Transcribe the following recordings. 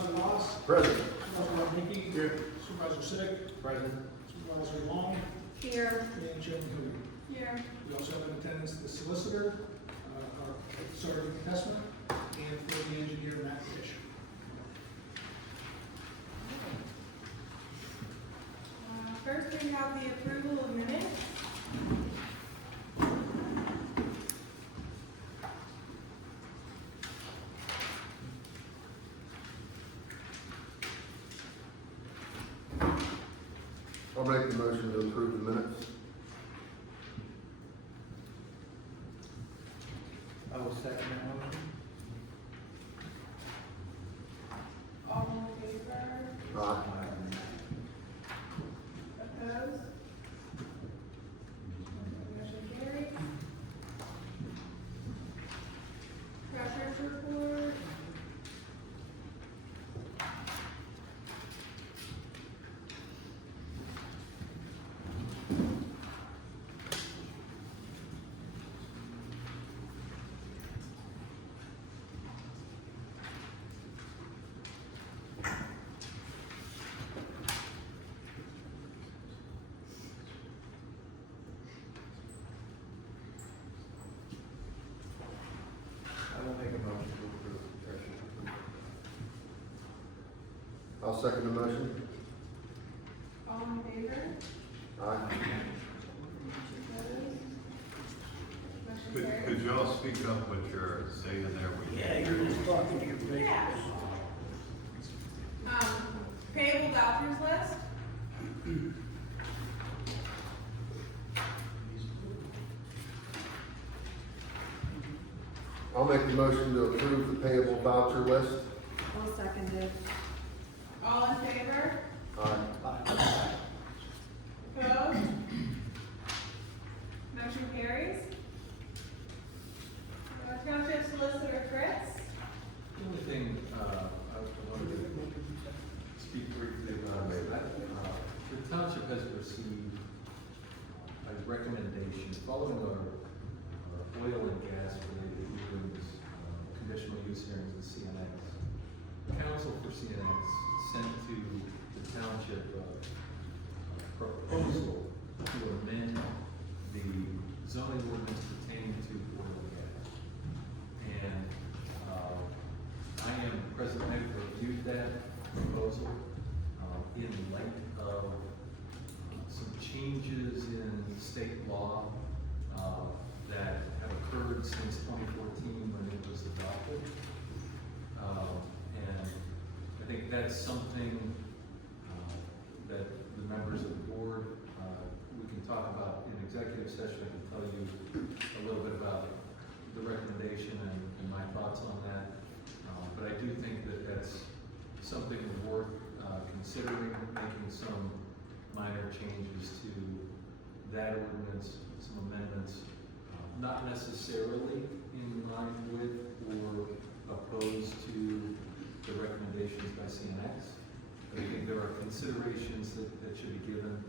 Supervisor Moss. Present. Supervisor Rodnicki. Here. Supervisor Sick. Present. Supervisor Long. Here. And Chairman Huey. Here. We also have in attendance the solicitor, Sergeant Testament, and for the engineer, Matt Fish. First, we have the approval of minutes. I'll make the motion to approve the minutes. I will second that motion. All in favor? Aye. Opposed? Motion carried. Treasurer's report. I will make a motion to approve the treasurer's report. I'll second the motion. All in favor? Aye. Opposed? Motion Could carried. y'all speak up what you're saying there? Yeah, you're just talking to your face. Yeah. Payable vouchers list. I'll make the motion to approve the payable voucher list. I'll second it. All in favor? Aye. Opposed? Motion carries. Township Solicitor Fritz. The only thing, I wanted to speak briefly about is that, the township has received a recommendation following our oil and gas related hearings, conditional use hearings with CNX. Council for CNX sent to the township a proposal to amend the zoning ordinance pertaining to oil and gas. And I am presently reviewed that proposal in light of some changes in state law that have occurred since 2014 when it was adopted. And I think that's something that the members of the board, we can talk about in executive session. I can tell you a little bit about the recommendation and my thoughts on that. But I do think that that's something worth considering, making some minor changes to that ordinance, some amendments, not necessarily in line with or opposed to the recommendations by CNX. But I think there are considerations that should be given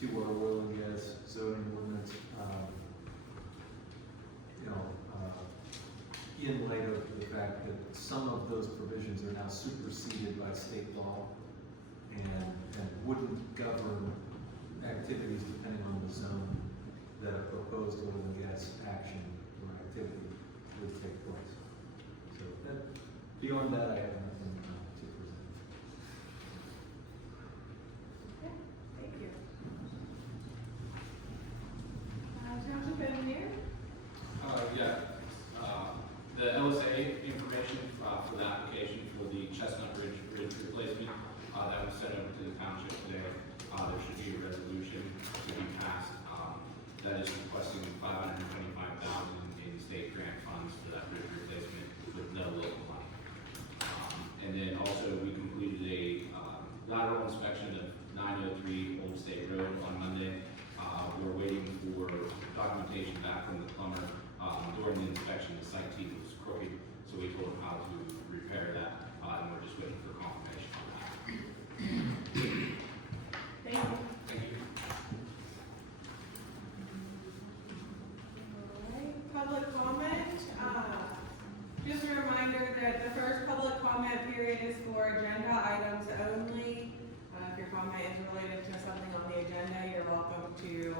to our oil and gas zoning ordinance, in light of the fact that some of those provisions are now superseded by state law and wouldn't govern activities depending on the zone that a proposed oil and gas action or activity would take place. So beyond that, I have nothing to present. Okay, thank you. Township Engineer. The LSA information for the application for the Chestnut Ridge Bridge replacement that was sent over to the township today. There should be a resolution to be passed that is requesting $525,000 in state grant funds for that bridge replacement with no local money. And then also we completed a lateral inspection of 903 Old State Road on Monday. We're waiting for documentation back from the plumber. During the inspection, the site teeth was crooked, so we told him how to repair that, and we're just waiting for confirmation on that. Thank you. Thank you. All right, public comment. Just a reminder that the first public comment comment period is for agenda items only. If your comment is related to something on the agenda, you're welcome to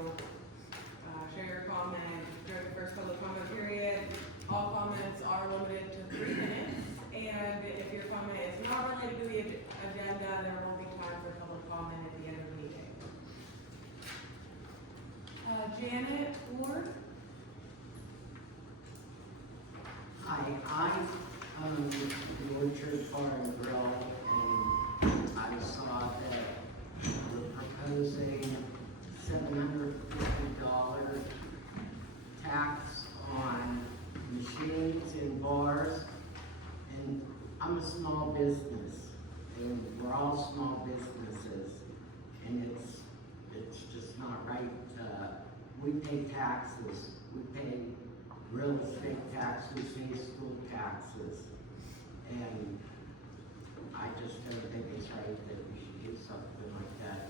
share your comment during the first public comment period. All comments are limited to 3 minutes, and if your comment is not related to the agenda, there will be time for public comment at the end of the meeting. Janet Ward? Hi, I own the Orchard Bar and Grill, and I saw that we're proposing $750 tax on machines in bars. And I'm a small business, and we're all small businesses, and it's just not right. We pay taxes, we pay real estate tax, we pay school taxes, and I just don't think it's right that we should do something like that.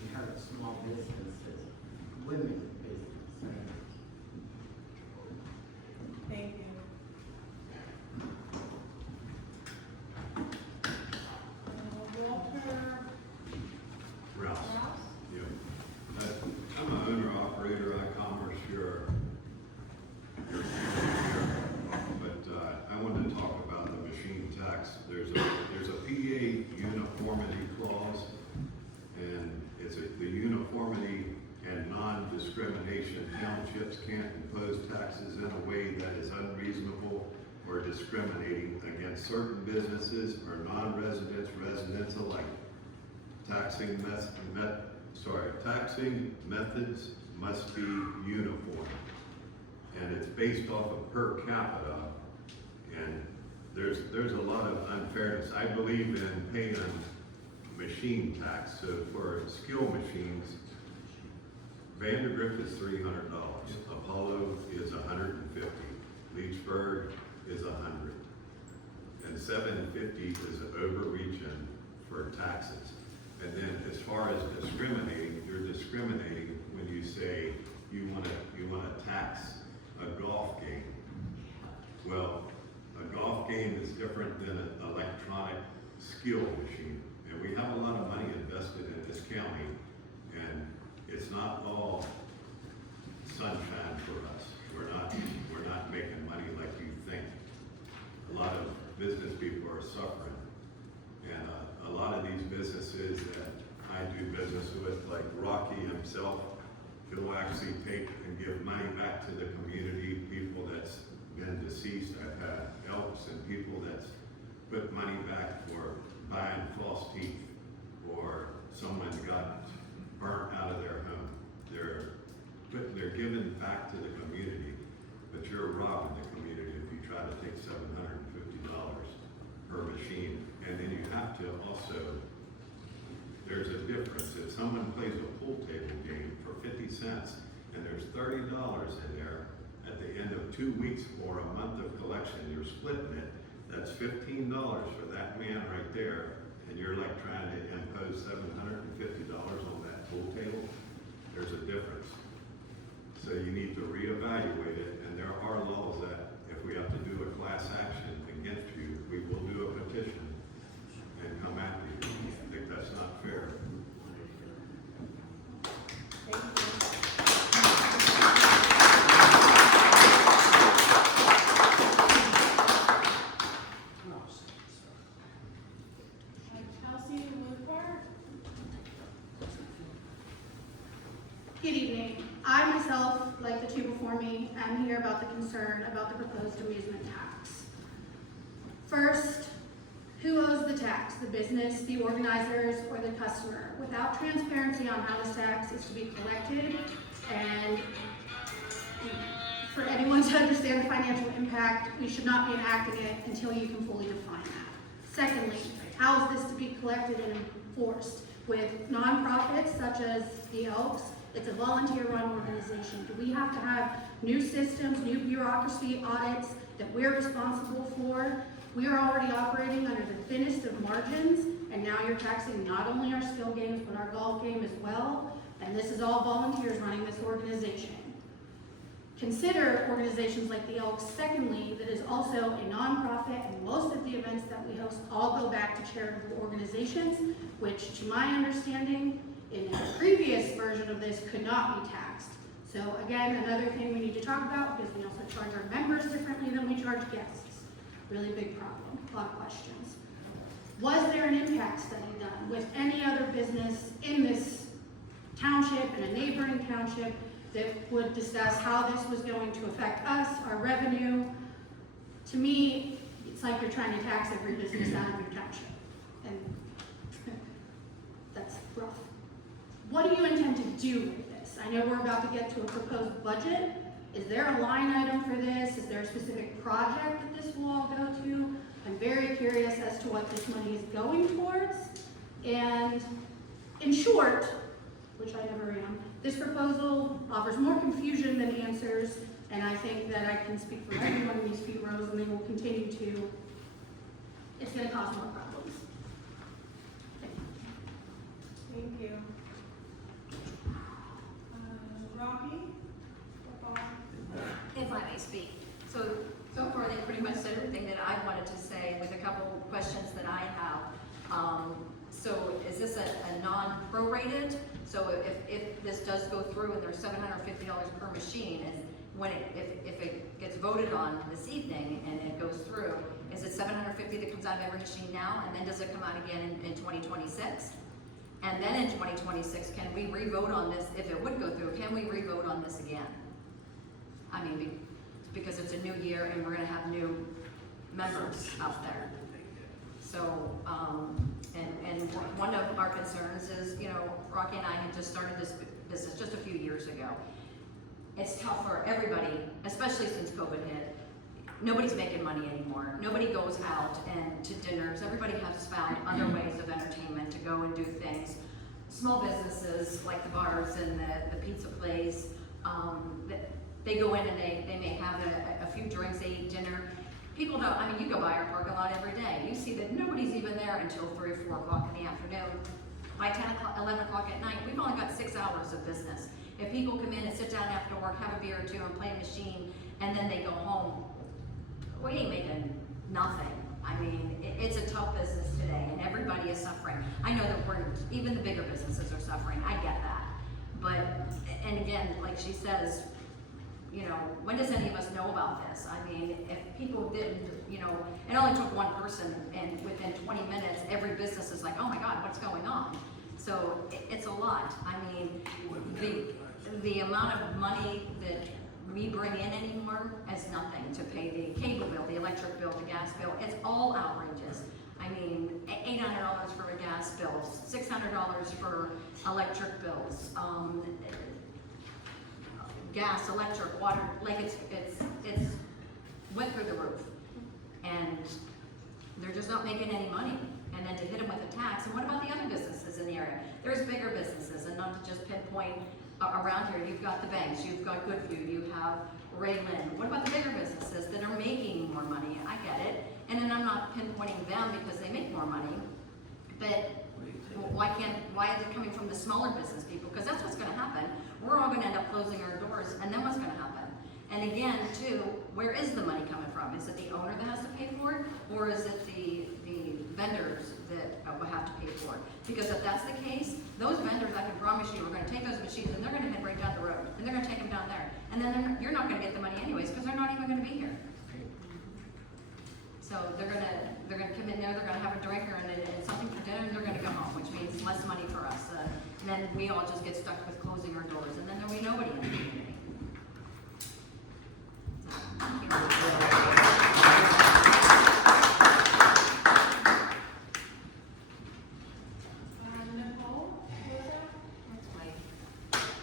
We hurt small businesses, women businesses. Thank you. Walter Rouse. Rouse? Yeah. I'm an owner-operator, I commerce your but I wanted to talk about the machine tax. There's a PA uniformity clause, and it's the uniformity and non-discrimination. Townships can't impose taxes in a way that is unreasonable or discriminating against certain businesses or non-residents, residents alike. Taxing methods must be uniform, and it's based off of per capita, and there's a lot of unfairness. I believe in paying machine tax. So for skill machines, Vandergrift is $300, Apollo is $150, Leechburg is $100, and $750 is overreaching for taxes. And then as far as discriminating, you're discriminating when you say you want to tax a golf game. Well, a golf game is different than an electronic skill machine. And we have a lot of money invested in this county, and it's not all sunshine for us. We're not making money like you think. A lot of business people are suffering. And a lot of these businesses that I do business with, like Rocky himself, he'll actually take and give money back to the community, people that's been deceased. I've had Elks and people that's put money back for buying false teeth, or someone got burnt out of their home. They're giving back to the community, but you're robbing the community if you try to take $750 per machine. And then you have to also, there's a difference. If someone plays a pool table game for 50 cents and there's $30 in there at the end of 2 weeks or a month of collection, you're splitting it, that's $15 for that man right there, and you're like trying to impose $750 on that pool table. There's a difference. So you need to reevaluate it, and there are laws that if we have to do a class action against you, we will do a petition and come after you. I think that's not fair. Thank you. Chelsea Woodward? Good evening. I myself, like the two before me, am here about the concern about the proposed amusement tax. First, who owes the tax? The business, the organizers, or the customer? Without transparency on how this tax is to be collected, and for anyone to understand the financial impact, we should not be enacting it until you can fully define that. Secondly, how is this to be collected and enforced? With nonprofits such as the Elks, it's a volunteer-run organization. Do we have to have new systems, new bureaucracy, audits that we're responsible for? We are already operating under the thinnest of margins, and now you're taxing not only our skill games, but our golf game as well, and this is all volunteers running this organization. Consider organizations like the Elks, secondly, that is also a nonprofit, and most of the events that that we host all go back to charitable organizations, which to my understanding, in a previous version of this, could not be taxed. So again, another thing we need to talk about, because we also charge our members differently than we charge guests. Really big problem, a lot of questions. Was there an impact study done with any other business in this township and a neighboring township that would discuss how this was going to affect us, our revenue? To me, it's like you're trying to tax every business out of your township, and that's rough. What do you intend to do with this? I know we're about to get to a proposed budget. Is there a line item for this? Is there a specific project that this will all go to? I'm very curious as to what this money is going towards. And in short, which I never am, this proposal offers more confusion than answers, and I think that I can speak for everyone in these few rows, and they will continue to, it's gonna cause more problems. Thank you. Rocky? If I may speak. So far they pretty much said everything that I wanted to say with a couple questions that I have. So is this a non-prorated? So if this does go through and there's $750 per machine, and when if it gets voted on this evening and it goes through, is it $750 that comes out of every machine now, and then does it come out again in 2026? And then in 2026, can we re-vote on this? If it would go through, can we re-vote on this again? I mean, because it's a new year and we're gonna have new members out there. So, and one of our concerns is, you know, Rocky and I had just started this business just a few years ago. It's tough for everybody, especially since COVID hit. Nobody's making money anymore. Nobody goes out and to dinners. Everybody has found other ways of entertainment to go and do things. Small businesses like the bars and the pizza place, they go in and they may have a few drinks, they eat dinner. People don't, I mean, you go by our parking lot every day. You see that nobody's even there until 3 or 4 o'clock in the afternoon. By 10 o'clock, 11 o'clock at night, we've only got 6 hours of business. If people come in and sit down after work, have a beer or two and play a machine, and then they go home, we ain't making nothing. I mean, it's a tough business today and everybody is suffering. I know that even the bigger businesses are suffering, I get that. But, and again, like she says, you know, when does any of us know about this? I mean, if people didn't, you know, it only took one person, and within 20 minutes, every business is like, oh my God, what's going on? So it's a lot. I mean, the amount of money that we bring in anymore is nothing to pay the cable bill, the electric bill, the gas bill. It's all outrageous. I mean, $800 for a gas bill, $600 for electric bills. Gas, electric, water, like it's went through the roof, and they're just not making any money. And then to hit them with a tax, and what about the other businesses in the area? There's bigger businesses, and not to just pinpoint around here. You've got the banks, you've got Good Food, you have Rayland. What about the bigger businesses that are making more money? I get it, and then I'm not pinpointing them because they make more money, but why is it coming from the smaller business people? Because that's what's going to happen. We're all going to end up closing our doors, and then what's going to happen? And again, too, where is the money coming from? Is it the owner that has to pay for it, or is it the vendors that will have to pay for it? Because if that's the case, those vendors, I can promise you, are going to take those machines and they're going to head right down the road, and they're going to take them down there, and then you're not going to get the money anyways because they're not even going to be here. So they're gonna come in there, they're gonna have a drink and something for dinner, and they're gonna go home, which means less money for us. And then we all just get stuck with closing our doors, and then there'll be nobody in the community. So, thank you. Nicole?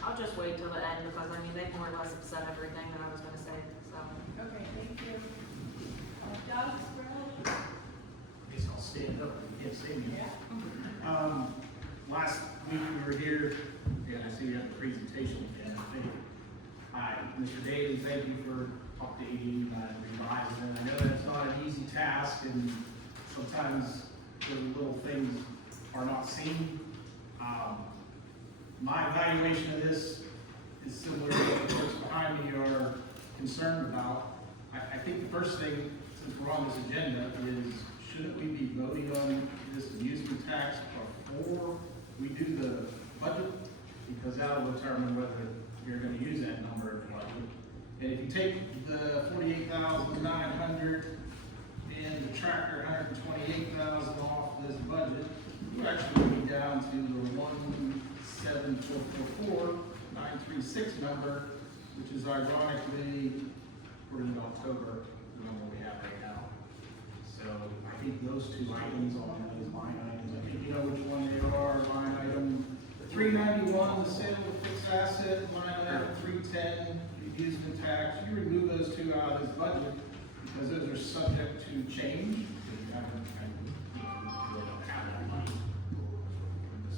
I'll just wait till the end because I mean, they more or less have said everything that I was gonna say, so. Okay, thank you. Doug, I guess I'll stand up, you can't see me. Last week we were here, and I see you have the presentation again, I think. Hi, Mr. Daly, thank you for talking to AD and revising. I know that's not an easy task, and sometimes the little things are not seen. My evaluation of this is similar to what the folks behind me are concerned about. I think the first thing, since we're on this agenda, is shouldn't we be voting on this amusement tax before we do the budget? Because that'll determine whether you're gonna use that number in the budget. And if you take the 48,900 and the tractor 128,000 off this budget, you're actually gonna be down to the 17444,936 number, which is ironically, according to October, the number we have right now. So I think those two items on those line items, I think you know which one they are. Line item 391, the sale of fixed asset, line item 310, amusement tax. You remove those two out of this budget because those are subject to change. Because you haven't, you don't have that money.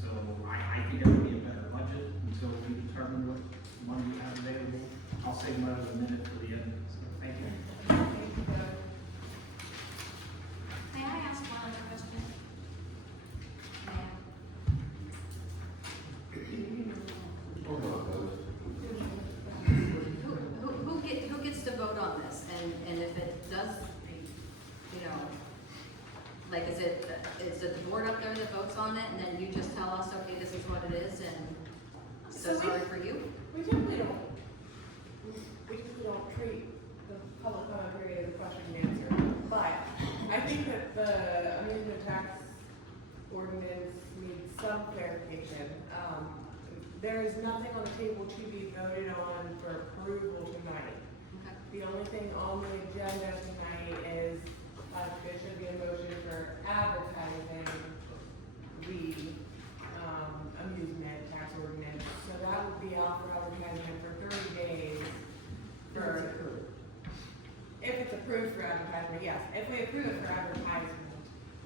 So I think it would be a better budget until we determine what money we have available. I'll save another minute for the end. So thank you. May I ask one other question? Hold on, folks. Who gets to vote on this? And if it does, you know, like, is it the board up there that votes on it, and then you just tell us, okay, this is what it is, and so sorry for you? We typically don't treat the public comment period as a question and answer, but I think that the amusement tax ordinance needs some clarification. There is nothing on the table to be voted on for approval tonight. Okay. The only thing on the agenda tonight is, there should be a motion for advertising the, amusement tax ordinance. So that would be out for advertisement for 30 days. If it's approved for advertisement, yes. If we approve it for advertisement,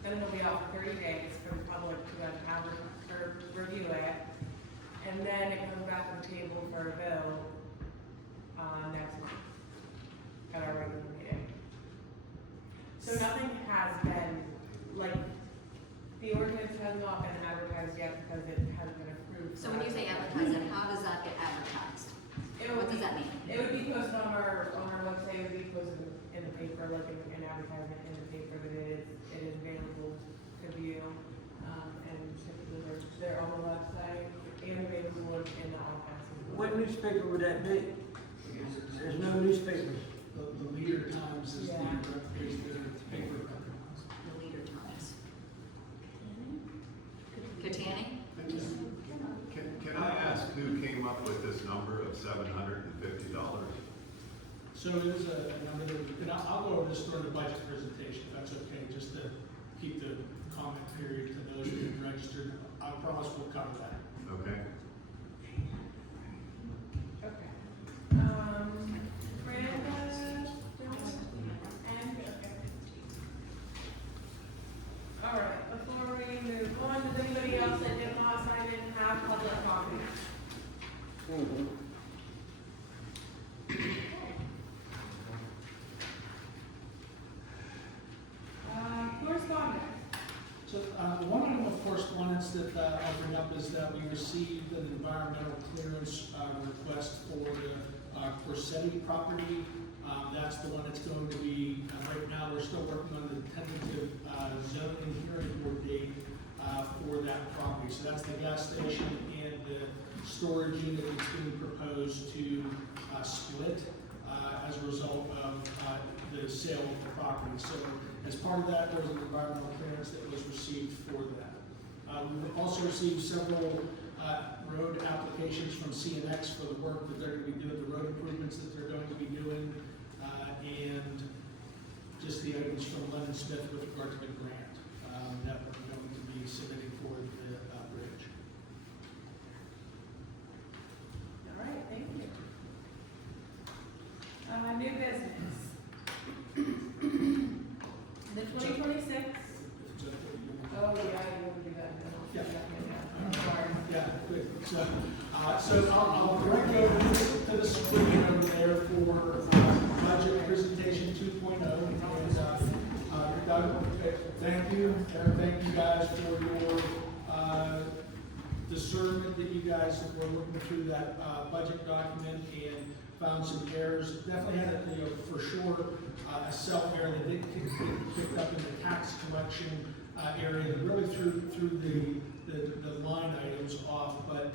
then it'll be out for 30 days for the public to review it. And then it comes back on the table for a vote, next month at our regular meeting. So nothing has been, like, the ordinance has not been advertised yet because it hasn't been approved. So when you say advertise it, how does that get advertised? What does that mean? It would be posted on our website, it would be posted in the paper, like an advertisement in the paper that it is available to view. And typically they're on the website and available in the office. What newspaper would that be? There's no newspapers. The Leader Times is Yeah. the paper. The Leader Times. Katani? Can I ask who came up with this number of $750? So it is a number that, and I'll go over this during the budget presentation, if that's okay, just to keep the comment period to those who have registered. I promise we'll cover that. Okay? Okay. Miranda, and, okay. All right, before we move on, does anybody else that did not sign in have public comment? Correspondence. So, one item of correspondence that I'll bring up is that we received an environmental clearance request for the Corsetti property. That's the one that's going to be, right now, we're still working on the tentative zoning hearing board date for that property. So that's the gas station and the storage unit that's being proposed to split as a result of the sale of the property. So as part of that, there was an environmental clearance that was received for that. We've also received several road applications from CNX for the work that they're going to be doing, the road improvements that they're going to be doing, and just the items from Lennon Smith with regard to the grant that we're going to be submitting for the bridge. All right, thank you. New business. The 2026. Oh, yeah, you want to do that now. Yeah. I'm sorry. Yeah, good. So I'll direct you over to the screen over there for budget presentation 2.0. And Doug, thank you. Thank you guys for your discernment that you guys were looking through that budget document and found some errors. Definitely had, for sure, a cell error that did get picked up in the tax collection collection area, and really through the line items off. But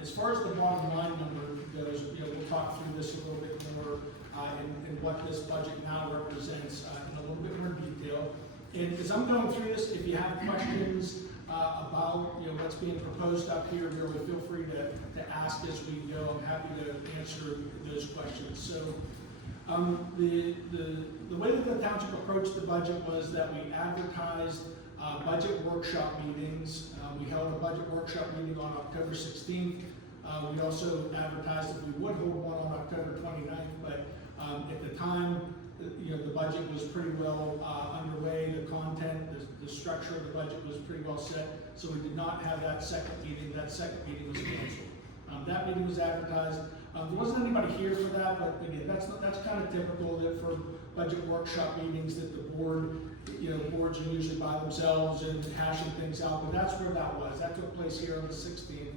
as far as the bottom line number goes, we'll talk through this a little bit more and what this budget now represents in a little bit more detail. And as I'm going through this, if you have questions about what's being proposed up here, really feel free to ask as we go. I'm happy to answer those questions. So the way that the township approached the budget was that we advertised budget workshop meetings. We held a budget workshop meeting on October 16th. We also advertised that we would hold one on October 29th, but at the time, the budget was pretty well underway. The content, the structure of the budget was pretty well set, so we did not have that second meeting. That second meeting was canceled. That meeting was advertised. There wasn't anybody here for that, but again, that's kind of typical that for budget workshop meetings that the board, boards are usually by themselves and hashing things out, but that's where that was. That took place here on the 16th.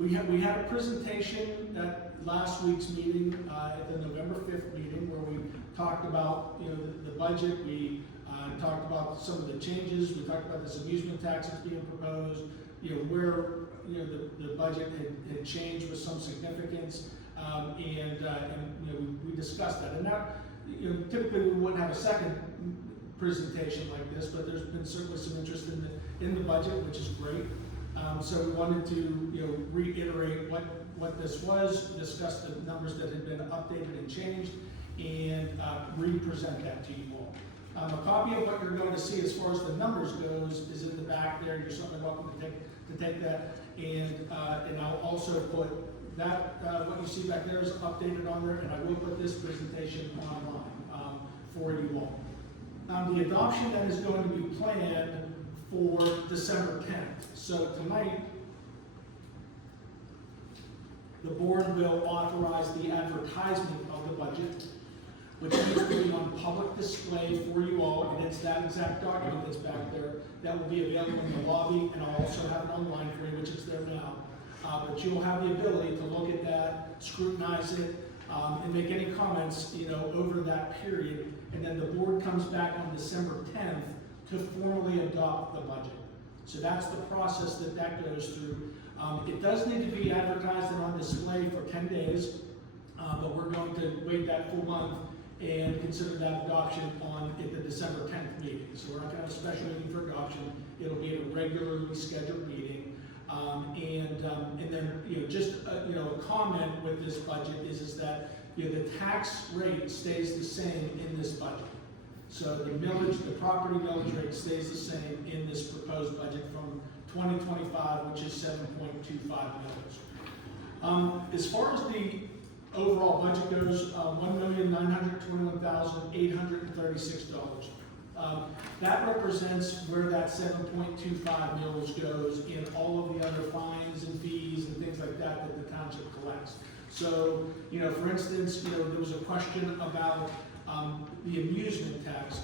We had a presentation at last week's meeting, at the November 5th meeting, where we talked about the budget. We talked about some of the changes. We talked about this amusement tax that's being proposed. Where the budget had changed with some significance, and we discussed that. And that typically we wouldn't have a second presentation like this, but there's been certainly some interest in the budget, which is great. So we wanted to reiterate what this was, discuss the numbers that had been updated and changed, and re-present that to you all. A copy of what you're going to see as far as the numbers goes is in the back there. You're certainly welcome to take that, and I'll also put that what you see back there is updated on there, and I will put this presentation online for you all. The adoption then is going to be planned for December 10th. So tonight, the board will authorize the advertisement of the budget, which needs to be on public display for you all, and it's that exact document that's back there that will be available in the lobby, and I'll also have it online for you, which is there now. But you'll have the ability to look at that, scrutinize it, and make any comments, over that period, and then the board comes back on December 10th to formally adopt the budget. So that's the process that goes through. It does need to be advertised and on display for 10 days, but we're going to wait that full month and consider that adoption at the December 10th meeting. So we're not going to have a special meeting for adoption. It'll be at a regularly scheduled meeting. And then, just a comment with this budget is that the tax rate stays the same in this budget. So the property millage rate stays the same in this proposed budget from 2025, which is 7.25 millage. As far as the overall budget goes, $1,921,836. That represents where that 7.25 mils goes in all of the other fines and fees and things like that the township collects. So, for instance, there was a question about the amusement tax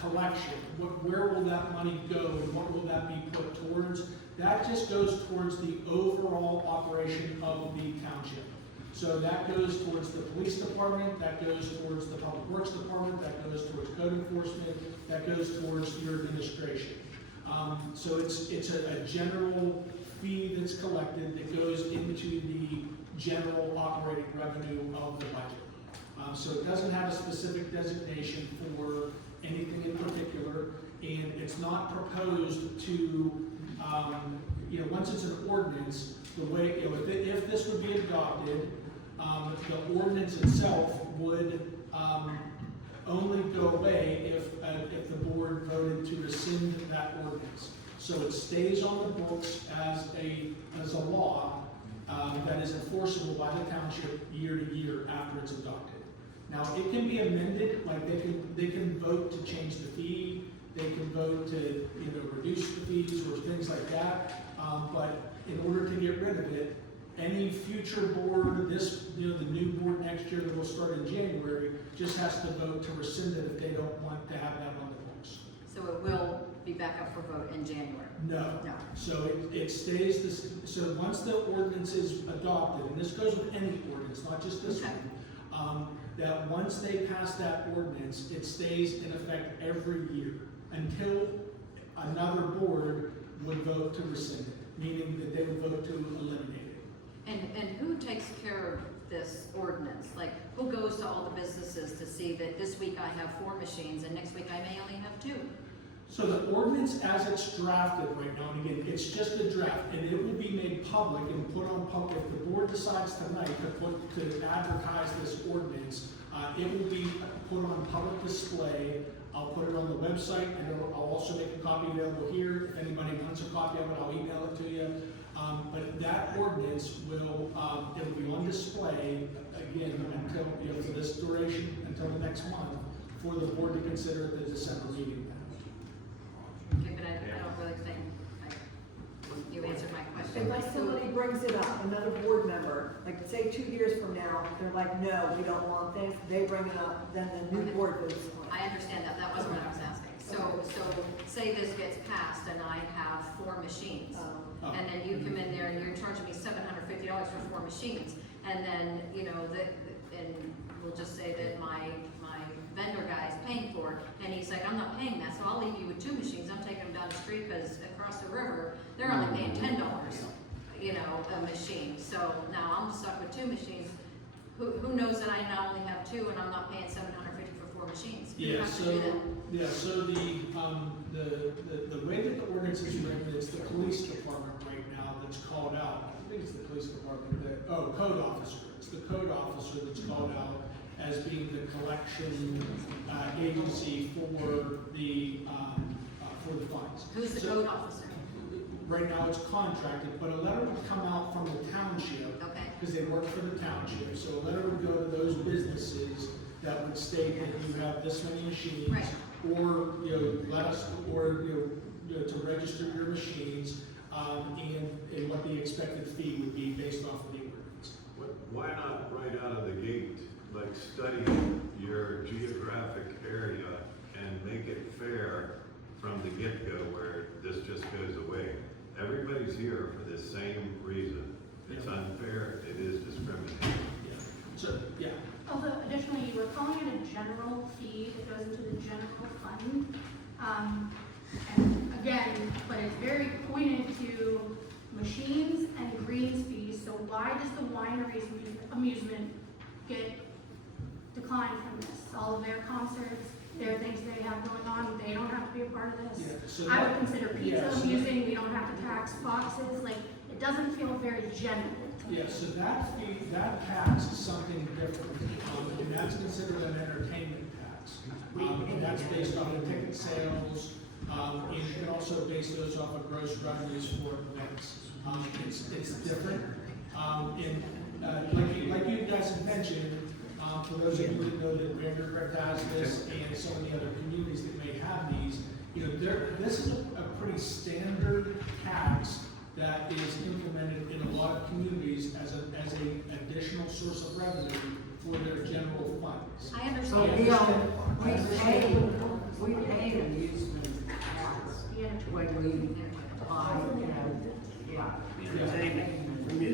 collection. Where will that money go and what will that be put towards? That just goes towards the overall operation of the township. So that goes towards the police department, that goes towards the public works department, that goes towards code enforcement, that goes towards your administration. So it's a general fee that's collected that goes into the general operating revenue of the budget. So it doesn't have a specific designation for anything in particular, and it's not proposed to, once it's an ordinance, the way, if this would be adopted, the ordinance itself would only go away if the board voted to rescind that ordinance. So it stays on the books as a law that is enforceable by the township year to year after it's adopted. Now, it can be amended, like they can vote to change the fee, they can vote to reduce the fees or things like that, but in order to get rid of it, any future board, the new board next year that will start in January, just has to vote to rescind it if they don't want to have that on the books. So it will be back up for vote in January? No. No. So it stays this. So once the ordinance is adopted, and this goes with any ordinance, not just this one, that once they pass that ordinance, it stays in effect every year. this ordinance? Like, who goes to all the businesses to see that this week I have 4 machines and next week I may only have 2? So the ordinance as it's drafted right now, and again, it's just a draft, and it will be made public and put on public. If the board decides tonight to advertise this ordinance, it will be put on public display. I'll put it on the website, and I'll also make a copy available here. If anybody wants a copy of it, I'll email it to you. But that ordinance will, it'll be on display, again, until, for this duration, until the next month, for the board to consider at the December meeting. Okay, but I don't really think, you answered my question. Unless somebody brings it up, another board member, like say 2 years from now, they're like, no, we don't want this, they bring it up, then the new board votes on it. I understand that, that wasn't what I was asking. So say this gets passed and I have 4 machines. And then you come in there and you're charging me $750 for 4 machines. And then, and we'll just say that my vendor guy is paying for it, and he's like, I'm not paying that, so I'll leave you with 2 machines. I'm taking them down the street because across the river, they're only paying $10, a machine. So now I'm stuck with 2 machines. Who knows that I not only have 2 and I'm not paying $750 for 4 machines? Who has to do that? So the way that the ordinance is written, it's the police department right now that's called out. I think it's the police department code officer. It's the code officer that's called out as being the collection agency for the fines. Who's the So, code officer? Right now it's contracted, but a letter would come out from the township. Okay. Because they work for the township, so a letter would go to those businesses that would state that you have this many machines. Right. Or, let us, or, to register your machines, and what the expected fee would be based off of the ordinance. Why not right out of the gate, like study your geographic area and make it fair from the get-go where this just goes away? Everybody's here for the same reason. It's unfair, it is discriminatory. Yeah. So, yeah. Although additionally, we're calling it a general fee that goes into the general fund. And again, but it's very pointed to machines and greens fees. So why does the wineries amusement get declined from this? All of their concerts, their things they have going on, they don't have to be a part of this. Yeah, so I that- would consider pizza yeah, so amusing, we don't have to tax boxes, like, it doesn't feel very general to me. Yeah, so that fee, that tax is something different, and that's considered an entertainment tax. And that's based on the ticket sales, and you can also base those off of gross revenues for events. It's different, and like you guys have mentioned, for those of you that know that Vanderbilt has this and some of the other communities that may have these, this is a pretty standard tax that is implemented in a lot of communities as an additional source of revenue for their general funds. I So understand. we pay amusement tax when we buy, when we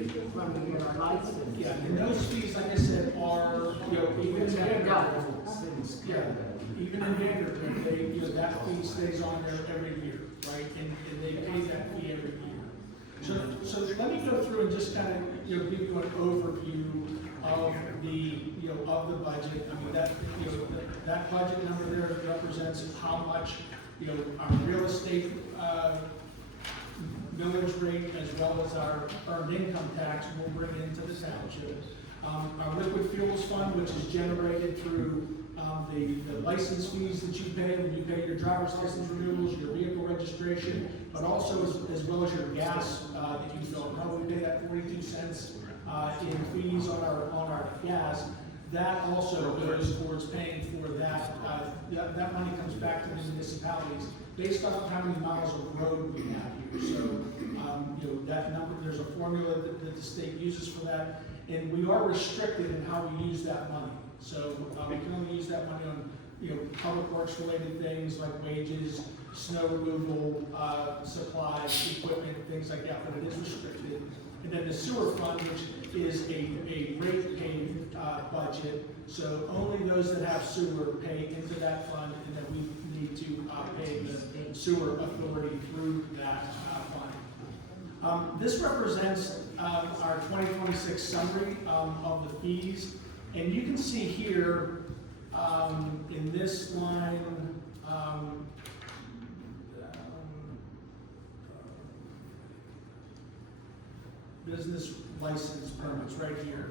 get our license. Yeah, and those fees, like I said, are, even in Vanderbilt, even in Vanderbilt, that fee stays on there every year, right? And they pay that fee every year. So let me go through and just kind of, give you an overview of the budget. I mean, that budget number there represents how much, our real estate, millage rate as well as our earned income tax will bring into the township. Our liquid fuels fund, which is generated through the license fees that you pay when you pay your driver's license renewals, your vehicle registration, but also as well as your gas that you fill. Now we pay that 42 cents in fees on our gas. That also goes towards paying for that. That money comes back to the municipalities based on how many miles of road we have here. So, that number, there's a formula that the state uses for that, and we are restricted in how we use that money. So, we can only use that money on, public works related things like wages, snow removal, supplies, equipment, things like that, but it is restricted. And then the sewer fund, which is a rate paid budget, so only those that have sewer pay into that fund, and then we need to pay the sewer authority through that fund. This represents our 2026 summary of the fees. And you can see here in this line, business license permits right here.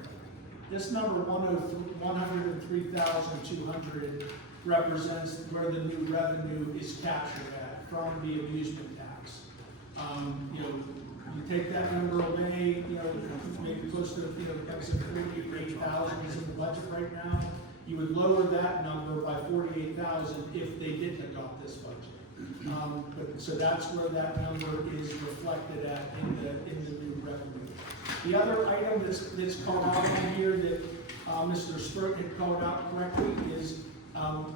This number 103,200 represents where the new revenue is captured at from the amusement tax. You know, you take that number away, you know, maybe close to, you know, like I said, 48,000 is in the budget right now. You would lower that number by 48,000 if they didn't adopt this budget. So that's where that number is reflected at in the new revenue. The other item that's called out in here that Mr. Sturt had called out correctly is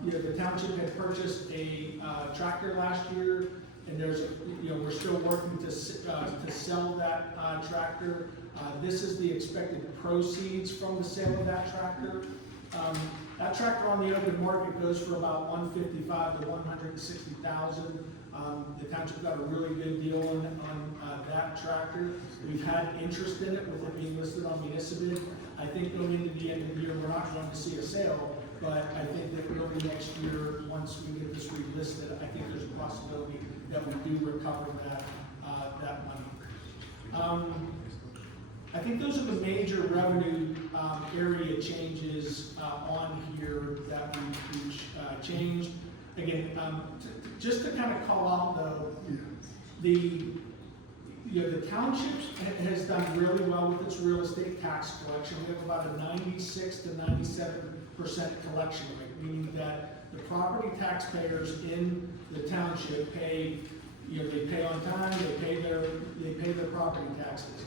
you know, the township had purchased a tractor last year, and there's a, you know, we're still working to sell that tractor. This is the expected proceeds from the sale of that tractor. That tractor on the open market goes for about $155,000 to $160,000. The township got a really good deal on that tractor. We've had interest in it with it being listed on municipal. I think going into the end of the year, we're not going to see a sale, but I think that early next year, once we get this relisted, I think there's a possibility that we do recover that money. I think those are the major revenue area changes on here that we changed. Again, just to kind of call out though, the township has done really well with its real estate tax collection. We have about a 96 to 97% collection rate, meaning that the property taxpayers in the township pay, you know, they pay on time, they pay their property taxes.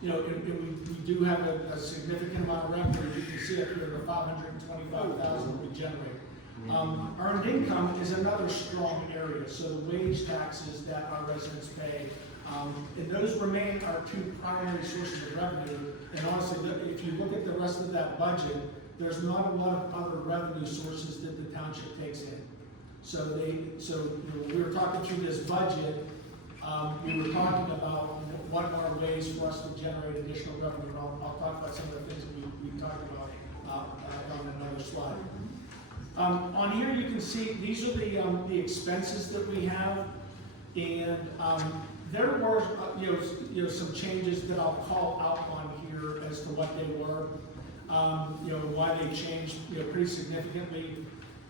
You know, and we do have a significant amount of revenue. You can see up here the $525,000 we generate. Earned income is another strong area. So the wage taxes that our residents pay, and those remain our two primary sources of revenue. And honestly, if you look at the rest of that budget, there's not a lot of other revenue sources that the township takes in. So you know, we were talking through this budget. We were talking about what are ways for us to generate additional revenue. I'll talk about some of the things that we talked about on another slide. On here you can see these are the expenses that we have, and there were you know some changes that I'll call out on here as to what they were. You know, why they changed, you know, pretty significantly.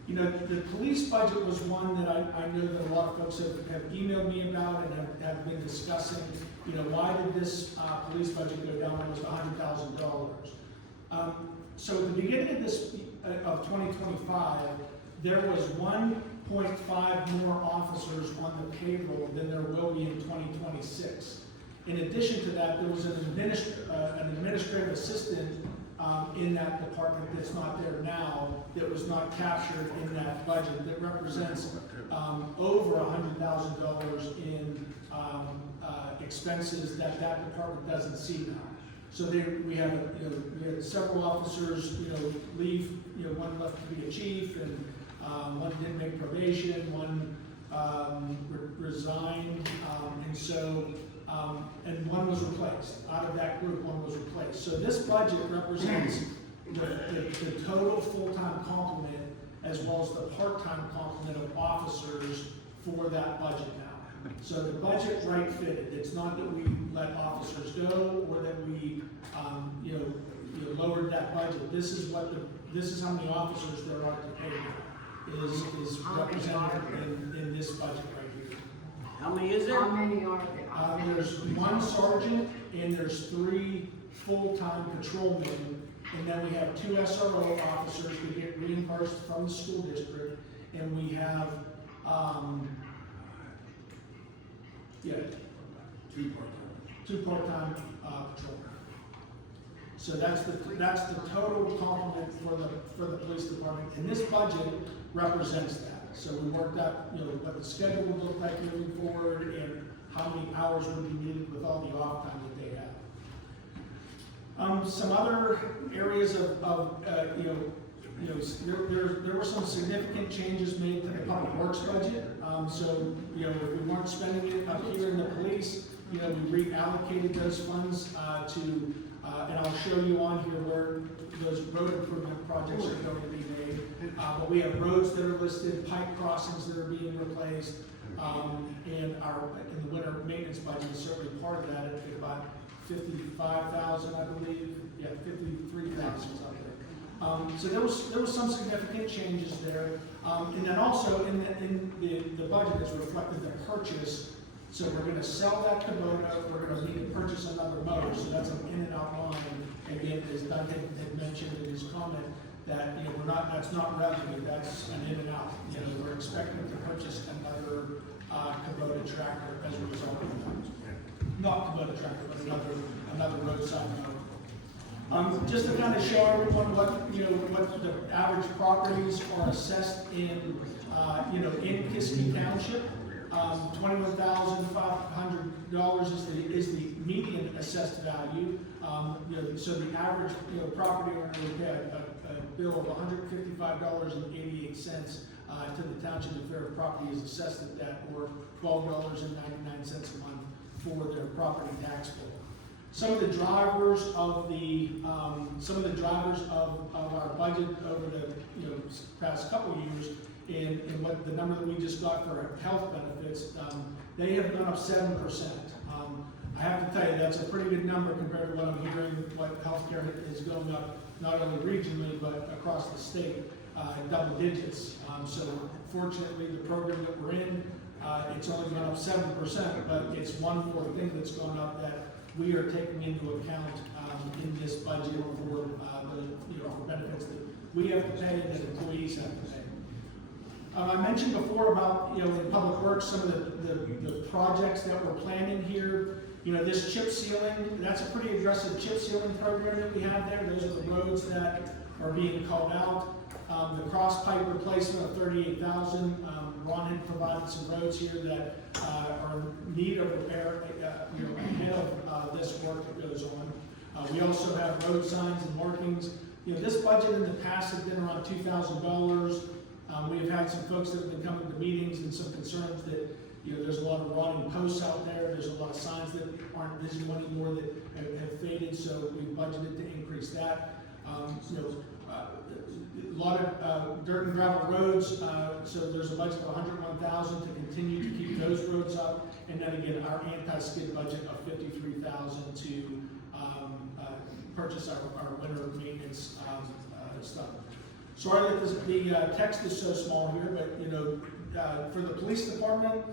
You know, the police budget was one that I know that a lot of folks have emailed me about and have been discussing. You know, why did this police budget go down almost $100,000? So at the beginning of this of 2025, there was 1.5 more officers on the payroll than there will be in 2026. In addition to that, there was an administrative assistant in that department that's not there now, that was not captured in that budget, that represents over $100,000 in expenses that department doesn't see now. So we had several officers, you know, leave. You know, one left to be a chief, and one didn't make probation, one resigned, and so. And one was replaced. Out of that group, one was replaced. So this budget represents the total full-time complement as well as the part-time complement of officers for that budget now. So the budget right fitted. It's not that we let officers go or that we lowered that budget. This is how many officers there are to pay now, is represented in this budget right here. How many is there? How many are there? There's one sergeant and there's 3 full-time patrolmen, and then we have 2 SRO officers who get reimbursed from the school district, and we have, 2 part-time patrolmen. So that's the total complement for the police department, and this budget represents that. So we worked out, you know, what the schedule would look like moving forward and how many hours would be needed with all the off time that they have. Some other areas of there were some significant changes made to the public works budget. So, you know, if we weren't spending it up here in the police, you know, we reallocated those funds, to, and I'll show you on here where those road improvement projects are going to be made. But we have roads that are listed, pipe crossings that are being replaced, and in the winter maintenance budget is certainly part of that, at about 55,000, I believe, yeah, 53,000 something. So there was some significant changes there. And then also in the budget is reflected the purchase. So we're gonna sell that Kubota, we're gonna need to purchase another motor, so that's an in and out line. And again, as Doug had mentioned in his comment, that, you know, that's not revenue, that's an in and out. You know, we're expecting to purchase another Kubota tractor as a result of that. Not Kubota tractor, but another roadside mower. Just to kind of show everyone what the average properties are assessed in, in Kiski Township. $21,500 is the median assessed value. So the average, property owner would pay a bill of $155.88 to the township if their property is assessed at that, or $12.99 a month for their property tax bill. Some of the drivers of our budget over the past couple of years, and what the number that we just got for health benefits, they have gone up 7%. I have to tell you, that's a pretty good number compared to what I'm hearing, what healthcare is going up, not only regionally, but across the state, double digits. So fortunately, the program that we're in, it's only gone up 7%, but it's one more thing that's gone up that we are taking into account in this budget for for benefits that we have to pay and that employees have to pay. I mentioned before about, in Public Works, some of the projects that we're planning here. This chip sealing, that's a pretty aggressive chip sealing program that we have there. Those are the roads that are being called out. The cross pipe replacement of 38,000. Ron had provided some roads here that are in need of repair, ahead of this work that goes on. We also have road signs and markings. This budget in the past has been around $2,000. We have had some folks that have been coming to meetings and some concerns that there's a lot of rotting posts out there. There's a lot of signs that aren't visible anymore that have faded. So we budgeted to increase that. A lot of dirt and gravel roads. So there's a budget of $101,000 to continue to keep those roads up. And then again, our anti-skid budget of $53,000 to purchase our winter maintenance stuff. Sorry that the text is so small here, but for the police department,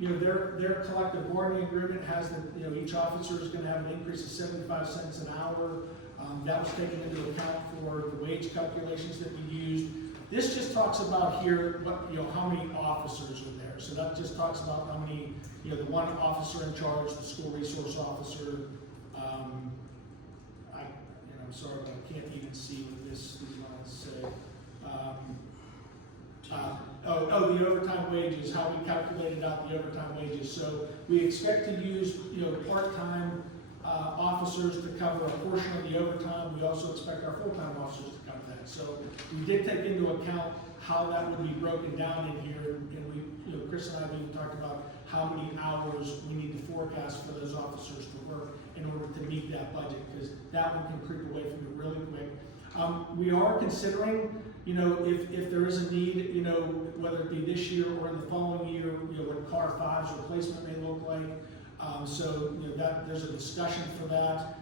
their collective bargaining agreement has that each officer is going to have an increase of 75 cents an hour. That was taken into account for the wage calculations that we used. This just talks about here how many officers are there. So that just talks about how many the one officer in charge, the school resource officer. I'm sorry, but I can't even see what these lines say. The overtime wages, how we calculated out the overtime wages. So we expect to use, part-time officers to cover a portion of the overtime. We also expect our full-time officers to cover that. So we did take into account how that would be broken down in here, and we, Chris and I have even talked about how many hours we need to forecast for those officers to work in order to meet that budget, because that one can creep away from it really quick. We are considering, if there is a need, whether it be this year or in the following year, what Car 5's replacement may look like. So there's a discussion for that.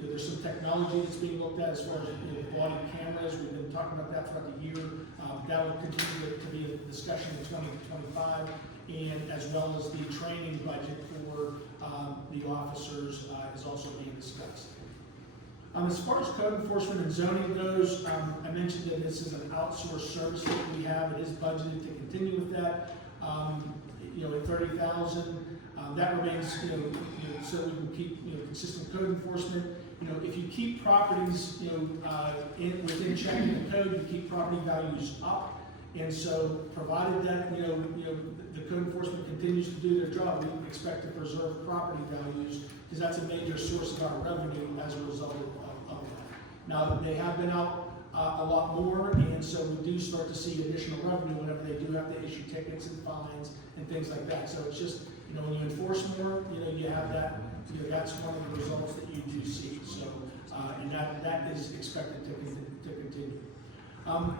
There's some technology that's being looked at as far as body cameras. We've been talking about that throughout the year. That will continue to be a discussion in 2025, and as well as the training budget for the officers is also being discussed. As far as code enforcement and zoning goes, I mentioned that this is an outsourced service that we have. It is budgeted to continue with that. At 30,000, that remains, so we can keep, consistent code enforcement. If you keep properties, within checking the code, you keep property values up. And so, provided that, the code enforcement continues to do their job, we expect to preserve property values, because that's a major source of our revenue as a result of that. Now, they have been out a lot more, and so we do start to see additional revenue whenever they do have to issue tickets and fines and things like that. So it's just, when you enforce more, you have that, that's one of the results that you do see. So, and that is expected to continue.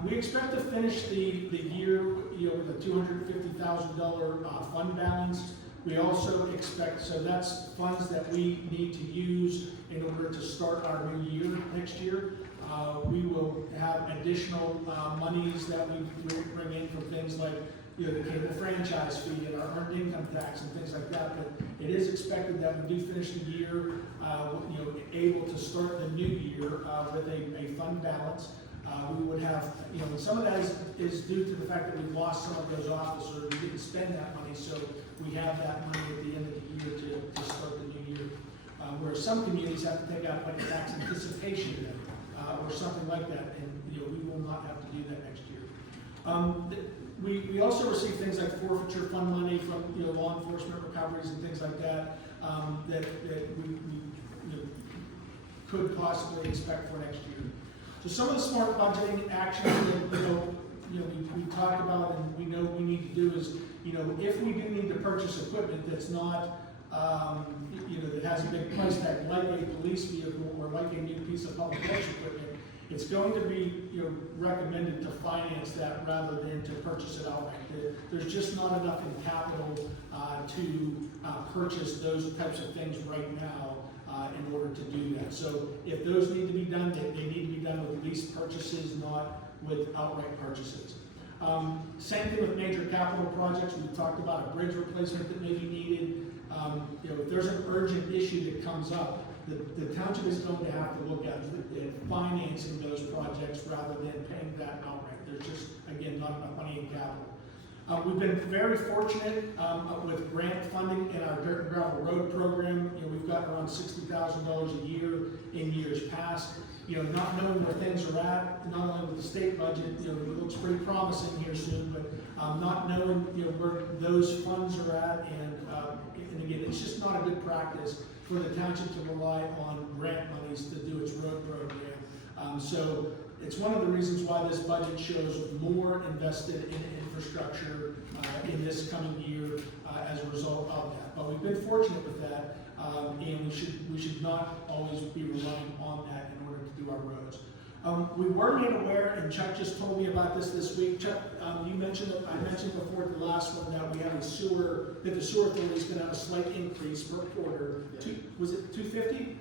We expect to finish the year, with a $250,000 fund balance. We also expect, so that's funds that we need to use in order to start our new year next year. We will have additional monies that we bring in from things like the cable franchise fee and our earned income tax and things like that. But it is expected that we do finish the year, able to start the new year with a fund balance. We would have, and some of that is due to the fact that we lost some of those officers. We didn't spend that money, so we have that money at the end of the year to start the new year. Whereas some communities have to take out like a tax anticipation or something like that, and we will not have to do that next year. We also receive things like forfeiture fund money from law enforcement recoveries and things like that that we could possibly expect for next year. So some of the smart budgeting actions that we talked about and we know we need to do is if we do need to purchase equipment that's not that has a big price tag, like a police vehicle or like a new piece of public works equipment, it's going to be recommended to finance that rather than to purchase it outright. There's just not enough in capital to purchase those types of things right now in order to do that. So if those need to be done, they need to be done with lease purchases, not with outright purchases. Same thing with major capital projects. We've talked about a bridge replacement that may be needed. If there's an urgent issue that comes up, the township is going to have to look at financing those projects rather than paying that outright. There's just, again, not enough money in capital. We've been very fortunate with grant funding in our dirt and gravel road program. We've gotten around $60,000 a year in years past. Not knowing where things are at, not only with the state budget, it looks pretty promising here soon, but not knowing where those funds are at, and again, it's just not a good practice for the township to rely on grant monies to do its road program. So it's one of the reasons why this budget shows more invested in infrastructure in this coming year as a result of that. But we've been fortunate with that, and we should not always be relying on that in order to do our roads. We were made aware, and Chuck just told me about this week. Chuck, I mentioned before at the last one that we have that the sewer authority is going to have a slight increase per quarter. Was it $2.50?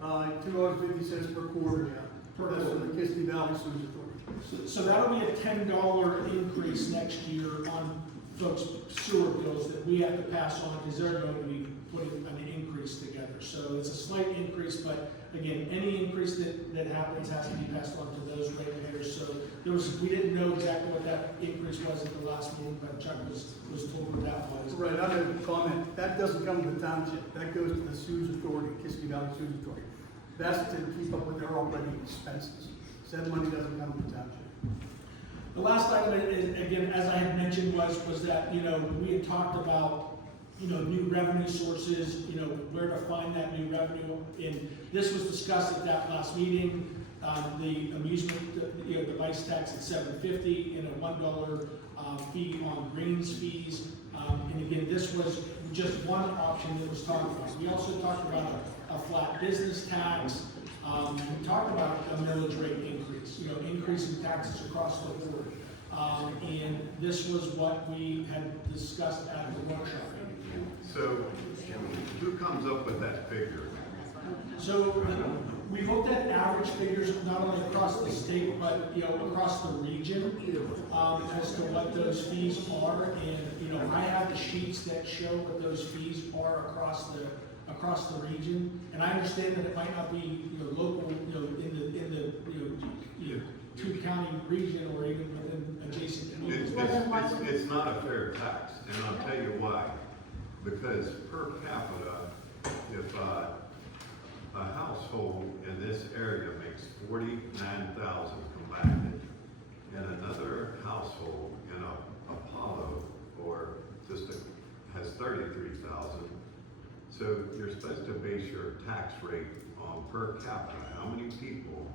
$2.50 per quarter, yeah. That's for the Kiski Valley Sewage Authority. So that'll be a $10 increase next year on folks' sewer bills that we have to pass on because they're going to be putting an increase together. So it's a slight increase, but again, any increase that happens has to be passed on to those ratepayers. So we didn't know exactly what that increase was at the last meeting, but Chuck was told what that was. Right, I have a comment. That doesn't come to the township. That goes to the Sewage Authority, Kiski Valley Sewage Authority. That's to keep up with their operating expenses. So that money doesn't come to the township. The last item is, again, as I had mentioned, was that, we had talked about, new revenue sources, where to find that new revenue. And this was discussed at that last meeting. The amusement, device tax at $7.50 and a $1 fee on greens fees. And again, this was just one option that was talked about. We also talked about a flat business tax. We talked about a millage rate increase, increasing taxes across the board. And this was what we had discussed at the workshop. So, who comes up with that figure? So, we looked at average figures not only across the state, but, across the region, as to what those fees are. And, I have the sheets that show what those fees are across the region. And I understand that it might not be, local, in the two-county region or even within adjacent communities. It's not a fair tax, and I'll tell you why. Because per capita, if a household in this area makes $49,000 combined, and another household in Apollo or has $33,000, so you're supposed to base your tax rate on per capita. How many people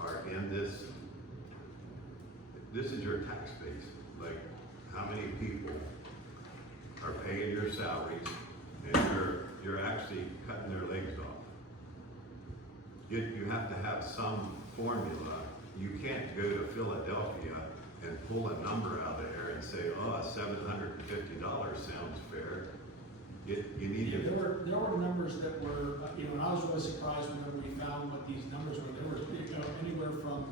are in this this is your tax base, like, how many people are paying your salaries, and you're actually cutting their legs off. You have to have some formula. You can't go to Philadelphia and pull a number out of there and say, oh, $750 sounds fair. You need Yeah, to. there were numbers that were, and I was really surprised whenever we found what these numbers were. There were, anywhere from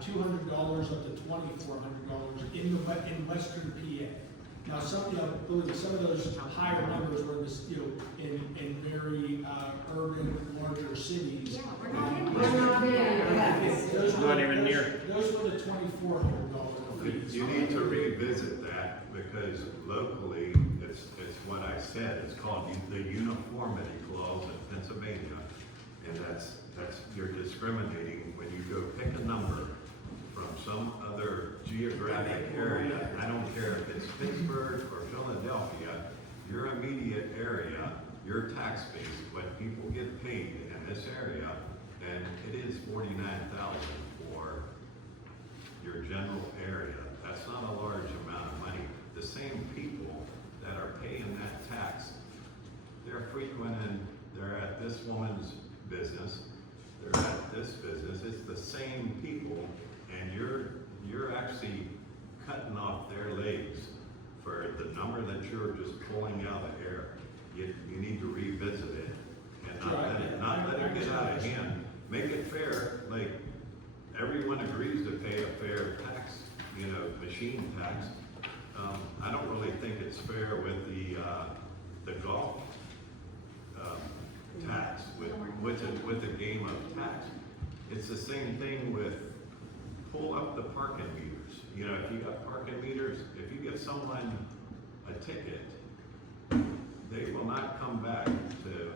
$200 up to $2,400 in Western PA. Now, some of those higher numbers were in very urban, larger cities. Yeah, we're not in. We're not in. Those were- Not even near. Those were the $2,400 fees. You need to revisit that, because locally, it's what I said, it's called the uniformity clause in Pennsylvania. And that's, you're discriminating when you go pick a number from some other geographic area. I don't care if it's Pittsburgh or Philadelphia, your immediate area, your tax base, what people get paid in this area, and it is $49,000 for your general area. That's not a large amount of money. The same people that are paying that tax, they're frequenting, they're at this woman's business, they're at this business, it's the same people, and you're actually cutting off their legs for the number that you're just pulling out of the air. You need to revisit it, and not let it get out of hand. Make it fair, like, everyone agrees to pay a fair tax, machine tax. I don't really think it's fair with the golf tax, with the game of tax. It's the same thing with, pull up the parking meters. If you got parking meters, if you give someone a ticket, they will not come back to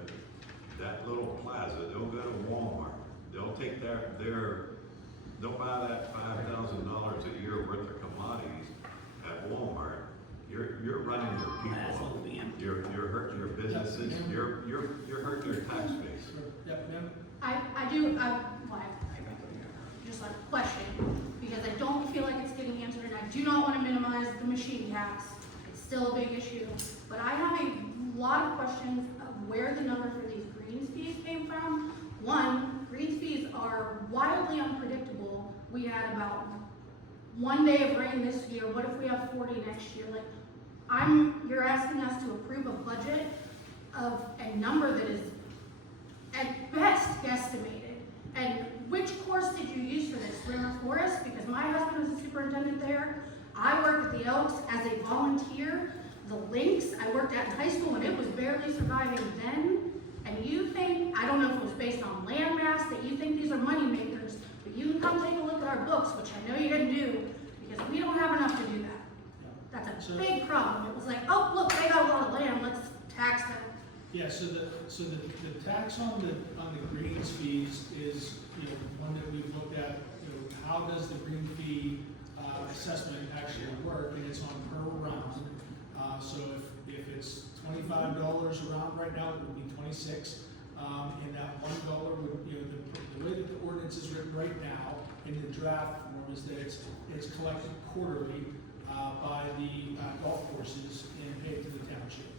that little plaza. They'll go to Walmart. They'll take they'll buy that $5,000 a year worth of commodities at Walmart. You're running your people off. You're hurting your businesses. You're hurting your tax base. Yep, ma'am. I just like a question, because I don't feel like it's getting answered, and I do not want to minimize the machine tax. It's still a big issue, but I have a lot of questions of where the number for these greens fees came from. One, greens fees are wildly unpredictable. We had about 1 day of rain this year. What if we have 40 next year? Like, you're asking us to approve a budget of a number that is at best guesstimated. And which course did you use for this? River Forest? Because my husband was a superintendent there. I worked at the Elks as a volunteer. The Lynx I worked at in high school, and it was barely surviving then. And you think, I don't know if it was based on land mass, that you think these are money makers, but you can come take a look at our books, which I know you didn't do, because we don't have enough to do that. That's a big problem. It was like, oh, look, they got a lot of land, let's tax them. Yeah, so the tax on the greens fees is, one that we've looked at, how does the green fee assessment actually work, and it's on per round. So if it's $25 a round right now, it would be 26, and that $1 would, the way that the ordinance is written right now in the draft form is that it's collected quarterly by the golf courses and paid to the township.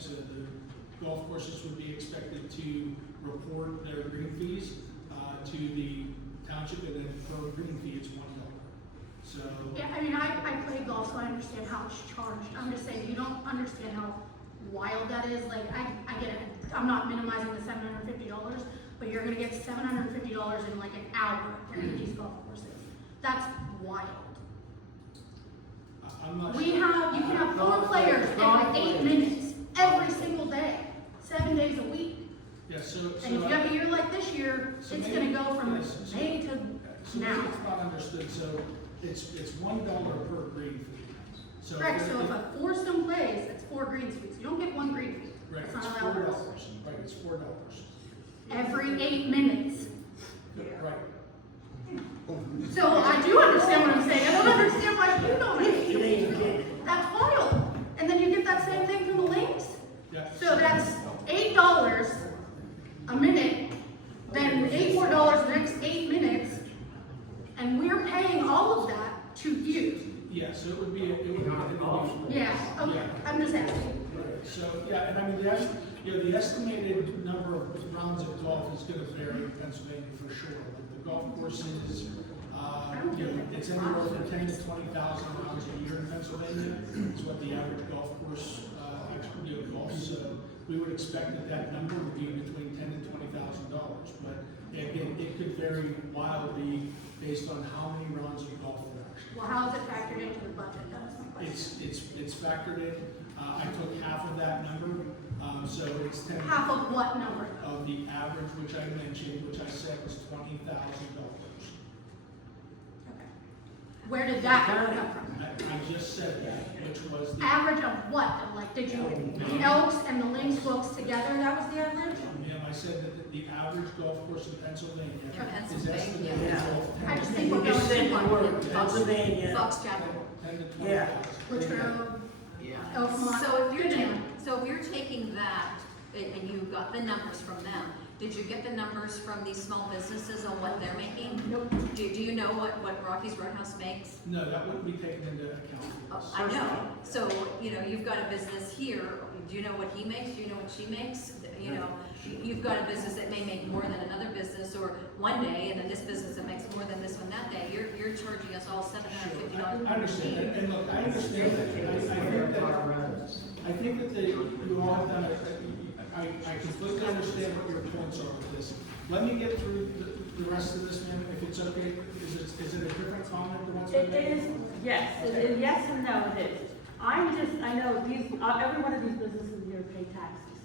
So the golf courses would be expected to report their green fees to the township, and then per green fee, it's $1. So. Yeah, I mean, I play golf, so I understand how it's charged. I'm just saying, you don't understand how wild that is. Like, I get it. I'm not minimizing the $750, but you're gonna get $750 in like an hour at these golf courses. That's wild. I'm not You can have 4 players every 8 minutes, every single day, 7 days a week. Yeah, so. And if you have a year like this year, it's gonna go from May to So now. maybe it's not understood, so it's $1 per green fee. So Correct, so if a foursome plays, it's 4 green fees. You don't get 1 green fee. Right, It's it's not $4, allowed. right, it's $4. Every 8 minutes. Right. So I do understand what I'm saying. I don't understand why you don't understand. That's wild. And then you get that same thing from the Lynx. Yeah. So that's $8 a minute, then $8 more the next 8 minutes, and we're paying all of that golf. Yeah, okay, I'm just asking. Right, so, yeah, and I mean, the estimated number of rounds of golf is gonna vary in Pennsylvania for sure. Like the golf courses, it's anywhere from 10 to 20,000 rounds a year in Pennsylvania, is what the average golf course, golfs. So we would expect that number would be between $10,000 and $20,000. But again, it could vary wildly based on how many rounds of golf there actually. Well, how is it factored into the budget? That was my question. It's factored in. I took half of that number, so it's 10. Half of what number? Of the average, which I mentioned, which I said was $20,000. Where did that come from? I just said that, which was the. Average of what? Of like, did you, the Elks and the Lynx books together, that was the average? I said that the average golf course in Pennsylvania is Pennsylvania. estimated Yeah. to I just think we're You going said to the word Pennsylvania. Fox Chapel. 10 to 20,000. Yeah. Which Grove, Yeah. Oakmont. So if you're Good to know. taking, so if you're taking that, and you got the numbers from them, did you get the numbers from these small businesses on what they're making? Nope. Do you know what Rocky's Roadhouse makes? No, that wouldn't be taken into account. I know, so, you've got a business here, do you know what he makes, do you know what she makes? You've got a business that may make more than another business, or one day, and then this business that makes more than this one that day, you're charging us all $750. I understand, and look, I understand that, I think that you all have done I completely understand what your points are with this. Let me get through the rest of this, ma'am, if it's okay. Is it a different comment than what's been made? It is, yes, yes and no, it is. I know every one of these businesses here pay taxes.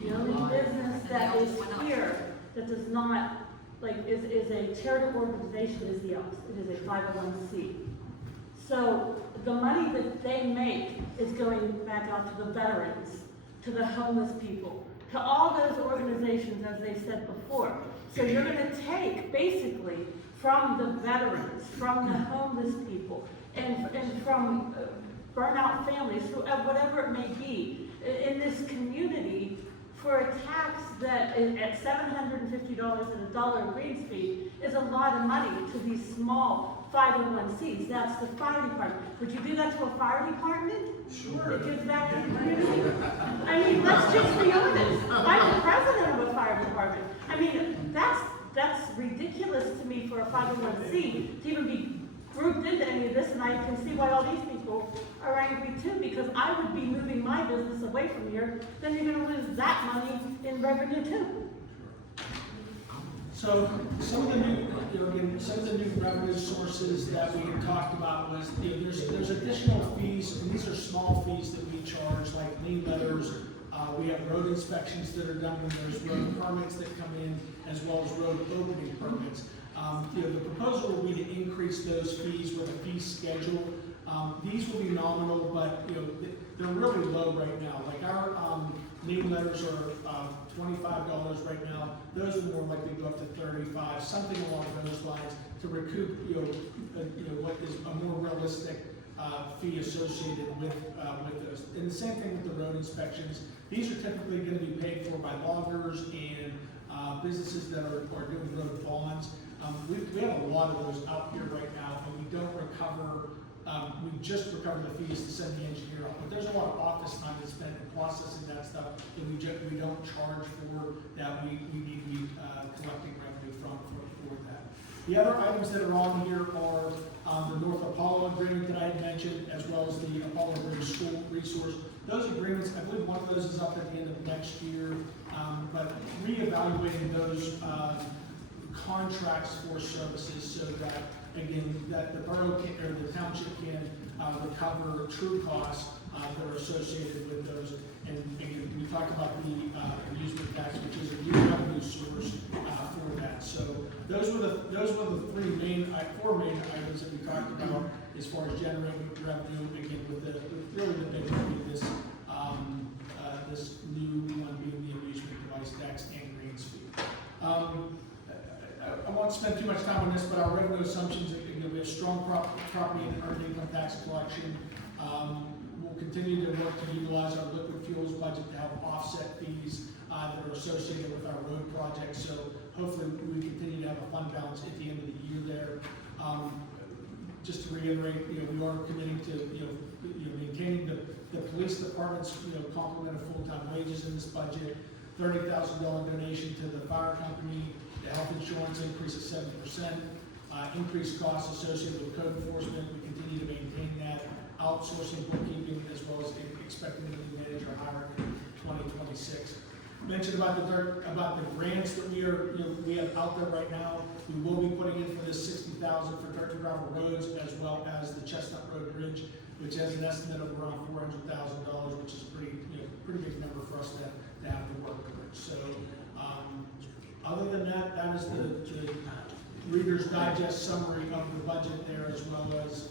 The only business that is here that does not, is a charitable organization is the Elks. It is a 501c. So the money that they make is going back out to the veterans, to the homeless people, to all those organizations, as they said before. So you're going to take, basically, from the veterans, from the homeless people, and from burnout families, whatever it may be, in this community, for a tax that is at $750 and $1 greens fee is a lot of money to these small 501c's. That's the fire department. Would you do that to a fire department? Sure. It gives back to the community? I mean, let's just be honest. I'm the president of a fire department. I mean, that's ridiculous to me for a 501c to even be grouped into any of this, and I can see why all these people are angry too, because I would be moving my business away from here, then you're gonna lose that money in revenue too. So some of the new revenue sources that we had talked about was, there's additional fees, and these are small fees that we charge, like lien letters. We have road inspections that are done when there's road permits that come in, as well as road opening permits. The proposal will be to increase those fees with a fee schedule. These will be nominal, but they're really low right now. Like our lien letters are $25 right now. Those will more likely go up to $35, something along those lines, to recoup what is a more realistic fee associated with those. And the same thing with the road inspections. These are typically going to be paid for by loggers and businesses that are doing road bonds. We have a lot of those out here right now, and we don't recover. We just recover the fees to send the engineer out. But there's a lot of office time that's spent in processing that stuff that we don't charge for, that we need to be collecting revenue from for that. The other items that are on here are the North Apollo agreement that I had mentioned, as well as the Apollo Bridge School Resource. Those agreements, I believe one of those is up at the end of next year, but reevaluating those contracts for services so that, again, that the borough or the township can recover true costs that are associated with those. And again, we talked about the amusement tax, which is a new revenue source for that. So those were the four main items that we talked about as far as generating revenue. Again, with really the big one being this this new one being the amusement device tax and greens fee. I won't spend too much time on this, but our revenue assumptions are going to be a strong property and earned income tax collection. We'll continue to work to utilize our liquid fuels budget to help offset fees that are associated with our road projects. So hopefully we continue to have a fund balance at the end of the year there. Just to reiterate, we are committing to maintaining police department's, complement of full-time wages in this budget, $30,000 donation to the fire company, the health insurance increase of 7%, increased costs associated with code enforcement, we continue to maintain that, outsourcing bookkeeping, as well as expecting a new manager hire in 2026. Mentioned about the grants that we have out there right now. We will be putting in for this $60,000 for dirt and gravel roads, as well as the Chestnut Road Bridge, which has an estimate of around $400,000, which is a pretty big number for us to have to work towards. So, other than that, that is the Reader's Digest summary of the budget there, as well as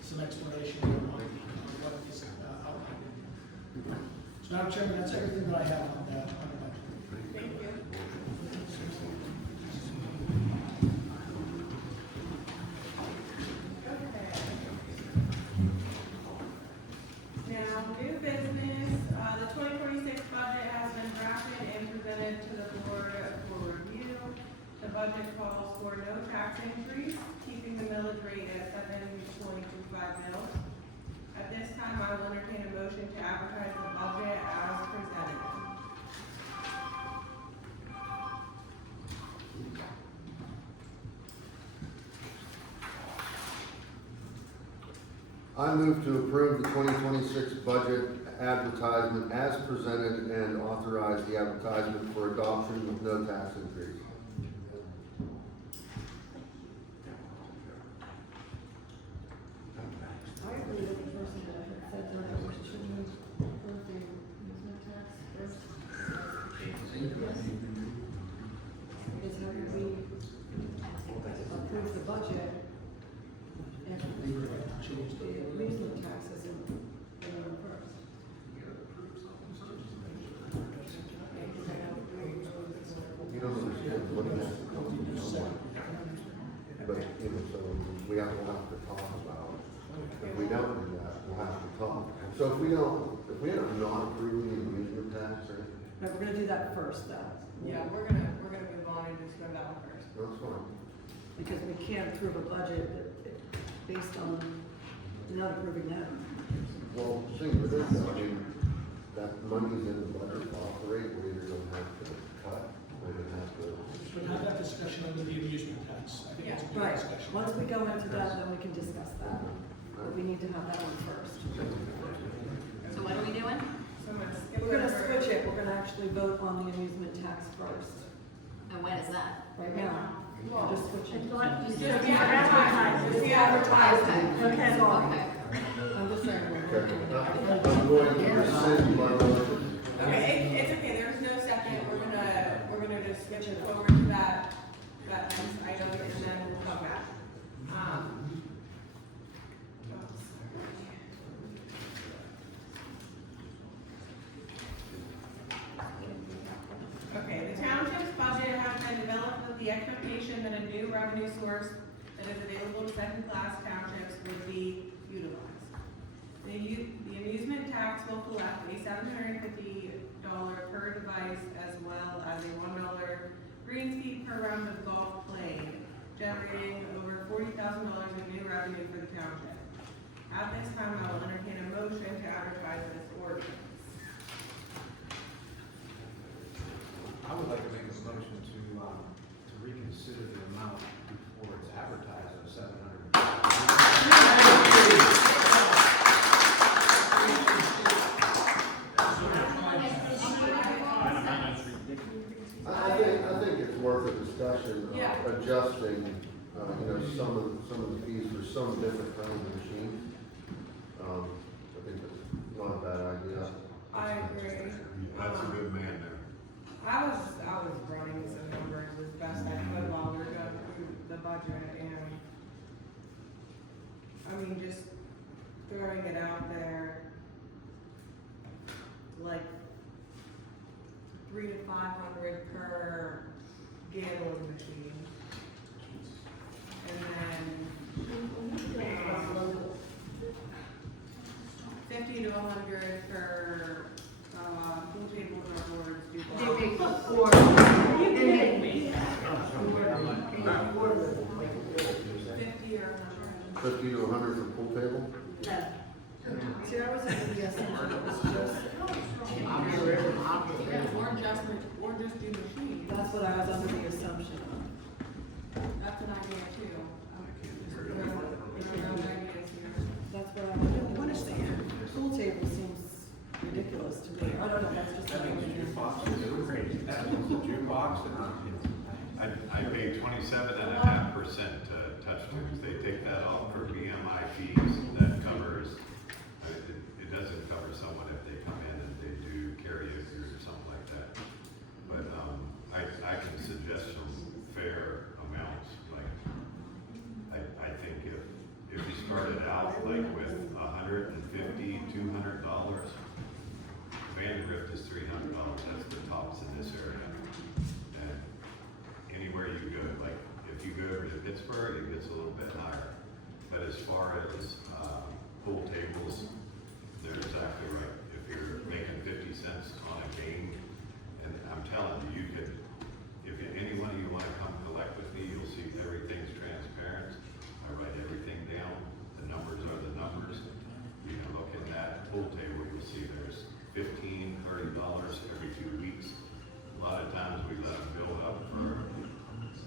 some explanation on what is outlined. So, Madam Chairman, that's everything that I have on that. Thank you. Now, new business, the 2026 budget has been drafted and presented to the board for review. The budget calls for no tax increase, keeping the millage rate at 7.25 mils. At this time, I will entertain a motion to advertise the budget as presented. I move to approve the 2026 budget advertisement as presented and authorize the advertisement for adoption with no tax increase. I agree with the person that said that we shouldn't approve the amusement tax first. Because how do we approve the budget if the amusement tax isn't first? You don't understand what it is. But, so we'll have to talk about it. If we don't do that, we'll have to talk. So if we end up not approving the amusement tax, or, No, we're gonna do that first though. Yeah, we're gonna move on and just go that one first. that's fine. Because we can't approve a budget based on not approving that. Well, the thing with this, I mean, that money's in the budget to operate, we're either gonna have to cut, or we're gonna have to. We'll have that discussion under the amusement tax. I think it's a good Right, discussion. once we go into that, then we can discuss that. But we need to have that one first. So what are we doing? So I'm gonna skip We're gonna over- switch it, we're gonna actually vote on the amusement tax first, And when is that? right now. We're just switching. It's like, you Just said, the advertising, just the advertising. Okay. Sorry. Okay. I'm just saying. Okay. I'm going to rescind my motion. Okay, it's okay, there's no second, we're gonna just switch it forward to that next item, and then we'll come back. Okay, the township's budget has been developed with the expectation that a new revenue source that is available to second-class townships would be utilized. The amusement tax will collect a $750 per device, as well as a $1 green fee per round of golf played, generating over $40,000 in new revenue for the township. At this time, I will entertain a motion to advertise this ordinance. I would like to make a motion to reconsider the amount before it's advertised at $700. I think it's worth a discussion, Yeah. adjusting, some of the fees for some different kinds of machines. I think it's not a bad idea. I agree. That's a good man there. I was running some numbers as best I could while we were going through the budget, and I mean, just throwing it out there, like 300 to 500 per gambling machine. And then 50 to 100 for pool tables or boards. They pay for, Are you kidding me? 50 or 100. 50 to 100 for pool table? No. See, I was under the assumption it was just, Or just do machine. that's what I was under the assumption of. That's an idea too. That's what I don't understand. Pool table seems ridiculous to me. I don't know, that's just. That means the jukebox is crazy. That means the jukebox and I pay 27.5% touch tunes. They take that off for BMI fees. That covers, it doesn't cover someone if they come in and they do karaoke or something like that. But, I can suggest some fair amounts, like, I think if you started out like with $150, $200, Vandegrift is $300, that's the tops in this area. And anywhere you go, like, if you go over to Pittsburgh, it gets a little bit higher. But as far as, pool tables, they're exactly right. If you're making 50 cents on a game, and I'm telling you, you could, if any one of you wanna come collect with me, you'll see everything's transparent. I write everything down, the numbers are the numbers. You can look at that pool table, you'll see there's $15, $30 every 2 weeks. A lot of times we let them build up for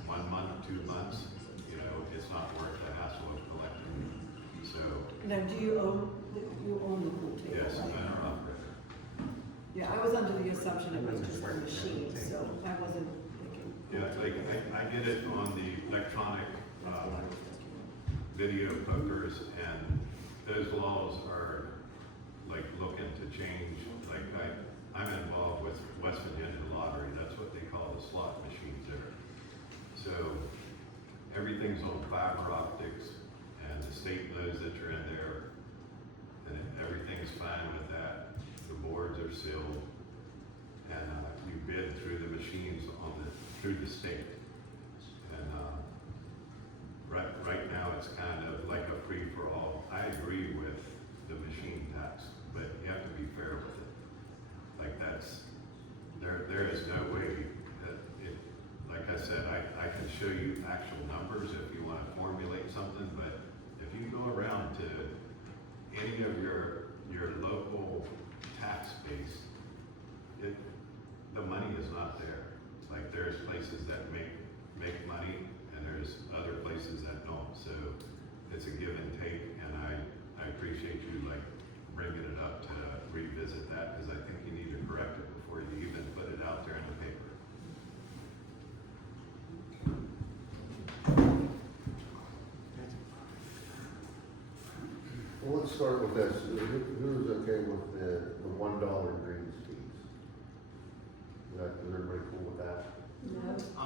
1 month, 2 months, you know, it's not worth the hassle of collecting. So, Now, do you own the pool table? yes, right? owner operator. Yeah, I was under the assumption it was just a machine, so I wasn't thinking. Yeah, like, I did it on the electronic, video pokers, and those laws are, like, looking to change. Like, I'm involved with West Virginia Lottery, that's what they call the slot machines there. So, everything's on fiber optics, and the state knows that you're in there, and everything's fine with that. The boards are sealed, and, you bid through the machines through the state. And, right now, it's kind of like a free-for-all. I agree with the machine tax, but you have to be fair with it. Like, there is no way that it, like I said, I can show you actual numbers if you wanna formulate something, but if you go around to any of your local tax base, the money is not there. Like, there's places that make money, and there's other places that don't. So it's a give and take, and I appreciate you like bringing it up to revisit that, because I think you need to correct it before you even put it out there in the paper. Well, let's start with this. Who's okay with the $1 greens fees? Is everybody cool with that? No. I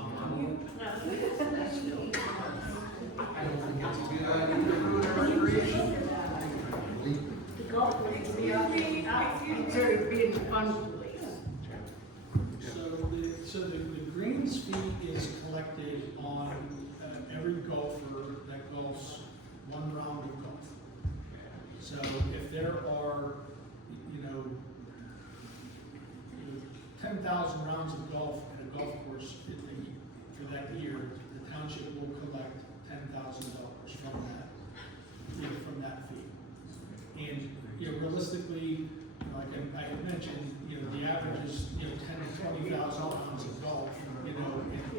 don't think it's a good idea to ruin our recreation. The golf course. Very big fun place. So the greens fee is collected on every golfer that golfs one round of golf. So if there are, 10,000 rounds of golf at a golf course for that year, the township will collect $10,000 from that fee. And, realistically, like I had mentioned, the average is, 10 to 20,000 rounds of golf, in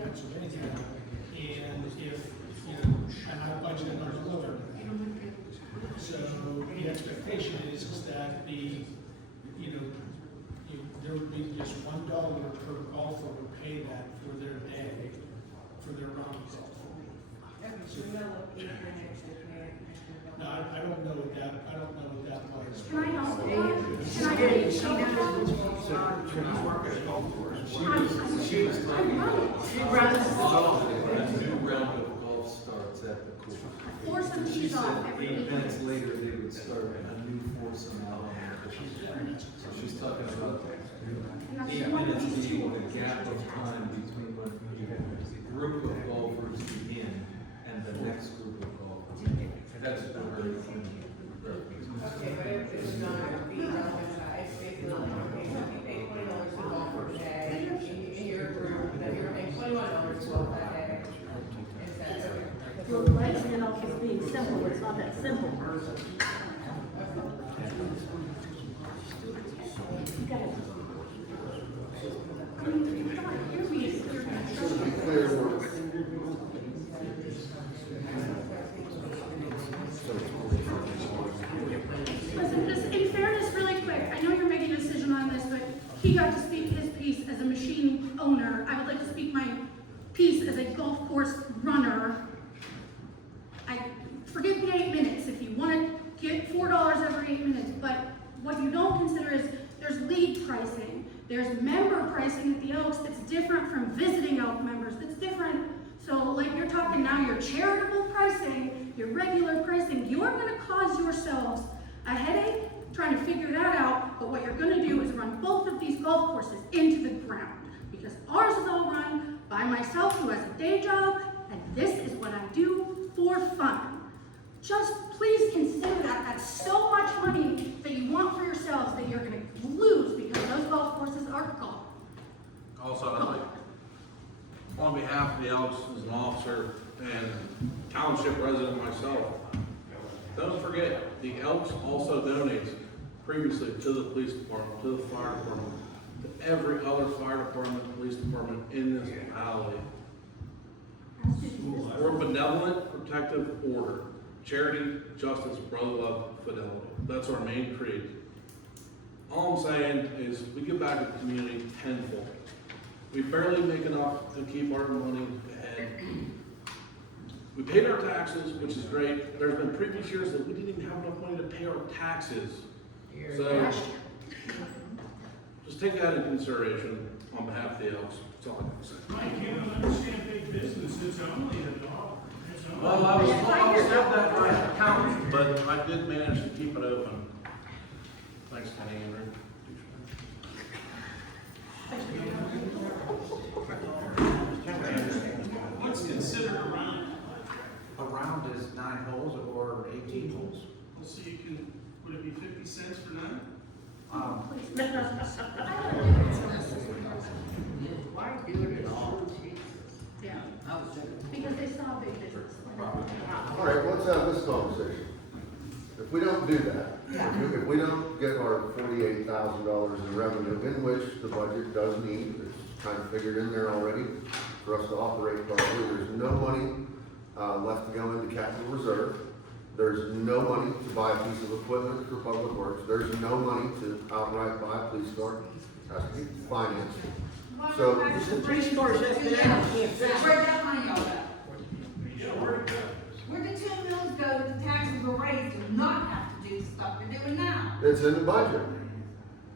Pennsylvania. And if, and I budgeted on a lower than that. So the expectation is that there would be just $1 per golfer would pay that for their day, for their round of golf. No, I don't know what that was. Can I help? She's working at golf course. She was talking about She runs the golf. a new round of golf starts at the course. Foursome She tees said off every 8 week. minutes later, they would start a new foursome out on the course. So she's talking about 8 minutes being the gap of time between when the group of golfers begin and the next group of golfers. That's what her reference. Okay, but if it's not be relevant, it's not, okay, so if you pay $20 for golf for a day, in your group, then you're paying $21 for golf that day. Instead of, Well, letting it off as being simple, it's not that simple. What you don't consider is there's league pricing, there's member pricing at the Elks that's different from visiting Elk members, that's different. So like you're talking now, your charitable pricing, your regular pricing, you're gonna cause yourselves a headache trying to figure that out, but what you're gonna do is run both of these golf courses into the ground. Because ours is all run by myself who has a day job, and this is what I do for fun. Just please consider that. That's so much money that you want for yourselves that you're gonna lose because those golf courses are gone. Also, I'd like, on behalf of the Elks as an officer and township resident myself, don't forget, the Elks also donates previously to the police department, to the fire department, to every other fire department, police department in this valley. We're a benevolent, protective order. Charity, justice, brother love, fidelity. That's our main creed. All I'm saying is we give back to the community tenfold. We barely make enough to keep our money ahead. We paid our taxes, which is great. There's been previous years that we didn't even have enough money to pay our taxes. So just take that into consideration on behalf of the Elks. That's all I can say. Mike, you don't understand big business, it's only $1. Well, I was told that by an accountant, but I did manage to keep it open. Thanks, Kenny Andrew. What's considered a round? A round is 9 holes or 18 holes. So you can, would it be 50 cents for nine? Why do it at all? Yeah. Because they saw big business. All right, let's have this conversation. If we don't do that, if we don't get our $48,000 in revenue, in which the budget does need, it's kind of figured in there already, for us to operate properly, there's no money left to go into capital reserve. There's no money to buy a piece of equipment for public works. There's no money to outright buy a police car. It has to be financed. So, The police cars have been out, can't fix it. Where'd that money go? Where did 2 mills go that the taxes were raised to not have to do the stuff they're doing now? it's in the budget.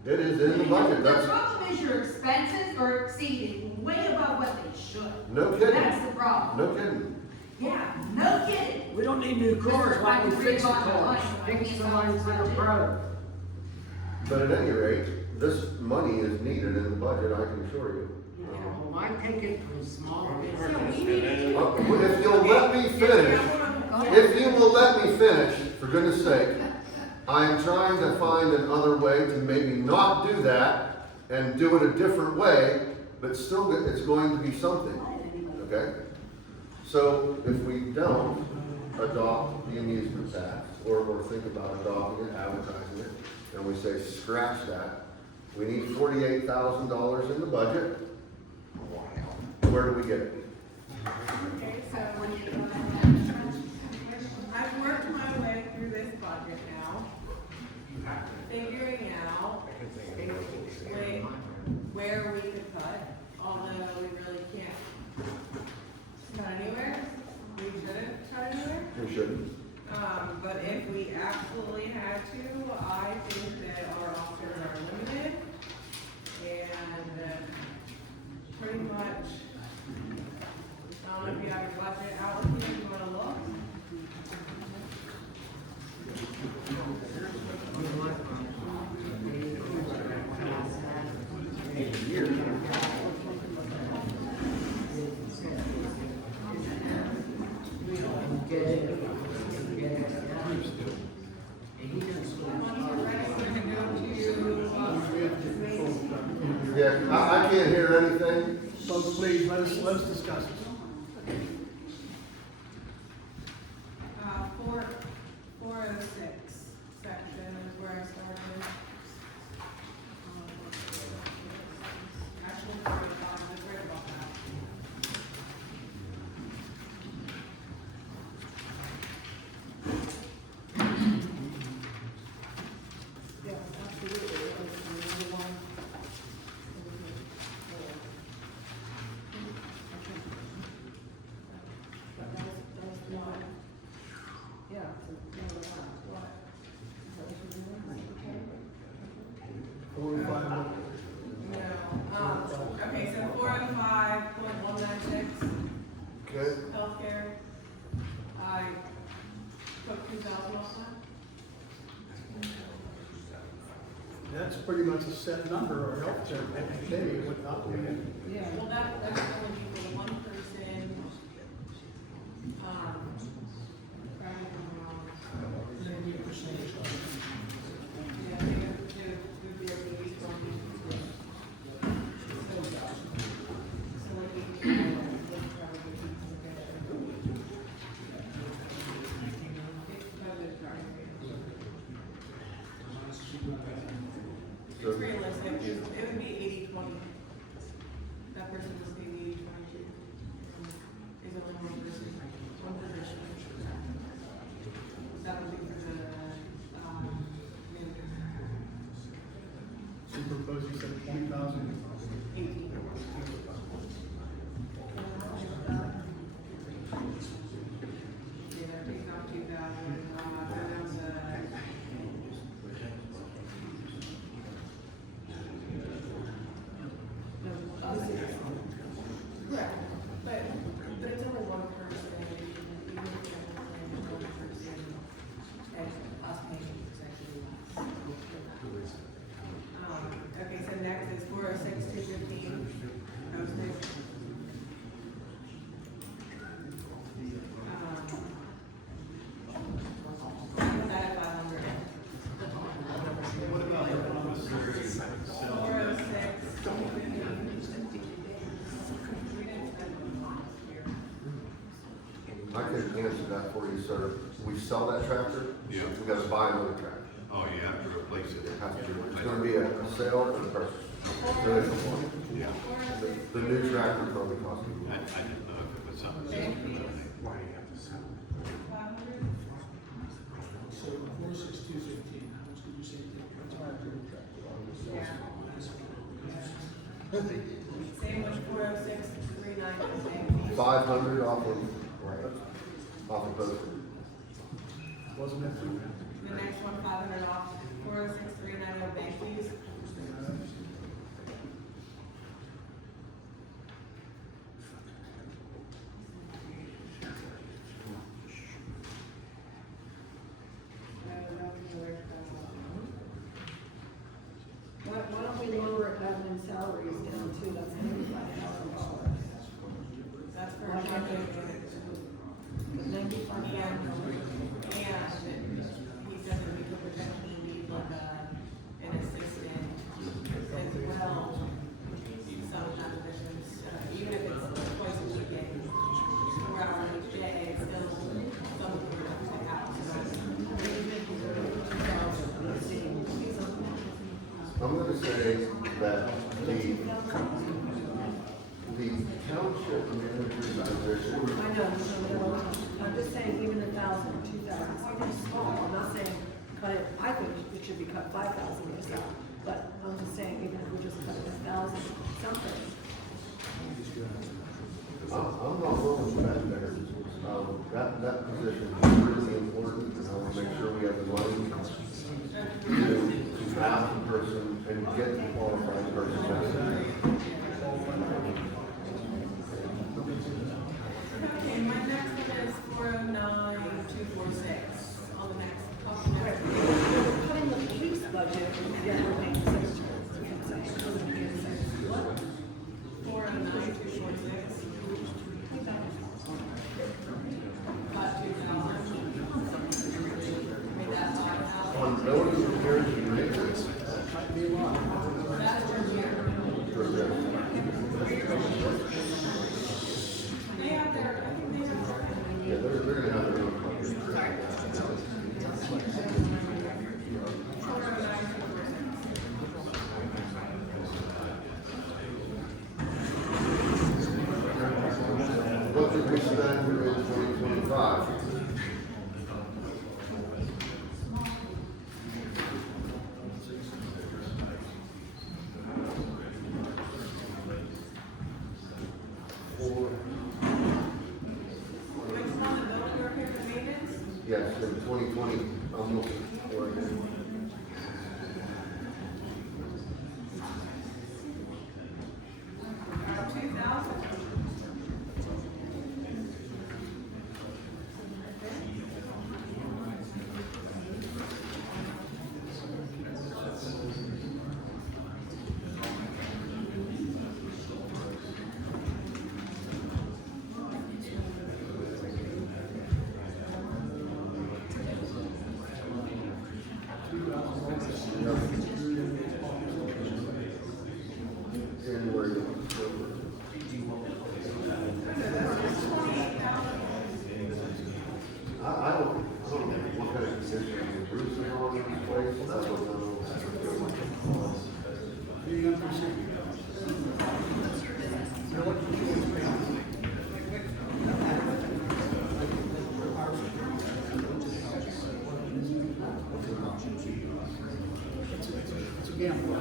It is in the budget. The That's, problem is your expenses are exceeding way above what they should. no kidding. That's the problem. No kidding. Yeah, no kidding. We don't need new cars, why don't we fix the cars? Fix somebody's little problem. But at any rate, this money is needed in the budget, I can assure you. Why take it from small business? If you'll let me finish, if you will let me finish, for goodness sake, I am trying to find another way to maybe not do that and do it a different way, but still it's going to be something, okay? So if we don't adopt the amusement tax, or think about adopting it, advertising it, and we say scratch that, we need $48,000 in the budget. Where do we get it? Okay, so I've worked my way through this budget now, figuring out basically where we could cut, although we really can't cut anywhere. We shouldn't cut anywhere. We shouldn't. But if we absolutely had to, I think that our officers are limited and pretty much, I don't know if you have your budget out with you, if you wanna look. Yeah, I can't hear anything. So please, let us discuss it. 406 section is where I started. Actually, 45, it's right about that. Yeah, absolutely. It was the one. 405. Okay, so 405.196, Okay, healthcare. I put 2,000 off that. That's pretty much a set number, or healthcare, every day without doing Yeah. Well, that's only be for one person. Maybe a percentage of it. Yeah, they would be able to use one. So like it's realistic, it would be 80-20. That person was being 80-20. Is only one person, one position. That would be for the, manager. Supervisor, you said 20,000. 18. Yeah, that takes off 2,000, that was, correct, but it's only one person, even if you have a plan with one person, and us paying is actually less. Okay, so next is 406-215, postage. Put that at 500. What about the 406. I can answer that for you, sir. We sell that tractor, Yeah. we gotta buy another tractor. Oh, you have to replace it. It has to, it's gonna be a sale or a purchase. There is one. Yeah. The new tractor probably costs you. I didn't know if it was something. Why do you have to sell? 500? So 46215, how much did you say? Yeah. Same with 406-390. 500 off of both. Wasn't it? The next one, 500 off, 406-390 bank fees. Why don't we lower admin salaries down to, that's $95,000. That's for a budget. And he said that we could potentially need like an assistant as well. Some of the positions, even if it's twice a weekend, 4 hours each day, it's still some of the work to the house. I'm gonna say that the township manager's position. I know, I'm just saying even 1,000, 2,000, something small, I'm not saying cut it, I think it should be cut 5,000 yourself, but I'm just saying even if we just cut it 1,000, something. I'm not looking for that there. That position is really important, and I want to make sure we have the money to draft the person and get the qualified person. Okay, my next one is 409-246 on the next. We're cutting the police budget, yet we're paying the secretary. What? 409-246. About 2,000. Made that 5,000. On building repairs and maintenance. That's per year. They have their, I think they have their. Yeah, they're gonna have their own. What did we spend in 2025? Which one, the building repairs and maintenance? Yes, in 2020, I'm looking for it. January. I don't know what kind of condition the roofs are on in this place, that's what I know. It's a gamble.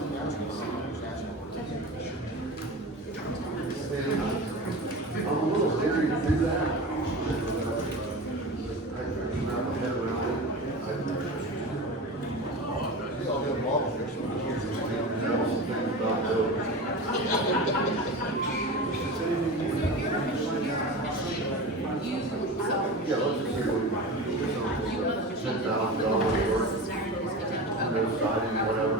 I'm a little leery to do that. I can wrap my head around it. I'll get a model picture. Yeah, let's just see what we $10,000 worth. No siding, whatever.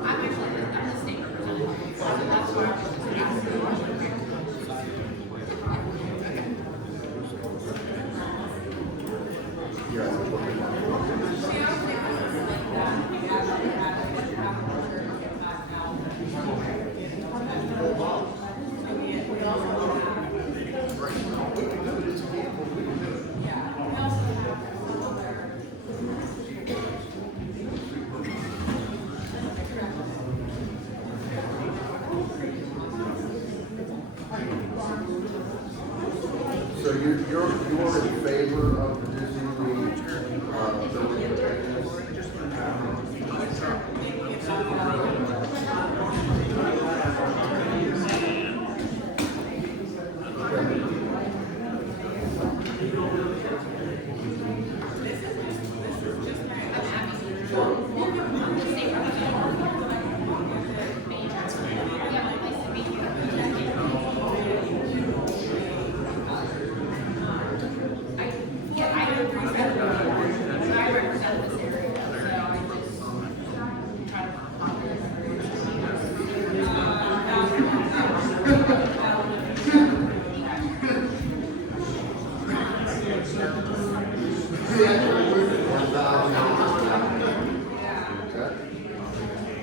So you're in favor of reducing the building maintenance?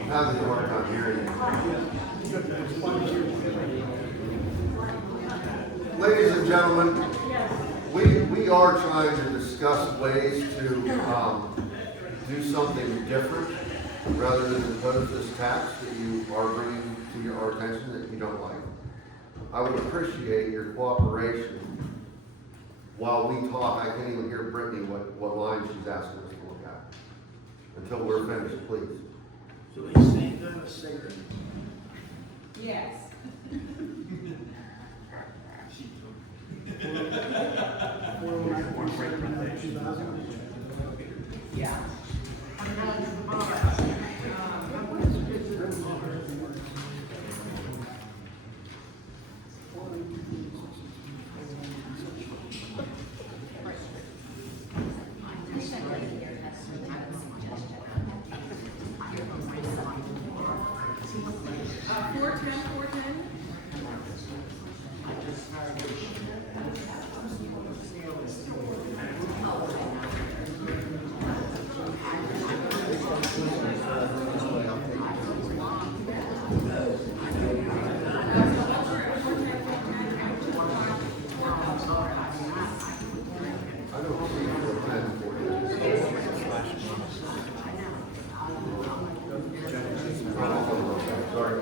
How's it work on hearing you? Ladies and gentlemen, we are trying to discuss ways to do something different rather than impose this tax that you are bringing to our attention that you don't like. I would appreciate your cooperation. While we talk, I can't even hear Brittany what line she's asking us to look at. Until we're finished, please. So he's saying that a cigarette? Yes. Yeah. Sorry.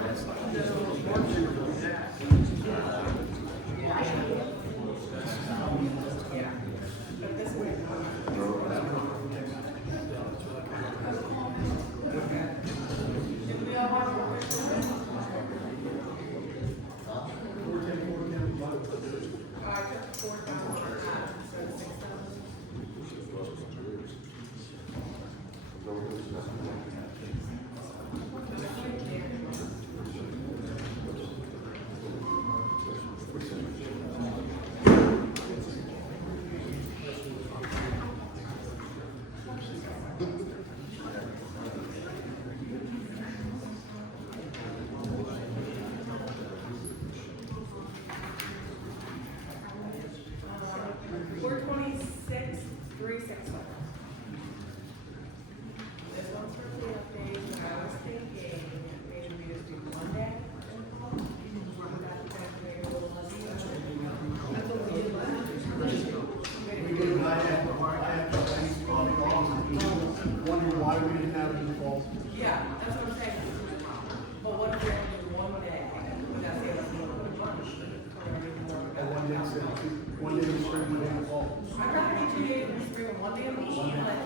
in one damn meeting, like,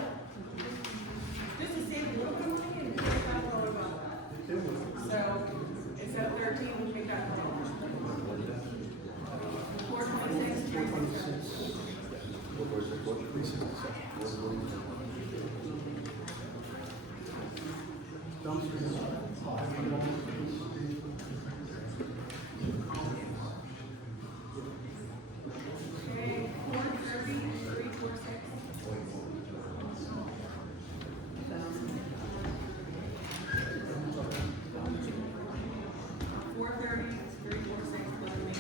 just to save a little bit of money and $35 about that. So, instead of 13, we make that 12. 426. Okay, 430, 346. 430, 346, putting in,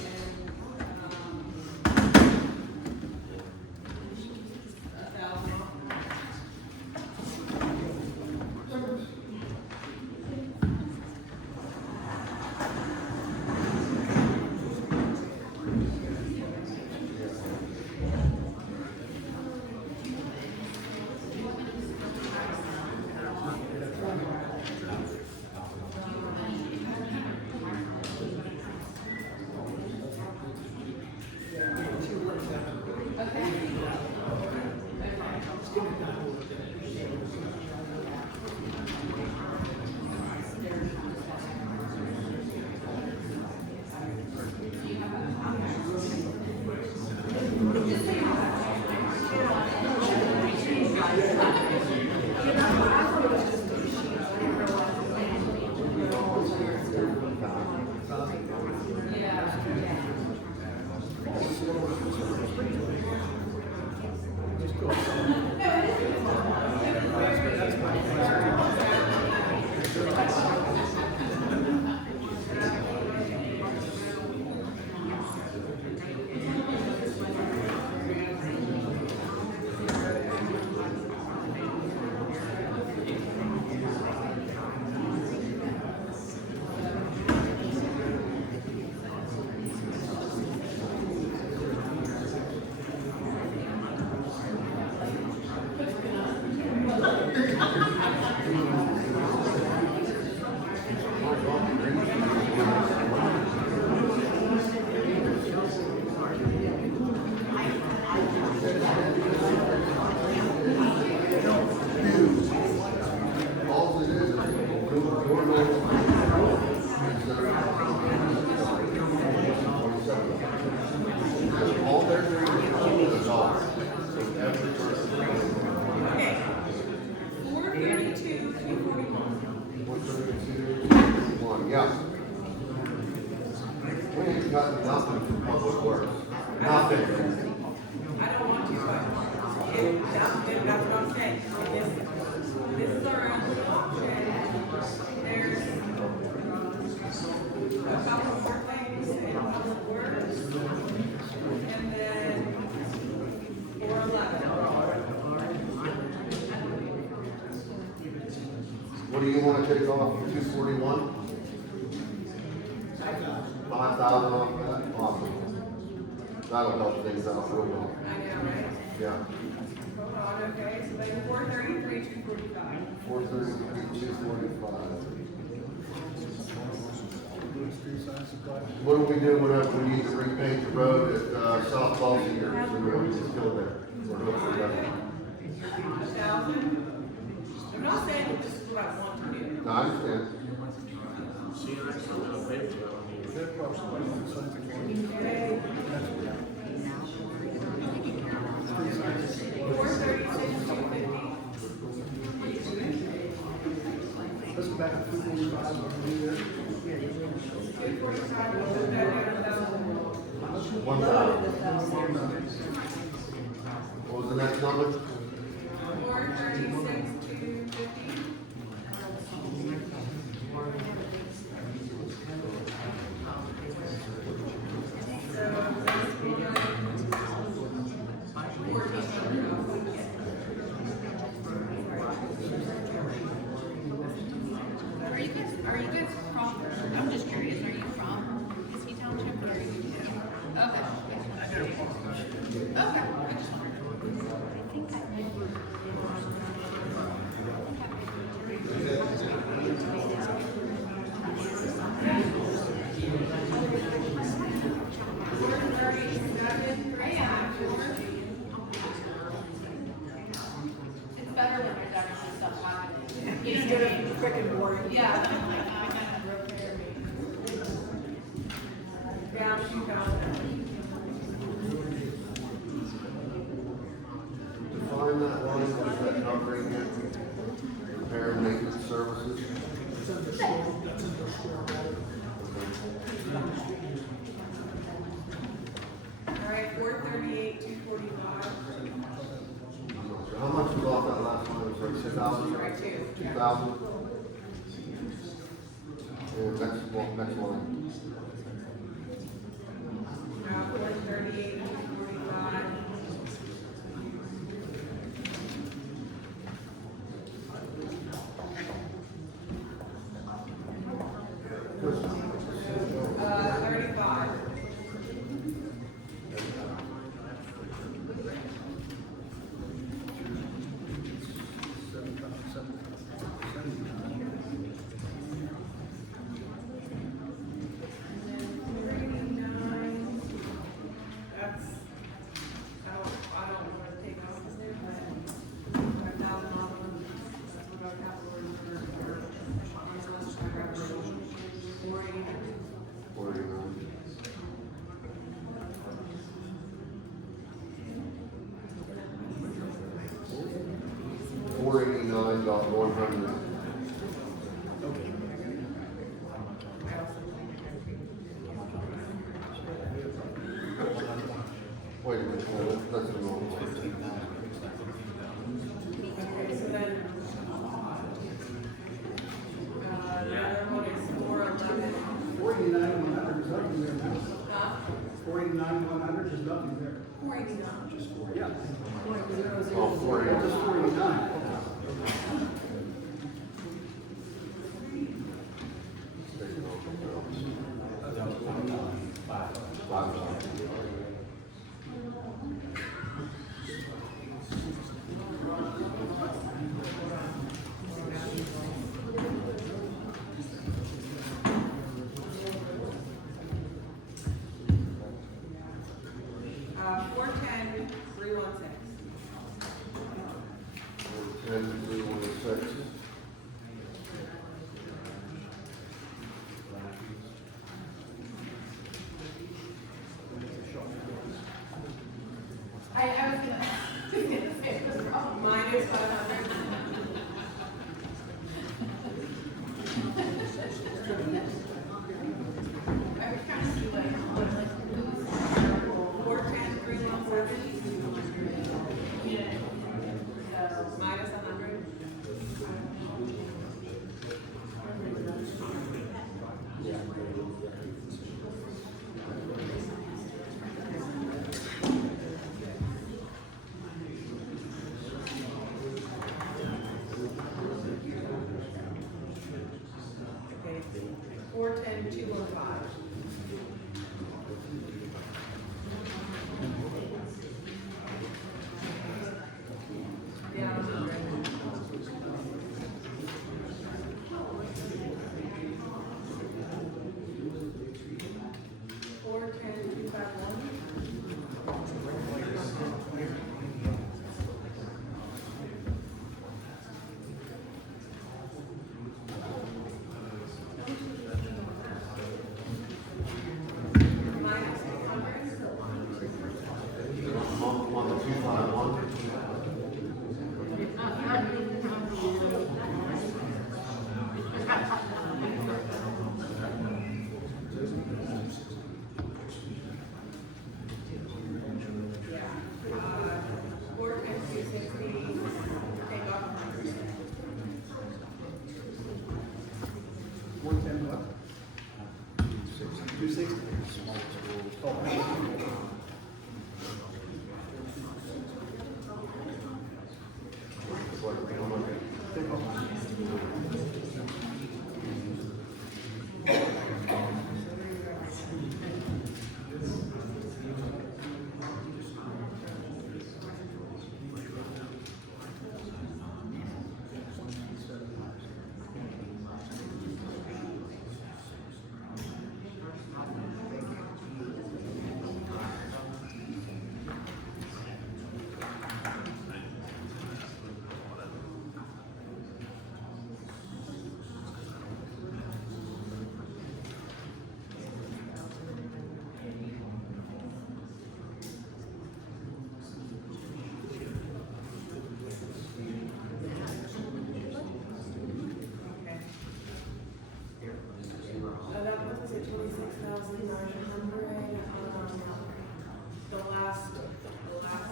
All they're doing is the dollar. okay. 432, 241. 1, yeah. We ain't got nothing from Public Works. Nothing. I don't want to, but that's what I'm saying. This is our own option. There's a couple more things in Public Works. And then 411. What do you want to take off for 241? 5,000 off that? Awesome. That'll help things out real well. I know, right? Yeah. Hold on, okay, so then 433, 245. 433, 245. What do we do whenever we need to repaint the road at South Balsy here? So we're still there. We're hopefully done. 1,000. I'm not saying that this is what I want to do. No, I understand. Okay. 436, 250. Let's go back to 245 over here. 245, we'll put that at 1,000. 1,000. What was the next number? 436, 250. So, that's 14. Are you guys from, I'm just curious, are you from Kiski Township or are you? Okay. Okay. I just wondered. I think That's in their store. All right, 438, 245. How much was off that last one? It was like 6,000? Right, 2,000? And next one. 438, 245. Uh, 35. That's, I don't wanna take off this new, but $5,000 off of them. That's what our capital reserve for. 489. $489,100. Wait a minute, that's the wrong one. Okay, so then, the other one is 411. 49,100 is nothing there. Huh? 49,100 is nothing there. 489. Yeah. Oh, 40. Just 49. Uh, 410, 316. 410,316. I was gonna say it was wrong. Minus 500. I was trying to see like, what like, who's. 410, 317. Minus 100. Okay, 410, 215. Yeah, 100. 410, 251. Minus 800. On the 251. Uh, 410, 260. Take off 100. 410 what? 260. Oh, take off. The last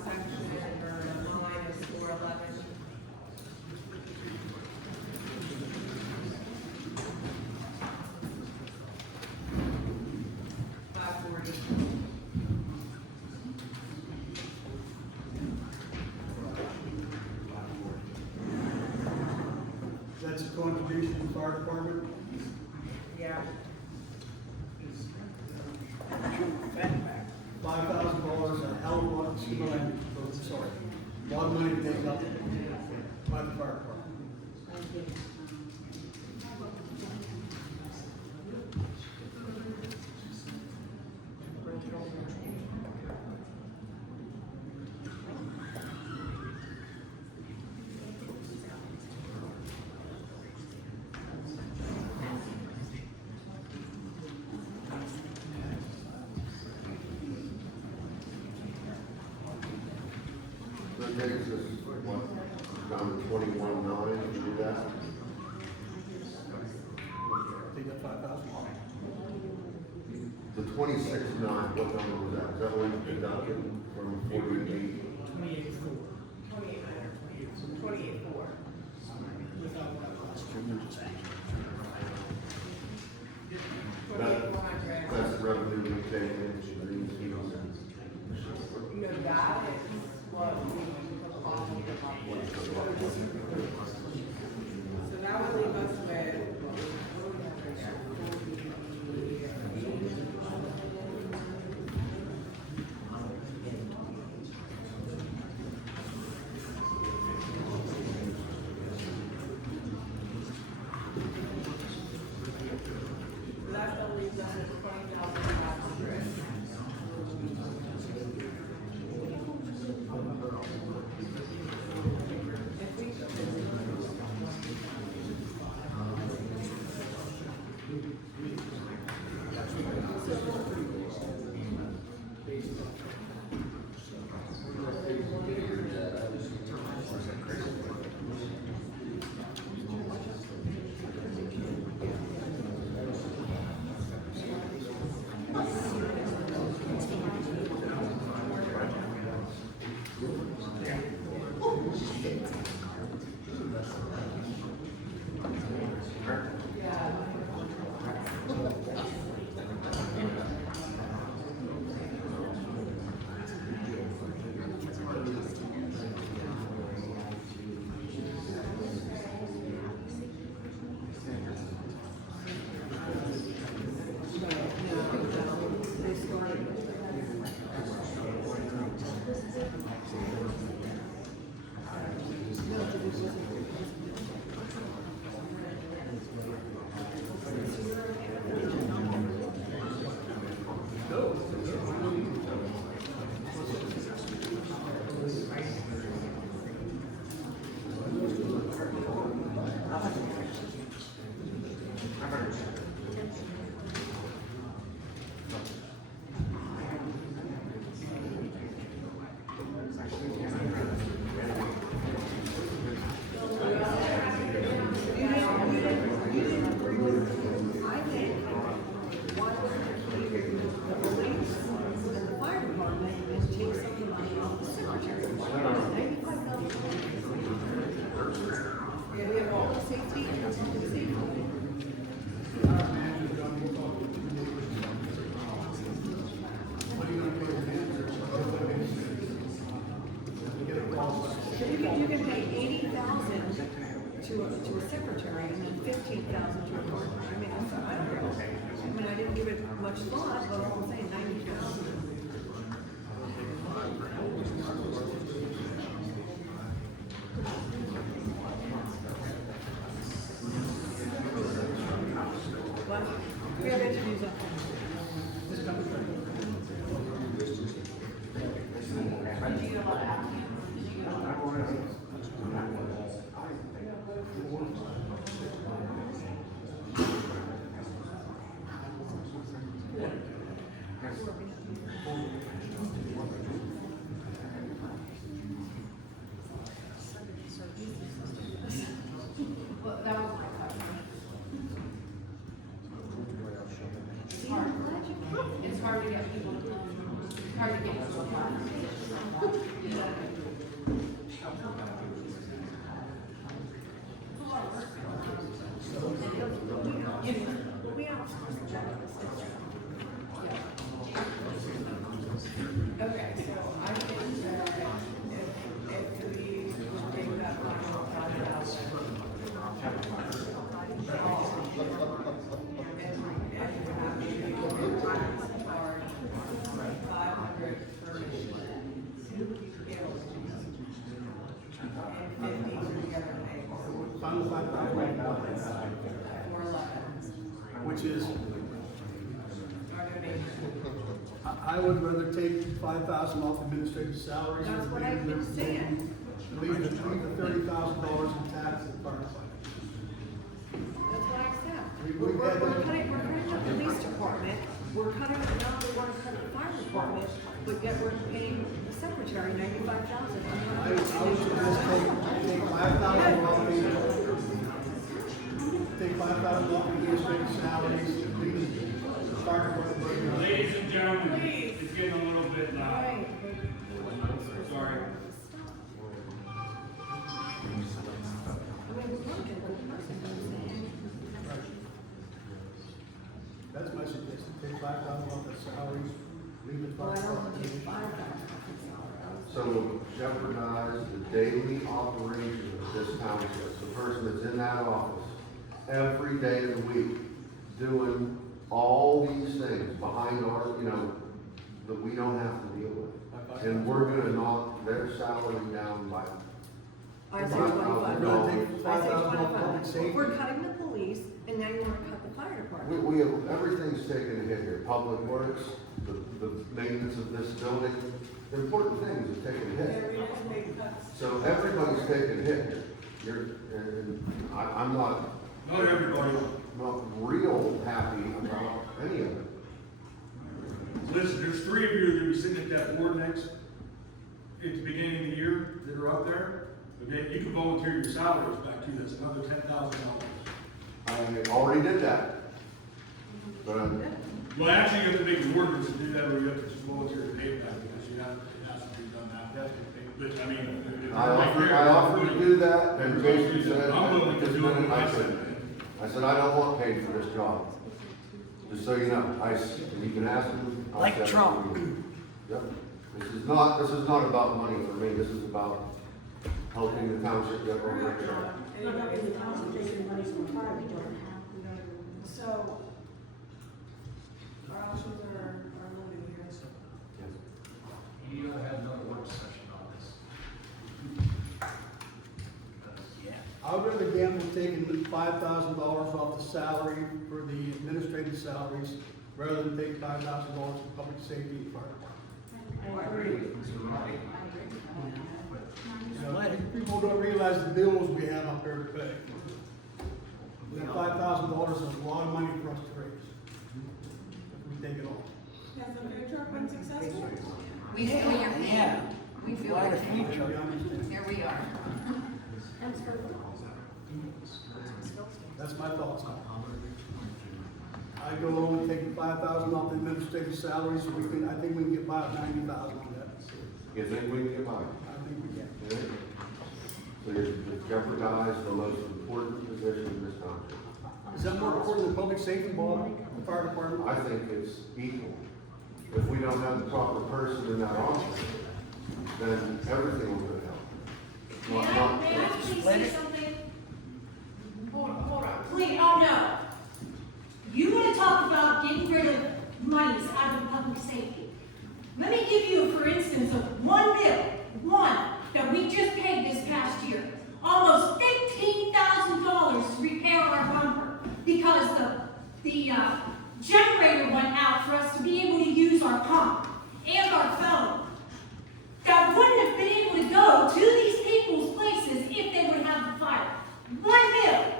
section or line is 411. That's a contribution to the fire department. Yeah. $5,000, a hell of a lot, sorry, a lot of money to make up by the fire department. That takes us, what, down to 21.9, you do that? Take that 5,000. The 26.9, what number was that? Is that what you deducted from 48? 28.4. Without that last That's the revenue we take in, No, that is what we put on the So that would leave us with. That still leaves us with 20,500. You can pay 80,000 to a secretary and then 15,000 to a clerk. I mean, I don't know. I mean, I didn't give it much thought, but I'm saying 90,000. Well, we have interviews up there. Well, that was my question. See, I'm glad you came. hard to get to a fire. Okay, so I think that if we take that final $5,000. Which is, I would rather take 5,000 off administrative salaries. That's what I keep saying. Leave the $30,000 in tax and fire department. That's what I said. We're We're cutting the police department, we're cutting, now we want to cut the fire department, but yet we're paying the secretary $95,000. I would suggest take 5,000 off the administrative salaries, leave the fire department. Ladies and gentlemen, it's getting a little bit loud. Sorry. That's my suggestion, take 5,000 off the salaries, leave the fire department. So jeopardize the daily operation of this township, the person that's in that office, every day of the week, doing all these things behind our, that we don't have to deal with. And we're gonna knock their salary down by I say 25. $5,000 I say public safety. 25. We're cutting the police, and now you want to cut the fire department. We have, everything's taken a hit here. Public Works, the maintenance of this building, the important things are taking a hit. So everybody's taking a hit here. I'm not real happy about any of it. Listen, there's 3 of you that will be sitting at that board next, at the beginning of the year, that are up there. Okay, you can volunteer your salaries back to you, that's another $10,000. I already did that. But Well, actually, you have to make the ordinance to do that, or you have to just volunteer to pay it back, because you have, it has to be done that. But, I mean. I offered to do that, and Jason said, I'm willing to do it. I said, I don't want paid for this job. Just so you know, you can ask him. Like Trump. Yep. This is not about money for me, this is about helping the township get over their job. Not that the township taking money from the fire department. So, our options are limited here, so. You gotta have another work session on this. I would rather gamble taking $5,000 off the salary for the administrative salaries, rather than take $5,000 for public safety and fire department. People don't realize the bills we have up there to pay. That $5,000 is a lot of money for us to raise. If we take it off. Has the food truck been successful? We feel your pain. Yeah. We feel Quite your a pain. future. Here we are. That's my thoughts on it. I go along and take $5,000 off the administrative salaries, so I think we can get by at $90,000 on that. You think we can get by? I think we can. Yeah. So you jeopardize the most important position in this township. Is that more important than public safety, Bob, the fire department? I think it's equal. If we don't have the proper person in that office, then everything will go down. May I please say something? Hold on, please, oh no. You want to talk about getting rid of monies out of public safety. Let me give you, for instance, one that we just paid this past year. Almost $15,000 to repair our bumper because the generator went out for us to be able to use our pump and our phone. That wouldn't have been able to go to these people's places if they would have the fire. $1 million.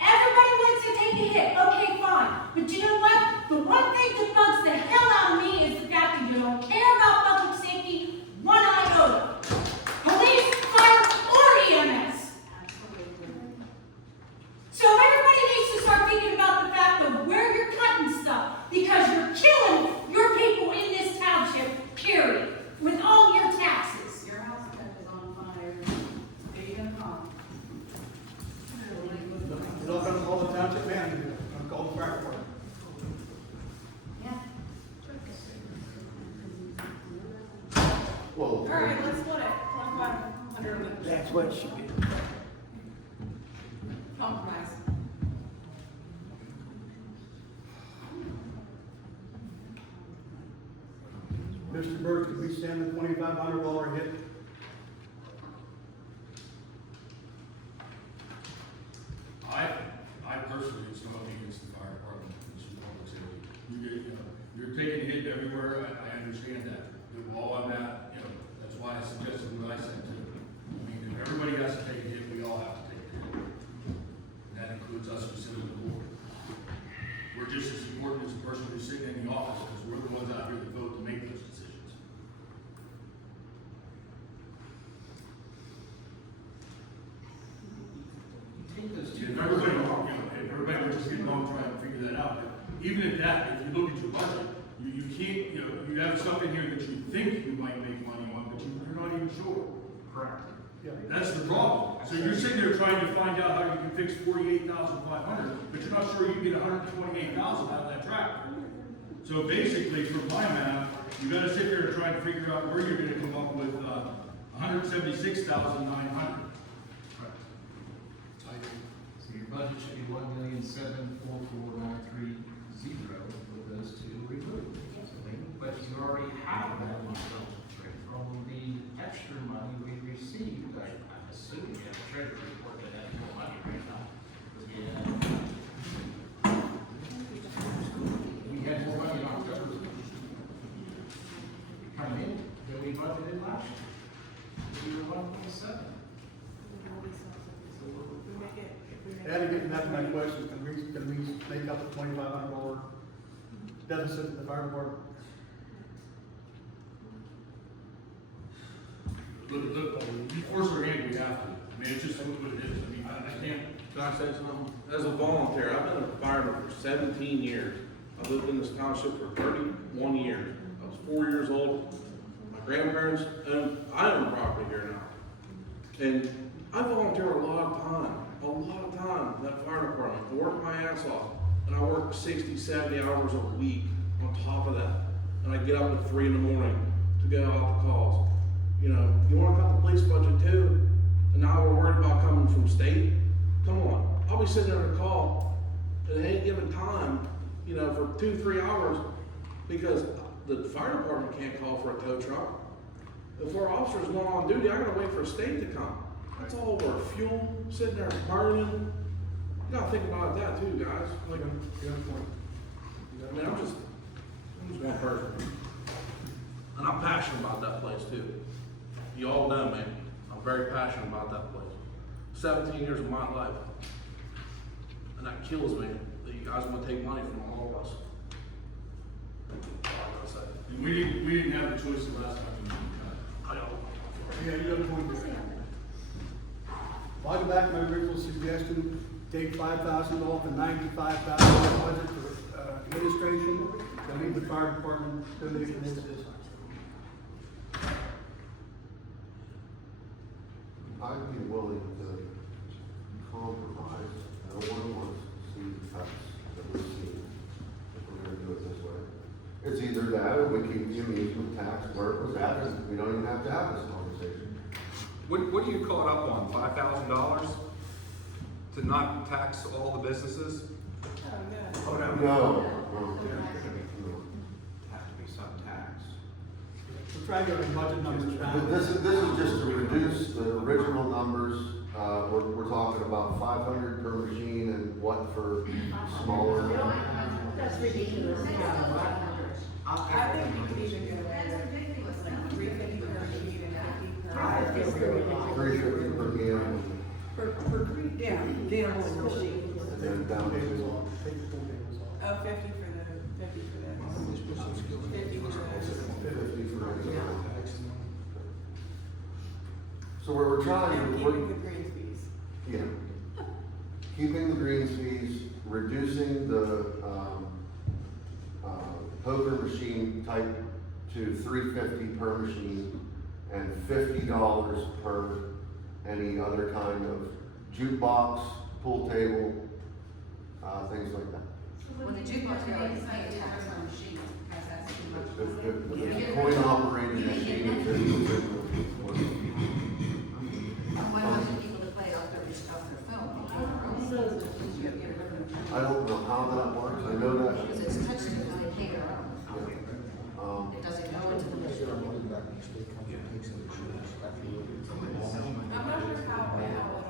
Everybody wants to take a hit. Okay, fine. But you know what? The one thing that bugs the hell out of me is the fact that you don't care about public safety one iota. Police, fire, or EMS. So everybody needs to start thinking about the fact of where you're cutting stuff because you're killing your people in this what it should be. Compromise. Mr. Burke, could we stand the $2,500 hit? I personally, it's not against the fire department, it's your public safety. You're taking a hit everywhere, I understand that. We're all on that, that's why I suggested what I said too. I mean, if everybody has to take a hit, we all have to take a hit. And that includes us who sit on the board. We're just as important as the person who's sitting in the office, because we're the ones out here that vote to make those decisions. If everybody would just get along trying to figure that out, but even at that, if you look at your budget, you can't, you have something here that you think you might make money on, but you're not even sure. Correct. That's the problem. So you're sitting there trying to find out how you can fix 48,500, but you're not sure you can get 128,000 out of that tractor. So basically, from my math, you gotta sit there and try to figure out where you're gonna come up with, 176,900. So your budget should be 1,744,930 with those two removed. But you already have that one from the extra money we received. I'm assuming you have a treasury report that has more money right now. We had more money in October. Come in, than we budgeted last year. We were 1.7. Adding it back to my question, can we make up the $2,500 deficit in the fire department? Look, you force our hand, we have to. I mean, it's just what it is. I mean, I can't. Can I say something? As a volunteer, I've been a fireman for 17 years. I've lived in this township for 31 years. I was 4 years old. My grandparents I own property here now. And I volunteer a lot of time in that fire department. I work my ass off. And I work 60, 70 hours a week on top of that. And I get up at 3 in the morning to go out to calls. You want to cut the police budget too? And now we're worried about coming from state? Come on. I'll be sitting there at a call at any given time, for 2-3 hours because the fire department can't call for a tow truck. If our officer's not on duty, I gotta wait for state to come. That's all over fuel, sitting there burning. You gotta think about that too, guys. Like, I'm just one person. And I'm passionate about that place too. You all know me. I'm very passionate about that place. 17 years of my life. And that kills me that you guys want to take money from all of us. That's all I'm gonna say. And we didn't have the choice the last time. I know. Yeah, you got a point there. Well, I'll go back to my original suggestion, take $5,000 off the $95,000 budget for administration, and leave the fire department donation as is. I'd be willing to compromise. I don't want to see the cuts that we're seeing, if we're gonna do it this way. It's either that or we keep the amusement tax where it was at, and we don't even have to have this conversation. What are you caught up on, $5,000? To not tax all the businesses? No. Have to be some tax. We're trying to get the budget numbers down. This is just to reduce the original numbers. We're talking about 500 per machine and what for smaller? That's ridiculous. I think we could even get away with like 350 per machine and 50 per. 350 per gallon. Yeah, gambling machine. And then down to. Oh, 50 for the, 50 for this. 50 for this. So we're trying, And keeping the greens fees. yeah, keeping the greens fees, reducing the, poker machine type to $350 per machine and $50 per any other kind of jukebox, pool table, things like that. When the jukebox, you're like, it's not a tax on machine, because that's too much. The coin operated machine. When don't know how that works, I know that. Because it's touched it when they pay their own. It doesn't go into the machine. I'm not sure how it all.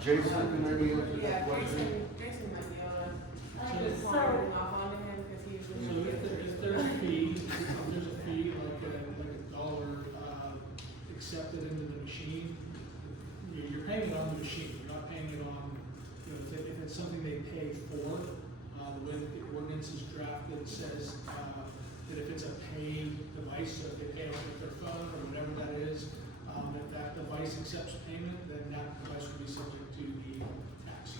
Jason, can I be answer Yeah, that question? Jason might be able to. So- Forwarding off onto him because he's So the. if there's a fee, there's a fee, like a dollar, accepted into the machine, you're paying it on the machine, you're not paying it on, you know, if it's something they pay for, the way the ordinance is drafted says, that if it's a paid device, so if they pay with their phone or whatever that is, if that device accepts payment, then that device will be subject to the tax.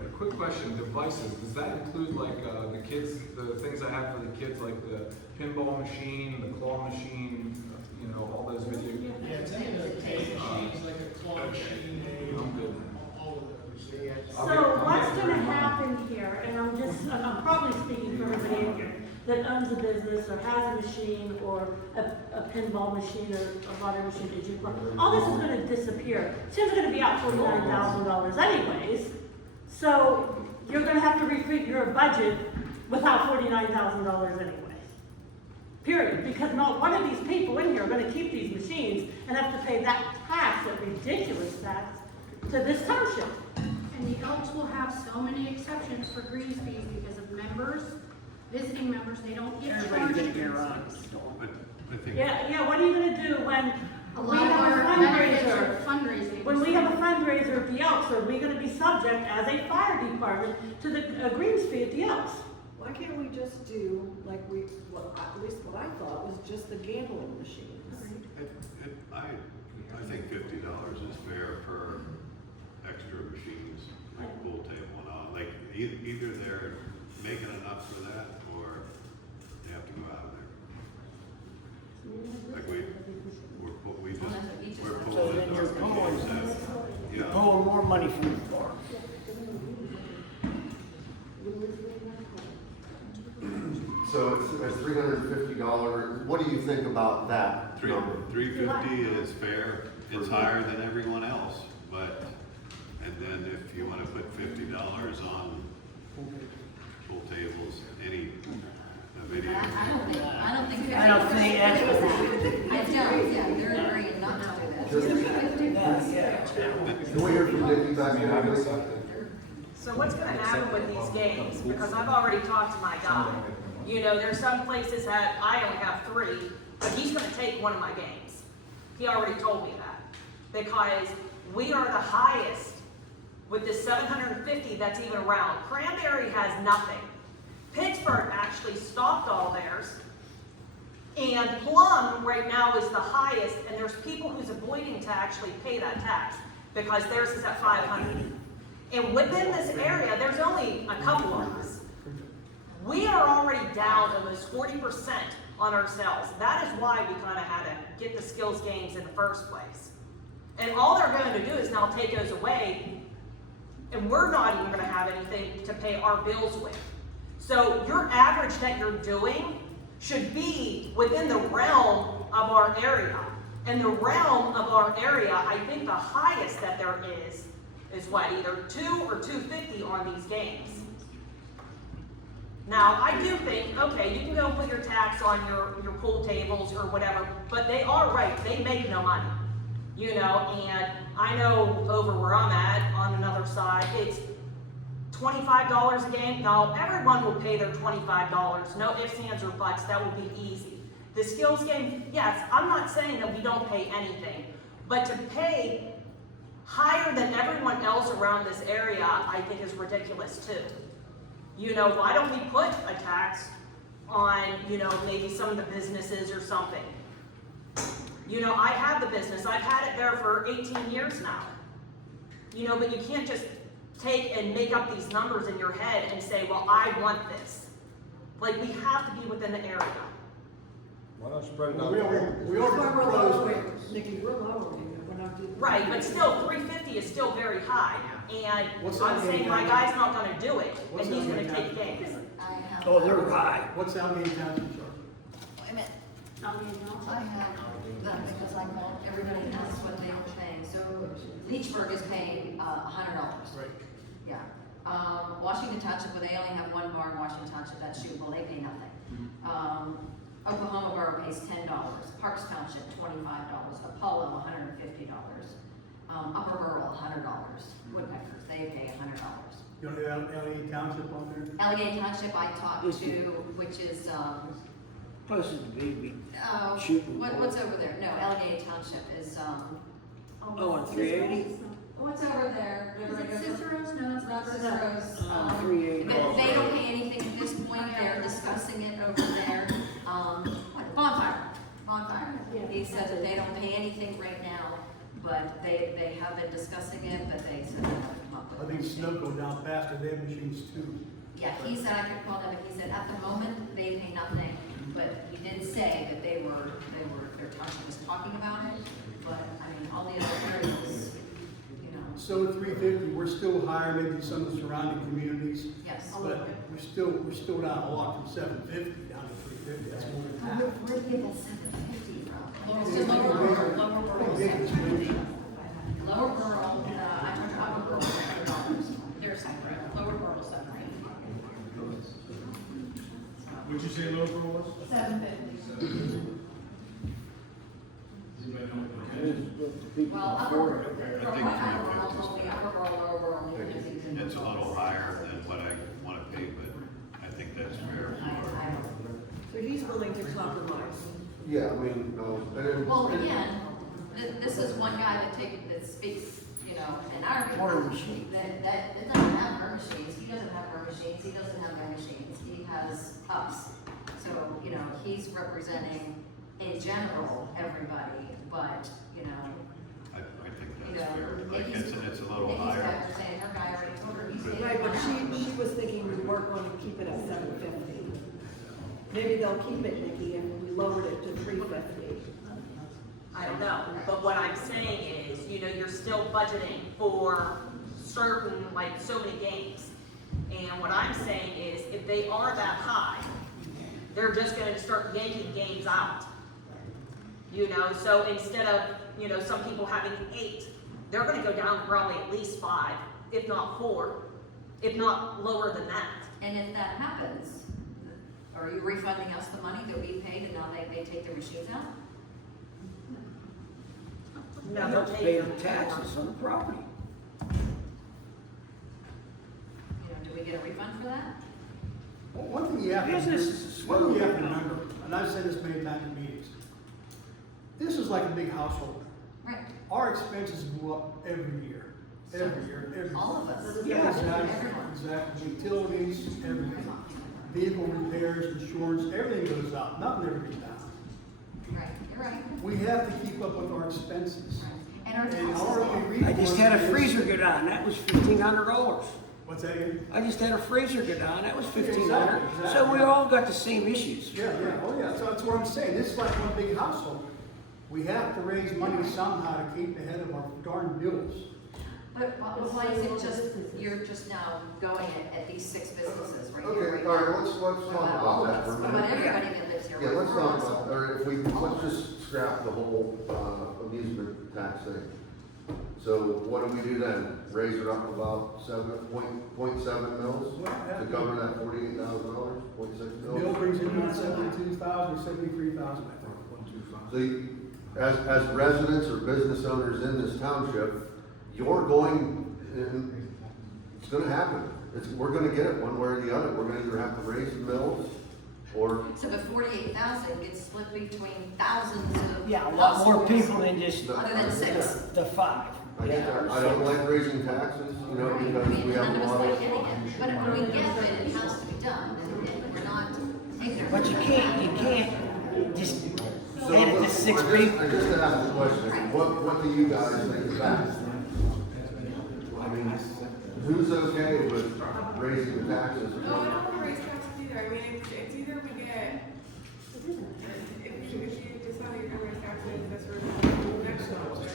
A quick question, devices, does that include like, the kids, the things I have for the kids, like the pinball machine, the claw machine, you know, all those video games? Yeah, it's any of the pay machines, like a claw machine, all of those. So what's gonna happen here, and I'm probably speaking for everybody here that owns a business or has a machine or a pinball machine or a lottery machine, that you play, all this is gonna disappear. It's gonna be out $49,000 anyways. So you're gonna have to refit your budget without $49,000 anyways. Period, because not one of these people in here are gonna keep these machines and have to pay that tax, that ridiculous tax, to this township. And the Elks will have so many exceptions for greens fees because of members, visiting members, they don't get charged. Everybody's gonna get around. I think. Yeah, what are you gonna do when A we lot of have a our benefits fundraiser? are fundraising. When we have a fundraiser at the Elks, are we gonna be subject as a fire department to the greens fee at the Elks? Why can't we just do, like at least what I thought was just the gambling machines? I think $50 is fair per extra machines, like pool table and all, like either they're making enough for that or they have to go out of there. Like we're So pulling then in you're our pulling, machines that, you're pulling more money from the bar. So it's $350, what do you think about that number? $350 is fair, it's higher than everyone else, but, and then if you wanna put $50 on pool tables, any video. I don't think. I don't think that's They're agreeing not to do that. Can we hear from Dickie back there? So what's gonna happen with these games, because I've already talked to my guy. You know, there's some places that I only have 3, but he's gonna take one of my games. He already told me that. Because we are the highest with the 750 that's even around. Cranberry has nothing. Pittsburgh actually stopped all theirs. And Plum right now is the highest, and there's people who's avoiding to actually pay that tax because theirs is at 500. And within this area, there's only a couple of us. We are already down almost 40% on our sales. That is why we kind of had to get the skills games in the first place. And all they're going to do is now take those away, and we're not even going to have anything to pay our bills with. So your average that you're doing should be within the realm of our area. And the realm of our area, I think the highest that there is what, either 2 or 250 on these games. Now, I do think, okay, you can go put your tax on your pool tables or whatever, but they are right, they make no money. You know, and I know over where I'm at, on another side, it's $25 a game. Now, everyone will pay their $25. No ifs, ands, or buts, that would be easy. The skills game, yes, I'm not saying that we don't pay anything, but to pay higher than everyone else around this area, I think is ridiculous too. You know, why don't we put a tax on, you know, maybe some of the businesses or something? You know, I have the business. I've had it there for 18 years now. You know, but you can't just take and make up these numbers in your head and say, well, I want this. Like, we have to be within the area. Why not spread it out? We already proposed. Nikki, we're lowering it, we're not doing. Right, but still, 350 is still very high. And What's I'm that saying mean? my guy's not gonna do it, What's and he's that gonna mean? take games. Oh, they're high. What's Allegheny Township charge? Wait a minute. I have them because I want everybody knows what they are paying. So Leechburg is paying $100. Right. Yeah. Washington Township, where they only have one bar in Washington Township, that's shootable, they pay nothing. Oklahoma Borough pays $10, Parks Township $25, Apollo $150, Upper Rural $100, Woodpeckers, they pay $100. You don't have LA Township on there? Alligator Township I talked to, which is, Closest to baby. oh, what's over there? No, Alligator Township is, Oh, on 380? what's over there? Is it Cicero's? No, it's not Cicero's. Cicero's. 380. They don't pay anything at this point, they're discussing it over there. Bonfire. He said that they don't pay anything right now, but they have been discussing it, but they said they have to come up with. I think Snow go down faster, they have machines too. Yeah, he said, I could call them, and he said, at the moment, they pay nothing, but he did say that their township was talking about it, but, I mean, all the other areas, you know. So at 350, we're still higher maybe than some of the surrounding communities. Yes. But we're still down a lot from 750 down to 350, that's more than half. Where did you get that 750 from? Lower rural, I took upper rural, $7. They're separate, lower rural separate. What'd you say low for was? 750. Anybody know what the is? Well, upper rural, upper rural, lower rural. It's a little higher than what I wanna pay, but I think that's fair. So he's willing to compromise. Yeah, I mean, and then. Well, again, this is one guy that speaks, you know, in our. Water machine. That doesn't have her machines, he doesn't have her machines, he doesn't have their machines, he has us. So, you know, he's representing in general, everybody, but, you know. I think You that's know, fair, like, he's- it's a little he's higher. got- saying her guy already told her, he's saying. Right, but she was thinking we weren't going to keep it at 750. Maybe they'll keep it, Nikki, and we lowered it to 350. I don't know, but what I'm saying is, you know, you're still budgeting for certain, like, so many games. And what I'm saying is, if they are that high, they're just gonna start yanking games out. You know, so instead of, you know, some people having 8, they're gonna go down probably at least 5, if not 4, if not lower than that. And if that happens, are you refunding us the money that we paid and now they take their machines out? No, They they're don't pay taking their taxes on the property. You know, do we get a refund for that? Well, one thing you have to, Business is one thing you have to remember, and I've said this many times in meetings, this is like a big household. Right. Our expenses go up every year, every year. All of us. Yeah, Everyone. exactly, utilities, everything. Vehicle repairs, insurance, everything goes up, nothing ever goes down. Right, you're right. We have to keep up with our expenses. And our And taxes. our only I just had a recourse freezer is- go down, that was $1,500. What's that again? I just had a freezer go down, that was $1,500. Exactly. So we all got the same issues. Yeah, oh yeah, so that's what I'm saying, this is like one big household. We have to raise money somehow to keep ahead of our darn bills. But why is it just, you're just now going at these 6 businesses right here, Okay, right all right, now? let's What talk all about of that for us? a What minute. about everybody that lives here? Yeah, let's We're talk also- about, or if we, let's just scrap the whole, amusement tax thing. So what do we do then? Raise it up about 7.7 mils to cover that $48,000, 0.6 mils? Bill brings in about 72,000 or 73,000, I think. See, as residents or business owners in this township, you're going, it's gonna happen. We're gonna get it one way or the other. We're gonna either have to raise the mills or. So the 48,000 gets split between thousands of. Yeah, a lot more households people than just Other than 6. the 5. I don't like raising taxes, you know, because we have a None of us lot like of. getting it, but we get that it has to be done, and we're not ignorant. But you can't just So hand it to let's- 6 I people. just asked the question, what do you guys think of that? I mean, who's okay with raising the taxes? No, I don't wanna raise taxes either, I mean, it's either we get, if you decide you're gonna raise taxes, that's where the next one.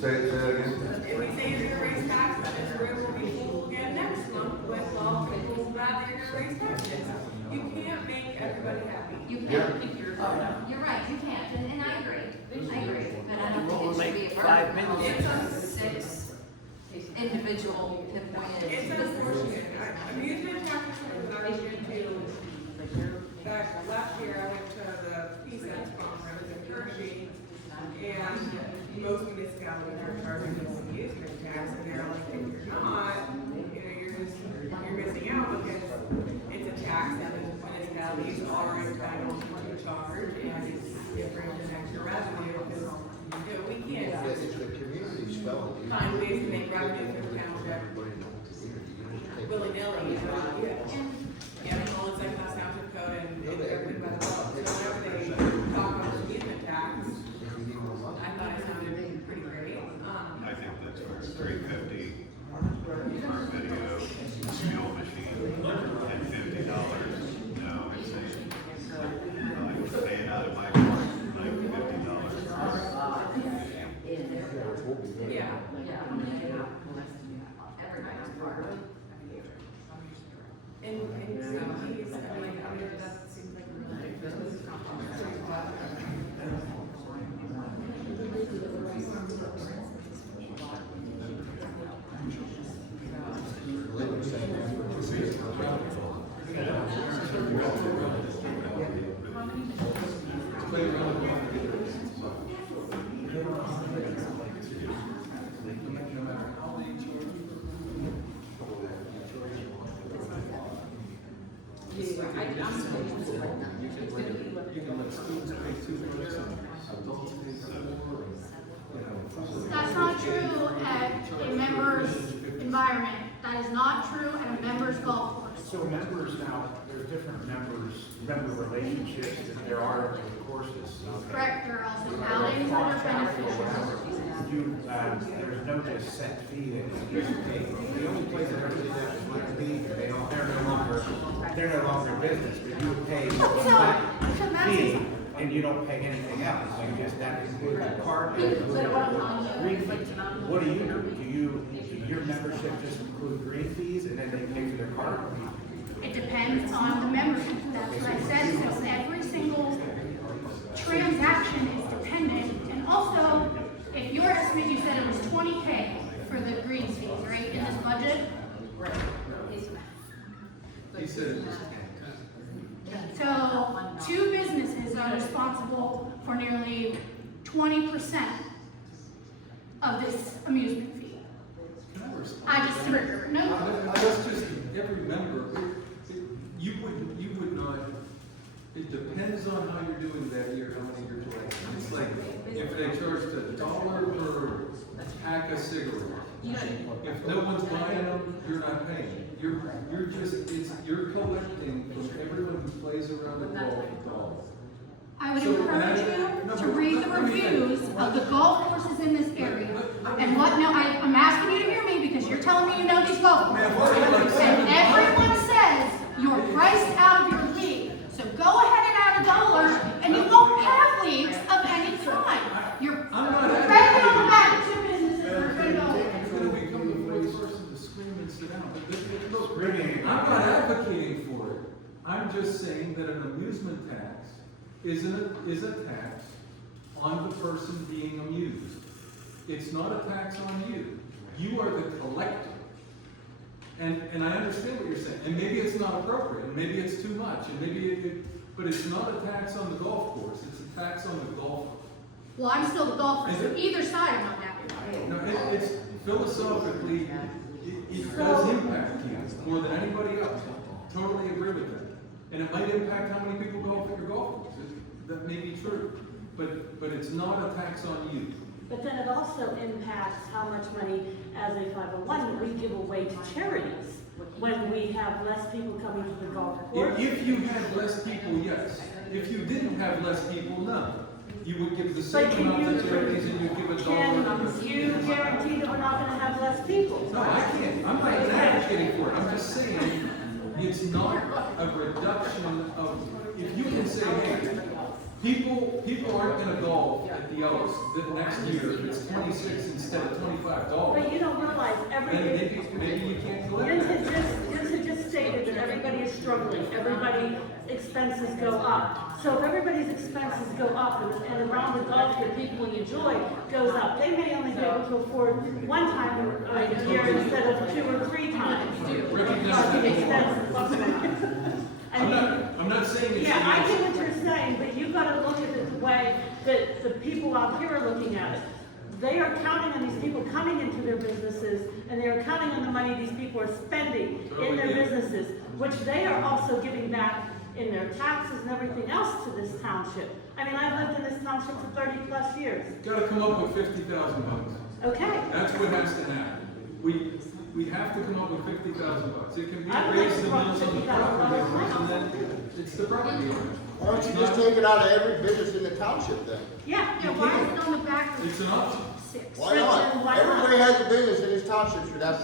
Say it again. If we say you're gonna raise taxes, this room will be full again next month with, well, people that you're gonna raise taxes. You can't make everybody happy. You can't, you're right, you can't, and I agree, but I don't think it should be a Make 5 burden. minutes. It's 6. individual pinpointed. It's unfortunate. Amusement tax is something that I was into. Back last year, I went to the PSATS conference in Hershey, and most municipalities are charging this amusement tax, and they're like, if you're not, you're missing out because it's a tax that the municipalities are entitled to charge, and it brings in extra revenue because, we can't find ways to make revenue for the township willy-nilly, and all it's like Mass Township Code and everything by the law. So whenever they talk about the amusement tax, I thought it sounded pretty great. I think that's for $350 for video, fuel machine, and $50. No, it's I'm paying out of my card, like $50. Yeah. And so he's, that seems like a really That's not true at a member's environment. That is not true at a member's golf course. So members now, there's different member relationships that there are in the courses. Correct, there are also outings that are beneficial. There's no just set fee that you pay. The only place that ever did that was like the league. They're no longer in business, but you pay a flat fee and you don't pay anything else. You just, that includes the card. What do you do? Do your membership just include green fees and then they pay for their card? It depends on the membership. That's what I said. So every single transaction is dependent. And also, if your estimate, you said it was $20K for the green fees, right, in this budget? Right. He said it was 10. So, two businesses are responsible for nearly 20% of this amusement fee. Can I respond? I just no. That's just every member. You would not. It depends on how you're doing that year, how many you're collecting. It's like if they charged $1 per pack of cigarettes. If no one's buying them, you're not paying. You're collecting from everyone who plays around the golf. I would encourage you to read the reviews of the golf courses in this area. And I'm asking you to hear me because you're telling me you know these golf courses. And everyone says you're priced out of your league. So go ahead and add $1 and you won't have leagues of any kind. You're right on the back of two businesses that are going to go. It's going to become the first person to scream and sit down. I'm not advocating for it. I'm just saying that an amusement tax is a tax on the person being amused. It's not a tax on you. You are the collector. And I understand what you're saying. And maybe it's not appropriate, and maybe it's too much, and but it's not a tax on the golf course. It's a tax on the golfer. Well, I'm still the golfer, so either side I'm not happy about. No, it's philosophically, it does impact you more than anybody else. Totally agree with that. And it might impact how many people golf at your golf course. That may be true. But it's not a tax on you. But then it also impacts how much money, as a 501, we give away to charities when we have less people coming to the golf course. If you had less people, yes. If you didn't have less people, no. You would give the same amount to charities and you'd give $1. Can you guarantee that we're not going to have less people? No, I can't. I'm not advocating for it. I'm just saying it's not a reduction of, if you can say, hey, people aren't going to golf at the Elks the next year if it's 26 instead of $25. But you don't realize Then maybe you can't collect that. Yours had just stated that everybody is struggling, everybody's expenses go up. So if everybody's expenses go up and around the golf that people enjoy goes up, they may only be able to afford one time a year instead of 2 or 3 times. Because the expenses fluctuate. I'm not saying it's. Yeah, I get what you're saying, but you've got to look at it the way that the people out here are looking at it. They are counting on these people coming into their businesses, and they are counting on the money these people are spending in their businesses, which they are also giving back in their taxes and everything else to this township. I mean, I've lived in this township for 30+ years. Gotta come up with $50,000. Okay. That's what has to happen. We have to come up with $50,000. It can be I would like raised to the drop mills on the $50,000 property owners, myself. and then it's the property owner. Why don't you just take it out of every business in the township then? Yeah, Yeah, why is it on the back of It's an option. 6? Why not? Everybody has a business in this township, should have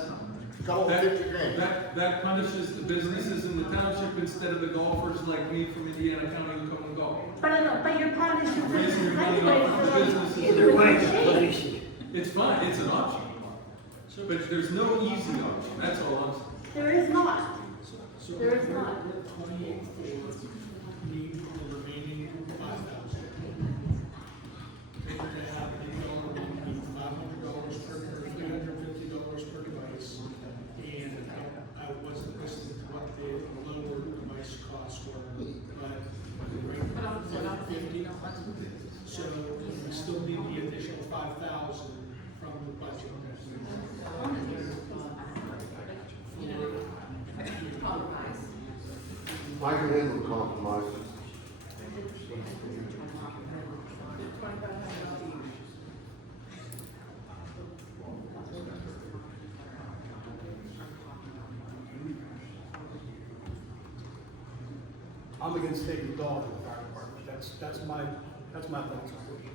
come up with 50 grand. That punishes the businesses in the township instead of the golfers like me from Indiana County who come and golf. But you're punishing Raising your businesses money anyways. off of the businesses. Either way, it's punished. It's fine, it's an option. But there's no easy option, that's all I'm saying. There is not. So There is not. 28 for need the remaining 5,000. They have $500 per, or $350 per device, and I wasn't listening to what the lower device costs were, but right, 50. So we still need the additional 5,000 from the budget. I can handle the compromise. I'm against taking a dog in the fire department. That's my thoughts on it.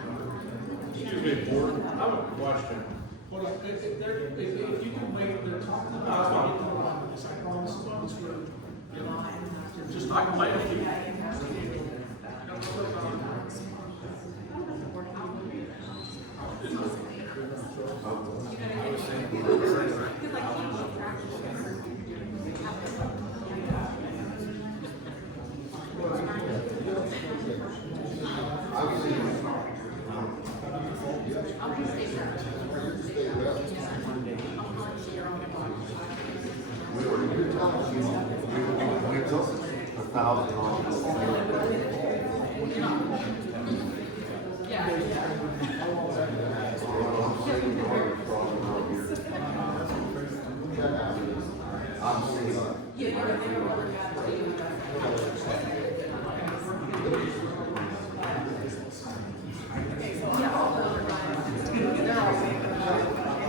Excuse me, board, I have a question. Hold on, if you can wait, they're talking about, I get more on this, I promise, as long as we're, you know, just. I can wait a few. We were in Utah, we took 1,000 I'm seeing. If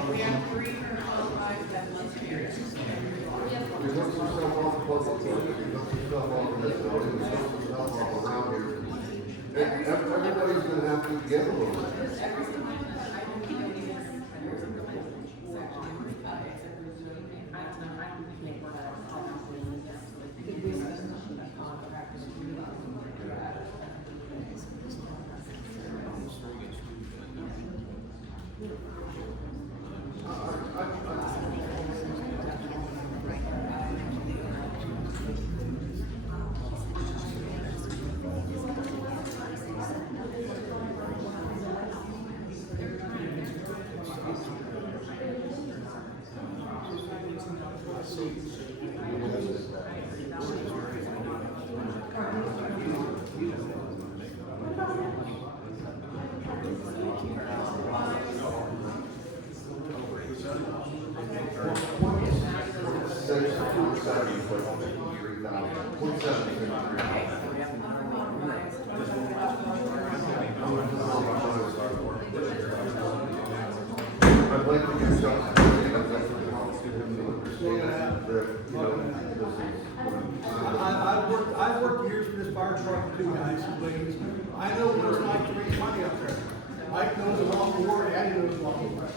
we have 3 qualified, then let's hear it. You took some stuff off the public works, you took some stuff off of this building, you took some stuff off around here. And everybody's gonna have to get a little bit. I'd like to do something, I'd like to help him to understand that, you know, this is. I've worked worked years for this fire department too, guys and ladies. I know what it's like to raise money up there. Mike knows a lot more, Addie knows a lot more.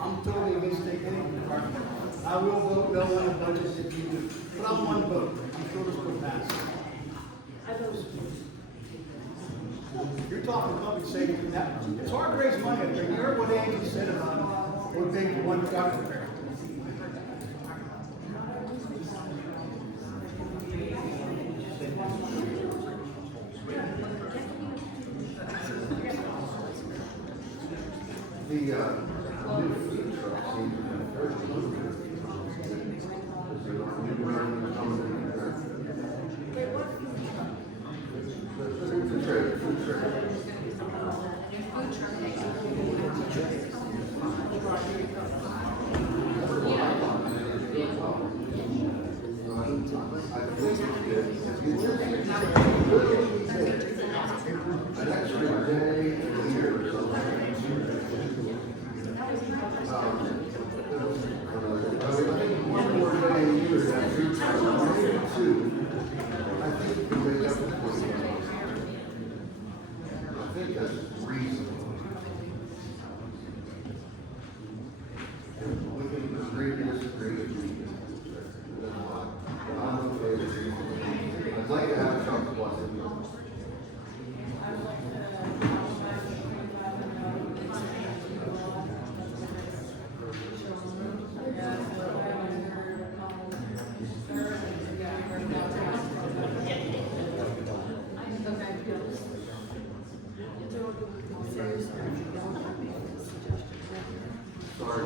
I'm totally against taking anything from the fire department. I will vote no on the budget if you do, but I'm one vote. I'm sure this will pass. I vote. You're talking public safety, that, it's hard to raise money up there. You heard what Angie said about what they for one truck repair. The, new food trucks seem to be very lucrative. Is there not new money coming in there? Food trade, food trade. I think if you just an extra day a year or something. I think one more day a year, that food truck, maybe two, I think you can make up the 20. I think that's reasonable. We can agree to disagree. I'm okay with it. I'd like to have a truck plus it. Sorry.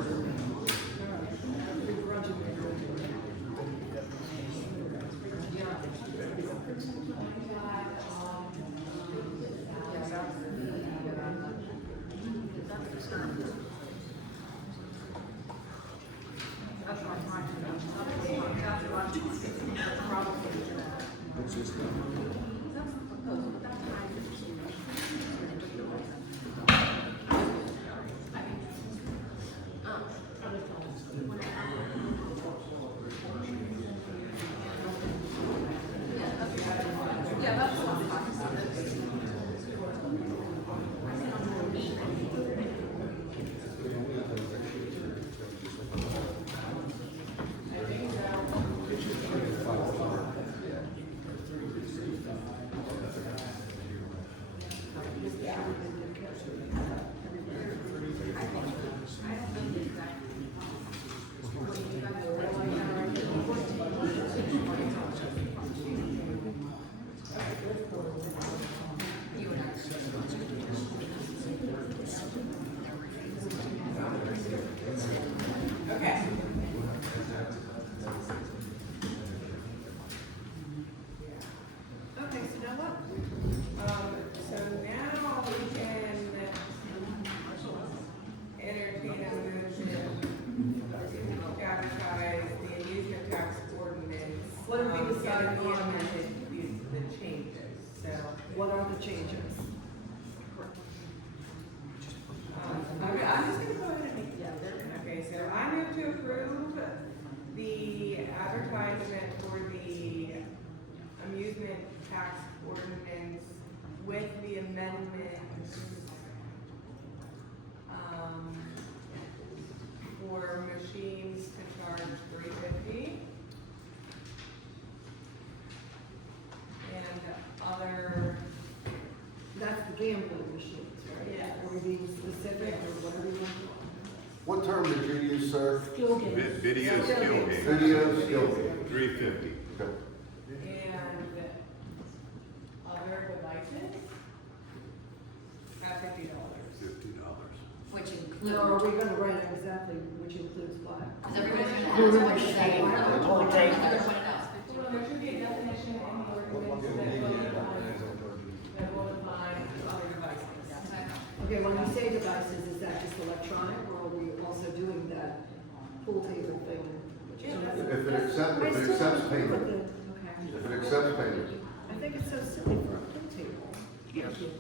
Okay. Okay, so now what? So now we can entertain a motion to advertise the amusement tax ordinance. What have we decided and the on? amended, the changes, so. What are the changes? Okay, I'm just gonna go ahead and make, okay, so I move to approve the advertisement for the amusement tax ordinance with the amendment, for machines to charge $3.50 and other. That's the gambling machines, right? Yes. Are we being specific or whatever you want? What term did you use, sir? Skill games. Video skill game. Video skill game. 350. Okay. And other devices at $50. Which Now, are includes, we gonna write out exactly which includes what? because everybody's gonna ask what you say. Whole day. Everybody knows. Well, there should be a definition in the ordinance that will define other devices. Okay, when we say devices, is that just electronic, or are we also doing that pool table thing? If it accepts payment. Okay. If it accepts payment. I think it's so silly for a pool table. Thank you.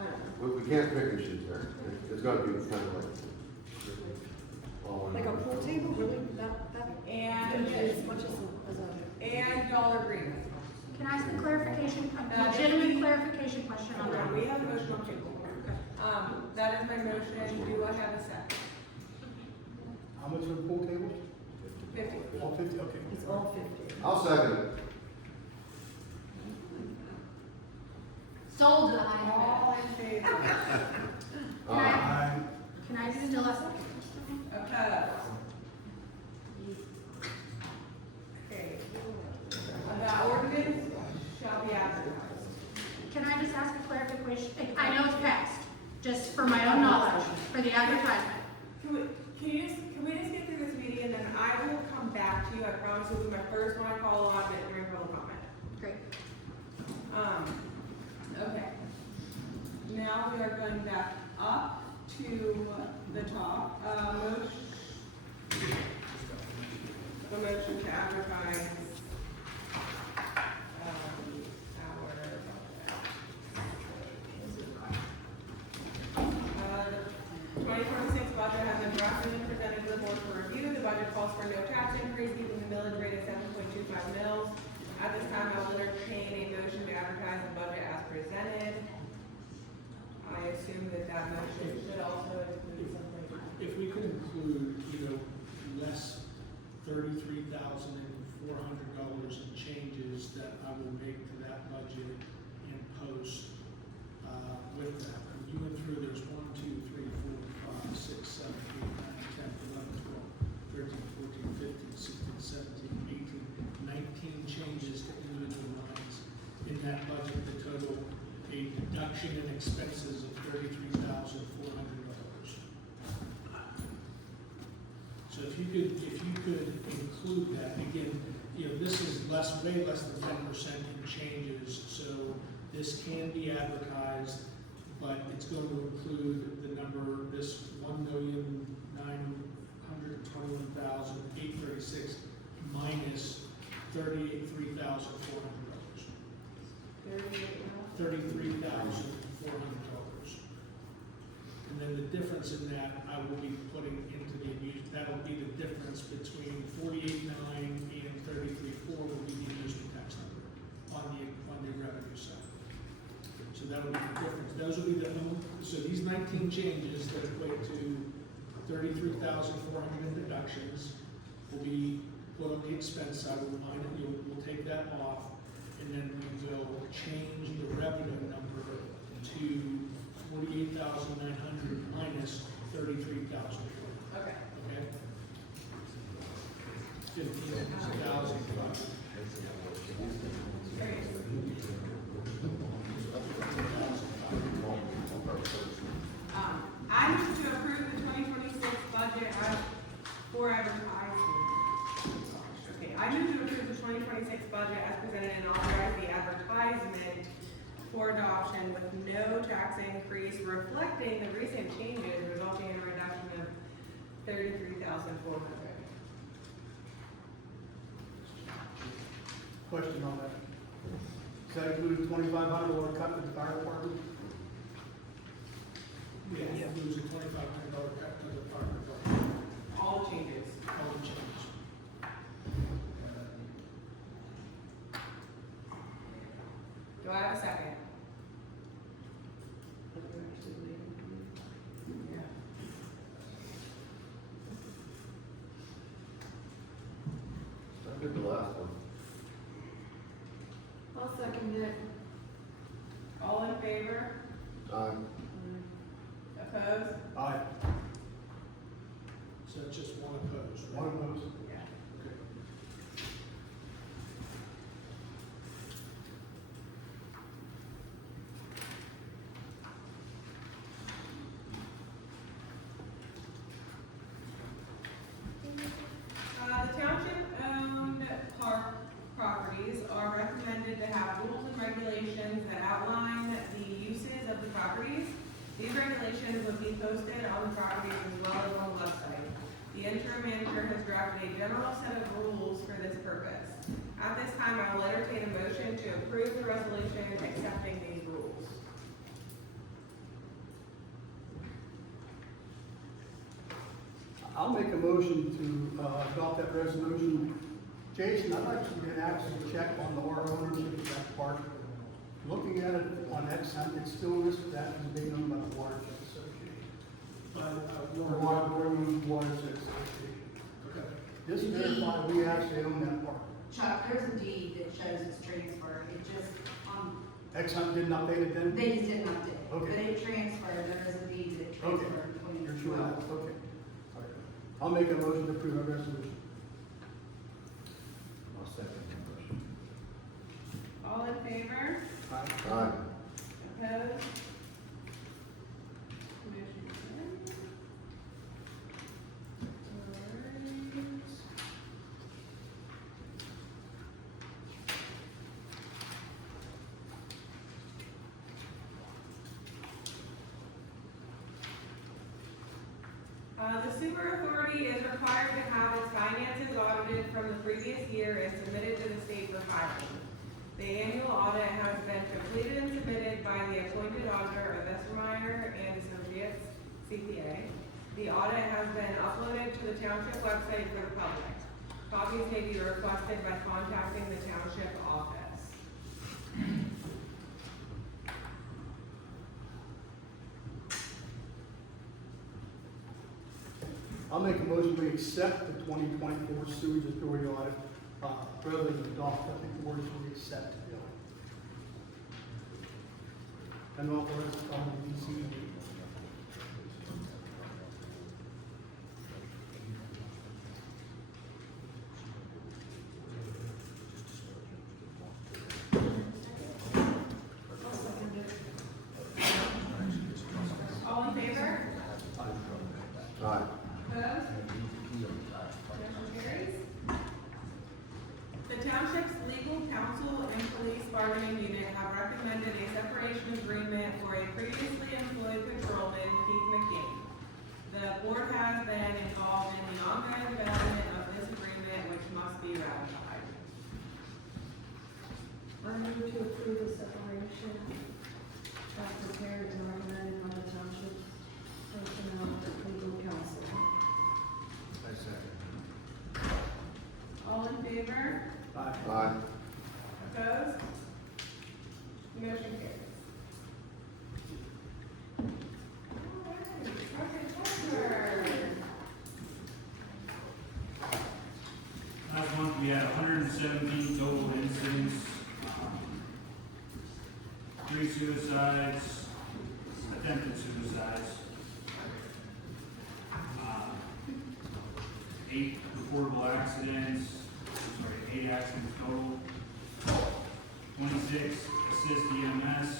I don't know. We can't pick and choose there. It's gotta be kind of like. all in Like a one. pool table, really, that, And, as much as a. and dollar agreement. Can I ask a clarification, a legitimate clarification question on that? We have a motion on the table. That is my motion. Do I have a second? How much are the pool tables? 50. All 50, okay. It's all 50. I'll second it. Sold. All in favor? Can I still ask? Opposed? Okay. The ordinance shall be advertised. Can I just ask a clarification? I know it's passed, just for my own knowledge, for the advertisement. Can we just get through this meeting and then I will come back to you. I promise it will be my first one I call on it during public comment. Great. Okay. Now we are going back up to the top. A motion to advertise the 2026 budget has been drafted and presented to the board for review. The budget calls for no tax increase, keeping the millage rate at 7.25 mils. At this time, I will entertain a motion to advertise the budget as presented. I assume that motion should also include something. If we could include, less $33,400 in changes that I will make to that budget in post, with that. You went through, there's 1, 2, 3, 4, 5, 6, 7, 8, 9, 10, 11, 12, 13, 14, 15, 16, 17, 18, 19 changes to individual lines in that budget that total a deduction in expenses of $33,400. So if you could include that, again, this is way less than 10% in changes, so this can be advertised, but it's going to include the number, this $1,921,836 minus $33,400. And then the difference in that, I will be putting into the amusement, that'll be the difference between 48.9 and 33.4 will be the amusement tax number on the revenue side. So that'll be the difference. Those will be so these 19 changes that equate to 33,400 in deductions will be put on the expense side. We'll take that off, and then we will change the revenue number to 48,900 minus 33,000. Okay. Okay? 15,000. I move to approve the 2026 budget for advertising. Okay, I move to approve the 2026 budget as presented and authorize the advertisement for adoption with no tax increase, reflecting the recent changes resulting in a reduction of 33,400. Question on that. Does that include the $2,500 cut to the fire department? Yeah, it was a $2,500 cut to the fire department. All changes. All changes. Do I have a second? I did the last one. I'll second it. All in favor? Aye. Opposed? Aye. So it's just one opposed, right? One opposed. Yeah. Okay. The township-owned park properties are recommended to have rules and regulations that outline the uses of the properties. These regulations would be posted on the properties as well as on the website. The interim manager has drafted a general set of rules for this purpose. At this time, I will entertain a motion to approve the resolution accepting these rules. I'll make a motion to adopt that resolution. Jason, I'd like you to actually check on the our ownership of that park. Looking at it on X hunt, it's still listed that as being owned by the Watershed Association. Watershed Association. Okay. Just verify we actually own that park. Chuck, there's a deed that shows it's transferred, it just, X hunt didn't update it then? they just didn't update. But Okay. it transferred, there is a deed that Okay. transferred between You're the sure two. of that? Okay. All right. I'll make a motion to approve our resolution. I'll second the motion. All in favor? Aye. Opposed? Motion carries. The sewer authority is required to have its finances audited from the previous year and submitted to the state for filing. The annual audit has been completed and submitted by the appointed auditor of Essermeyer and Associates, CPA. The audit has been uploaded to the township website for the public. Copies may be requested by contacting the township office. I'll make a motion to accept the 2024 sewage authority audit, rather than adopt. I think the word should be accept the audit. And authorize the following DCED. All in favor? Aye. Opposed? Motion carries. The township's legal counsel and police bargaining unit have recommended a separation agreement for a previously employed patrolman, Keith McKean. The board has been involved in the ongoing development of this agreement, which must be ratified. I move to approve the separation as prepared and recommended by the township personnel legal counsel. I second. All in favor? Aye. Opposed? Motion carries. Last month, we had 117 total incidents, 3 suicides, attempted suicides, 8 reportable accidents, 8 accidents total, 26 assist EMS,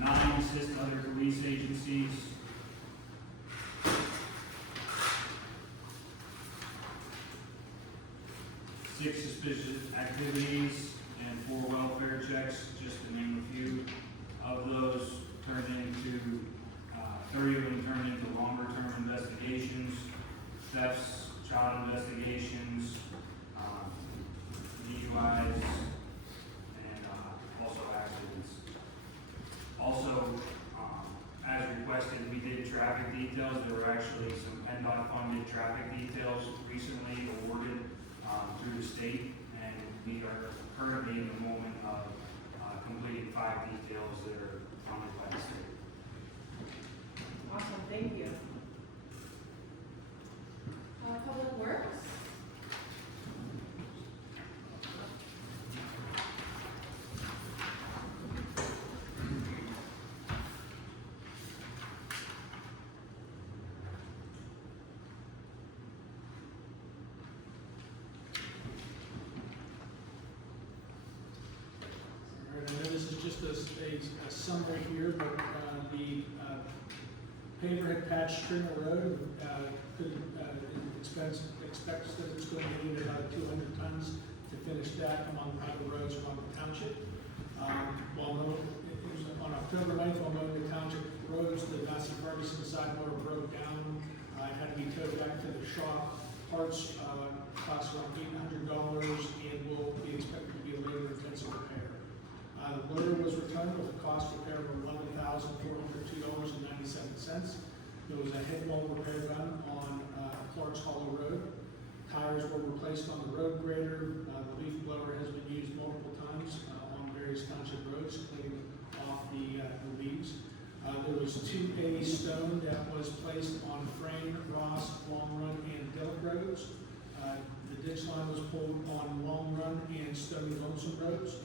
9 assist other police agencies, 6 suspicious activities, and 4 welfare checks, just to name a few. Of those turned into, 30 of them turned into longer term investigations, thefts, child investigations, DUIs, and also accidents. Also, as requested, we did traffic details. There were actually some PennDOT funded traffic details recently awarded through the state, and we are currently in the moment of completing 5 details that are funded by the state. Awesome, thank you. Public Works? All right, I know this is just a summary here, but the paver had patched Stringer Road, expects that it's going to need about 200 tons to finish that among private roads around the township. On October 9th, while mowing the township roads, the Massey Ferguson side motor broke down. It had to be towed back to the shop. Parts cost around $800 and will be expected to be a labor-intensive repair. The loader was returned with a cost repair of $11,402.97. There was a head wall repair done on Clark's Hollow Road. Tires were replaced on the road grader. The leaf blower has been used multiple times. that was placed on Frame, Ross, Long Run, and Dillon roads. The ditch line was pulled on Long Run and Stony Lonesome roads.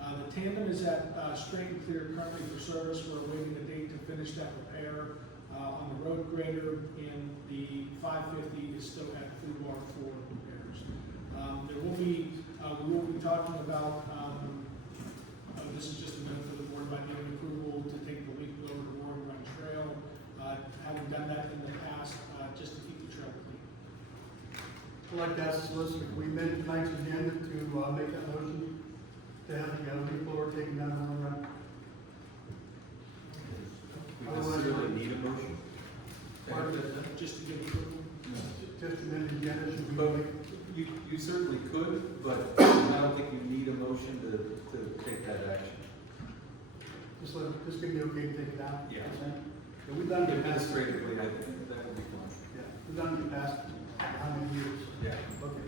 The tandem is at straight and clear currently for service. We're awaiting a date to finish that repair on the road grader, and the 550 is still at Flubar for repairs. We will be talking about, this is just a note for the board, about getting approval to take the leaf blower to Roaring Run Trail. Having done that in the past, just to keep the trail clean. I'd like to ask the solicitor, can we amend tonight's agenda to make that motion to have the leaf blower taken down the long run? We necessarily need a motion. Just to give approval. Just amend the agenda, should we But make? you certainly could, but I don't think you need a motion to take that action. Just give me okay to take it down? Yeah. Yeah, we've done it in the past. Administratively, I think that would be fine. Yeah, we've done it in the past, how many years? Yeah. Okay.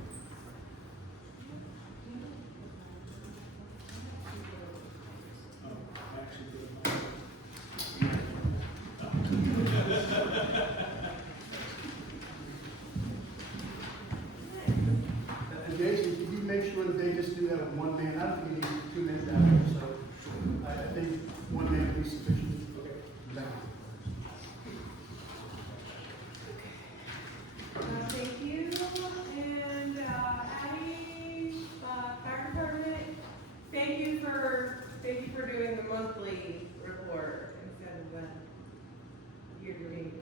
And Jason, can you make sure that they just do that with one man? I don't think you need 2 minutes out there, so I think 1 man would be sufficient. Okay. Thank you, and, Addie, fire department, thank you for doing the monthly report instead of the year-to-date.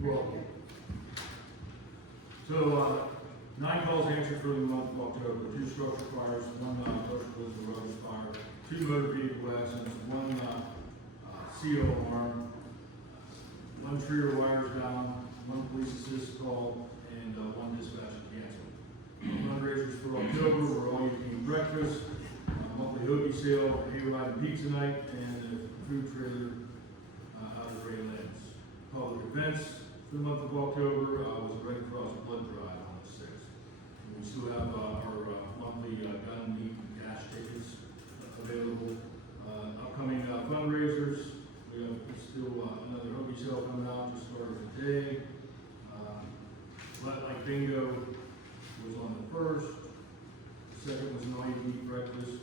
You're welcome. So, 9 calls answered for the month of October, 2 structure fires, 1 non-structure collision or other fire, 2 motor vehicle accidents, 1 CO alarm, 1 tree or wires down, 1 police assist call, and 1 dispatch canceled. Fundraisers for October were all you can eat breakfast, monthly hoagie sale, hayride and pizza night, and a food trailer out of Ray Lynn's. Public events for the month of October was a Red Cross blood drive on the 6th. And we still have our monthly gun, meat, and cash tickets available. Upcoming fundraisers, we have still another hoagie sale coming out, just started today. Flat Light Bingo was on the 1st. Second was an all-you-can-eat breakfast.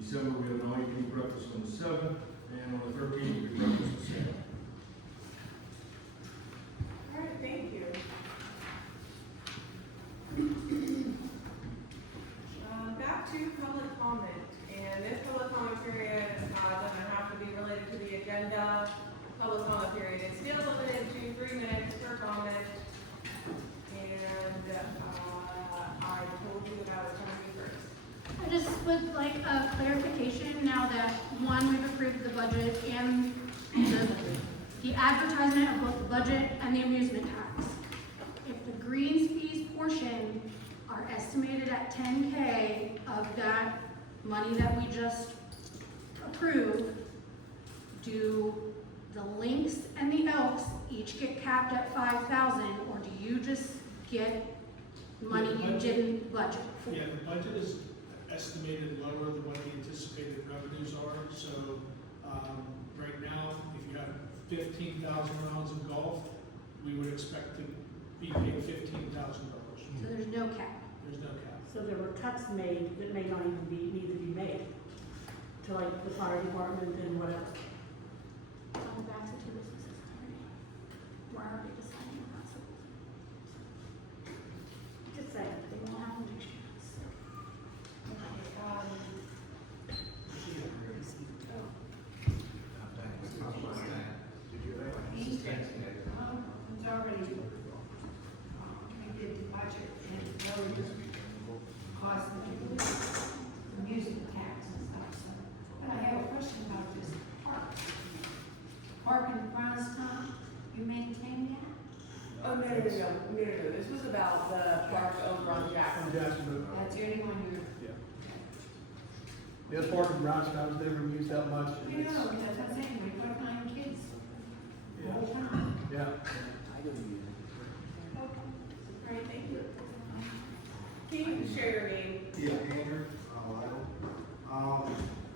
December, we have an all-you-can-eat breakfast on the 7th, and on the 13th, we have breakfast on the 7th. All right, thank you. Back to public comment, and this public comment period doesn't have to be related to the agenda. Public comment period is still limited to 3 minutes per comment, and I told you that I was coming to you first. I just would like a clarification now that, one, we've approved the budget and the advertisement of both the budget and the amusement tax. If the greens fees portion are estimated at 10K of that money that we just approved, do the Lynx and the Elks each get capped at 5,000, or do you just get money you didn't budget for? Yeah, the budget is estimated lower than what the anticipated revenues are, so, right now, if you have 15,000 rounds of golf, we would expect to be paid $15,000. So there's no cap. There's no cap. So there were cuts made that may not even need to be made to like the fire department and whatever. On the backs of two businesses already. We're already deciding on that. Just saying. They won't have them next year. It's already, we did the budget and lowered the cost of the amusement tax and stuff, so. But I have a question about this park. Park in Brownstown, you maintain that? Oh, no, this was about the park over on Jackson. That's the only one you. Yeah, park in Brownstown's never used that much. and You it's- know, that's what I'm saying, we put 9 kids the Yeah. whole time. Yeah. All right, thank you. Can you share your name? Yeah, Andrew,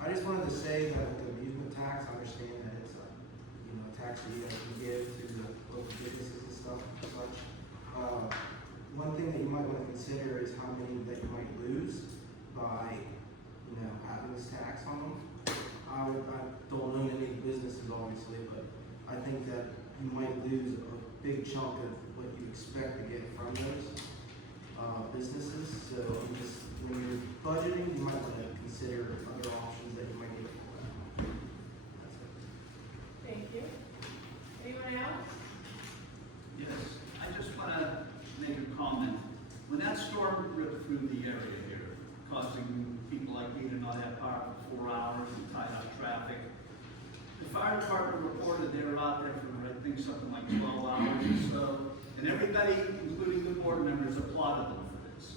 I just wanted to say that with the amusement tax, I understand that it's a, tax that you have to on them. I don't own any businesses obviously, but I think that you might lose a big chunk of what you expect to get from those businesses. So I'm just, when you're budgeting, you might want to consider other options that you might get for that. That's it. Thank you. Anyone else? Yes, I just want to make a comment. When that storm ripped through the area here, causing people like me to not have power for 4 hours and tied up traffic, the fire department reported they were out there for, I think, something like 12 hours or so, and everybody, including the board members, applauded them for this.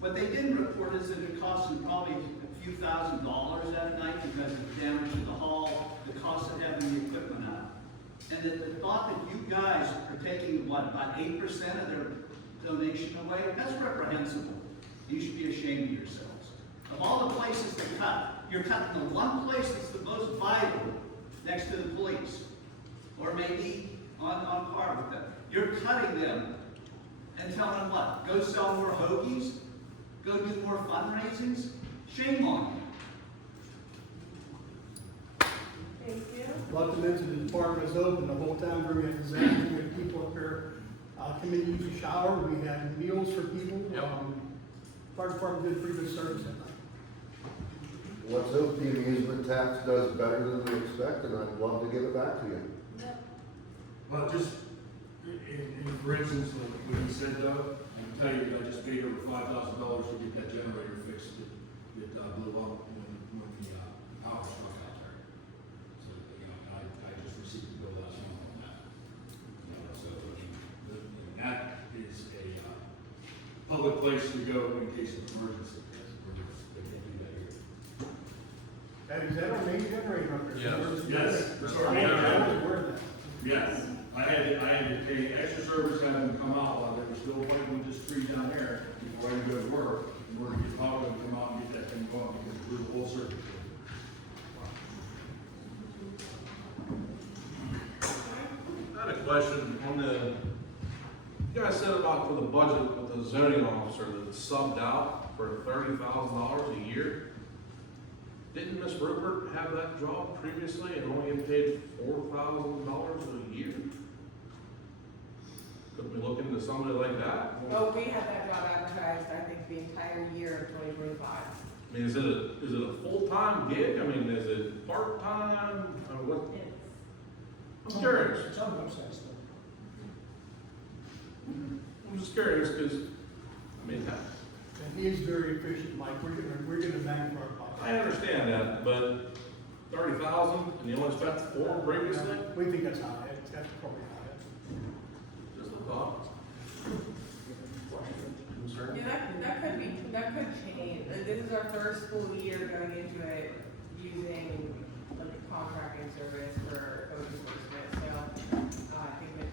What they didn't report is that it cost them probably a few $1,000s that night because of the damage to the hall, the cost of having the equipment out. And that the thought that you guys are taking, what, about 8% of their donation away, that's reprehensible. You should be ashamed of yourselves. Of all the places to cut, you're cutting the one place that's the most vital next to the police, or maybe on par with them. You're cutting them and telling them what? Go sell more hoagies? Go do more fundraisings? Shame on you. Thank you. Not to mention the park was open the whole time during that disaster. We had people up there come in and use the shower. We had meals for people. Fire department did pretty good service that night. Let's hope the amusement tax does better than we expect, and I'd love to give it back to you. Well, just, for instance, what you said, Doug, I can tell you, I just paid over $5,000 to get that generator fixed. It blew up when the power struck out there. So, I just received the bill last month on that. So, that is a public place to go in case of emergency. They can't do that here. Is that our main generator up there? Yes. That's our main generator. Yes. I had to pay extra service, have them come out while they were still fighting with this tree down there before I could go to work, in order to get power to come out and get that thing going, because it blew the whole circuit. I had a question on the, you guys said about for the budget with the zoning officer that subbed out for $30,000 a year. Didn't Miss Rupert have that job previously and only get paid $4,000 a year? Could we look into somebody like that? Oh, we had that job advertised, I think, the entire year of 2025. I mean, is it a full-time gig? I mean, is it part-time? I mean, what? I'm curious. It's on the website still. I'm just curious because, I mean, And he is very efficient, Mike. We're gonna bang for our buck. I understand that, but 30,000 and you only spent 4 previously? We think that's high. That's probably high. Just a thought. Yeah, that could change. This is our first full year going into it using like a contracting service for code enforcement. So I think that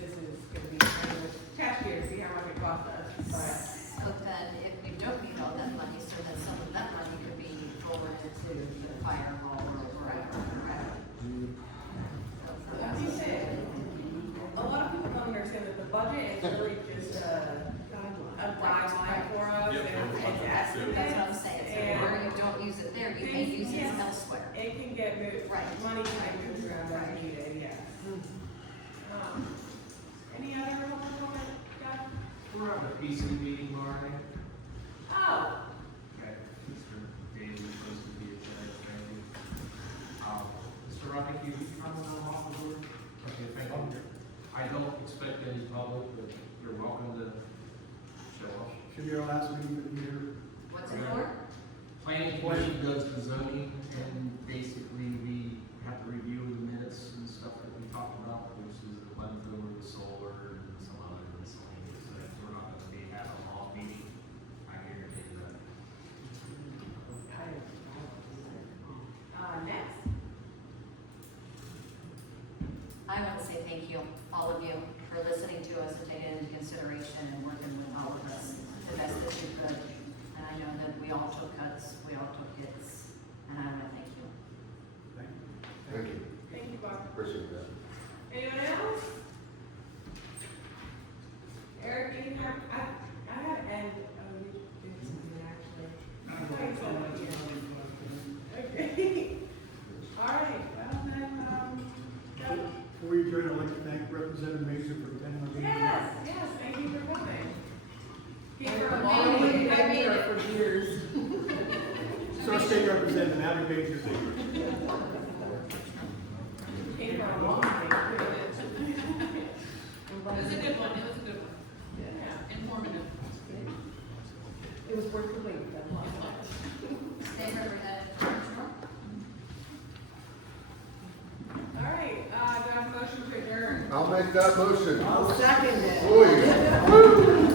this is gonna be kind of test year, see how much it costs us. But So then, if we don't need all that money, so then some of that money could be forwarded to the fire hall or wherever, correct? like you said, a lot of people don't understand that the budget is really just a guideline for us. Yep. And it's estimates. That's what I'm saying, so And where you don't use it there, you may use it yes, elsewhere. It can get moved, money can get moved around as needed, yes. Any other comment, Jeff? We're at the PC meeting tomorrow night. Oh, Okay, Mr. Daly was supposed to be at that, thank you. Mr. Rocket, you come on off the board? Okay, thank you. I don't expect any public, but you're welcome to show up. Should be our last meeting of the year. What's it for? Planning commission does the zoning, and basically we have to review the minutes and stuff that we talked about, which is the one over the solar and some other miscellaneous. So we're not gonna be having a long meeting, I guarantee you that. next. I want to say thank you, all of you, for listening to us and taking it into consideration and working with all of us the best that you could. And I know that we all took cuts, we all took hits, and I want to thank you. Thank you. Thank you, Bob. Appreciate that. Anyone else? Eric, do you have, I had, and, oh, you did something actually. I thought you said that, yeah. state representative, now your major league. Came from a long way. It was a good one, Yeah, informative. It was worth the wait, though. State Representative Armstrong. All right, do I have a motion to adjourn? I'll make that motion. I'll second it. Boy.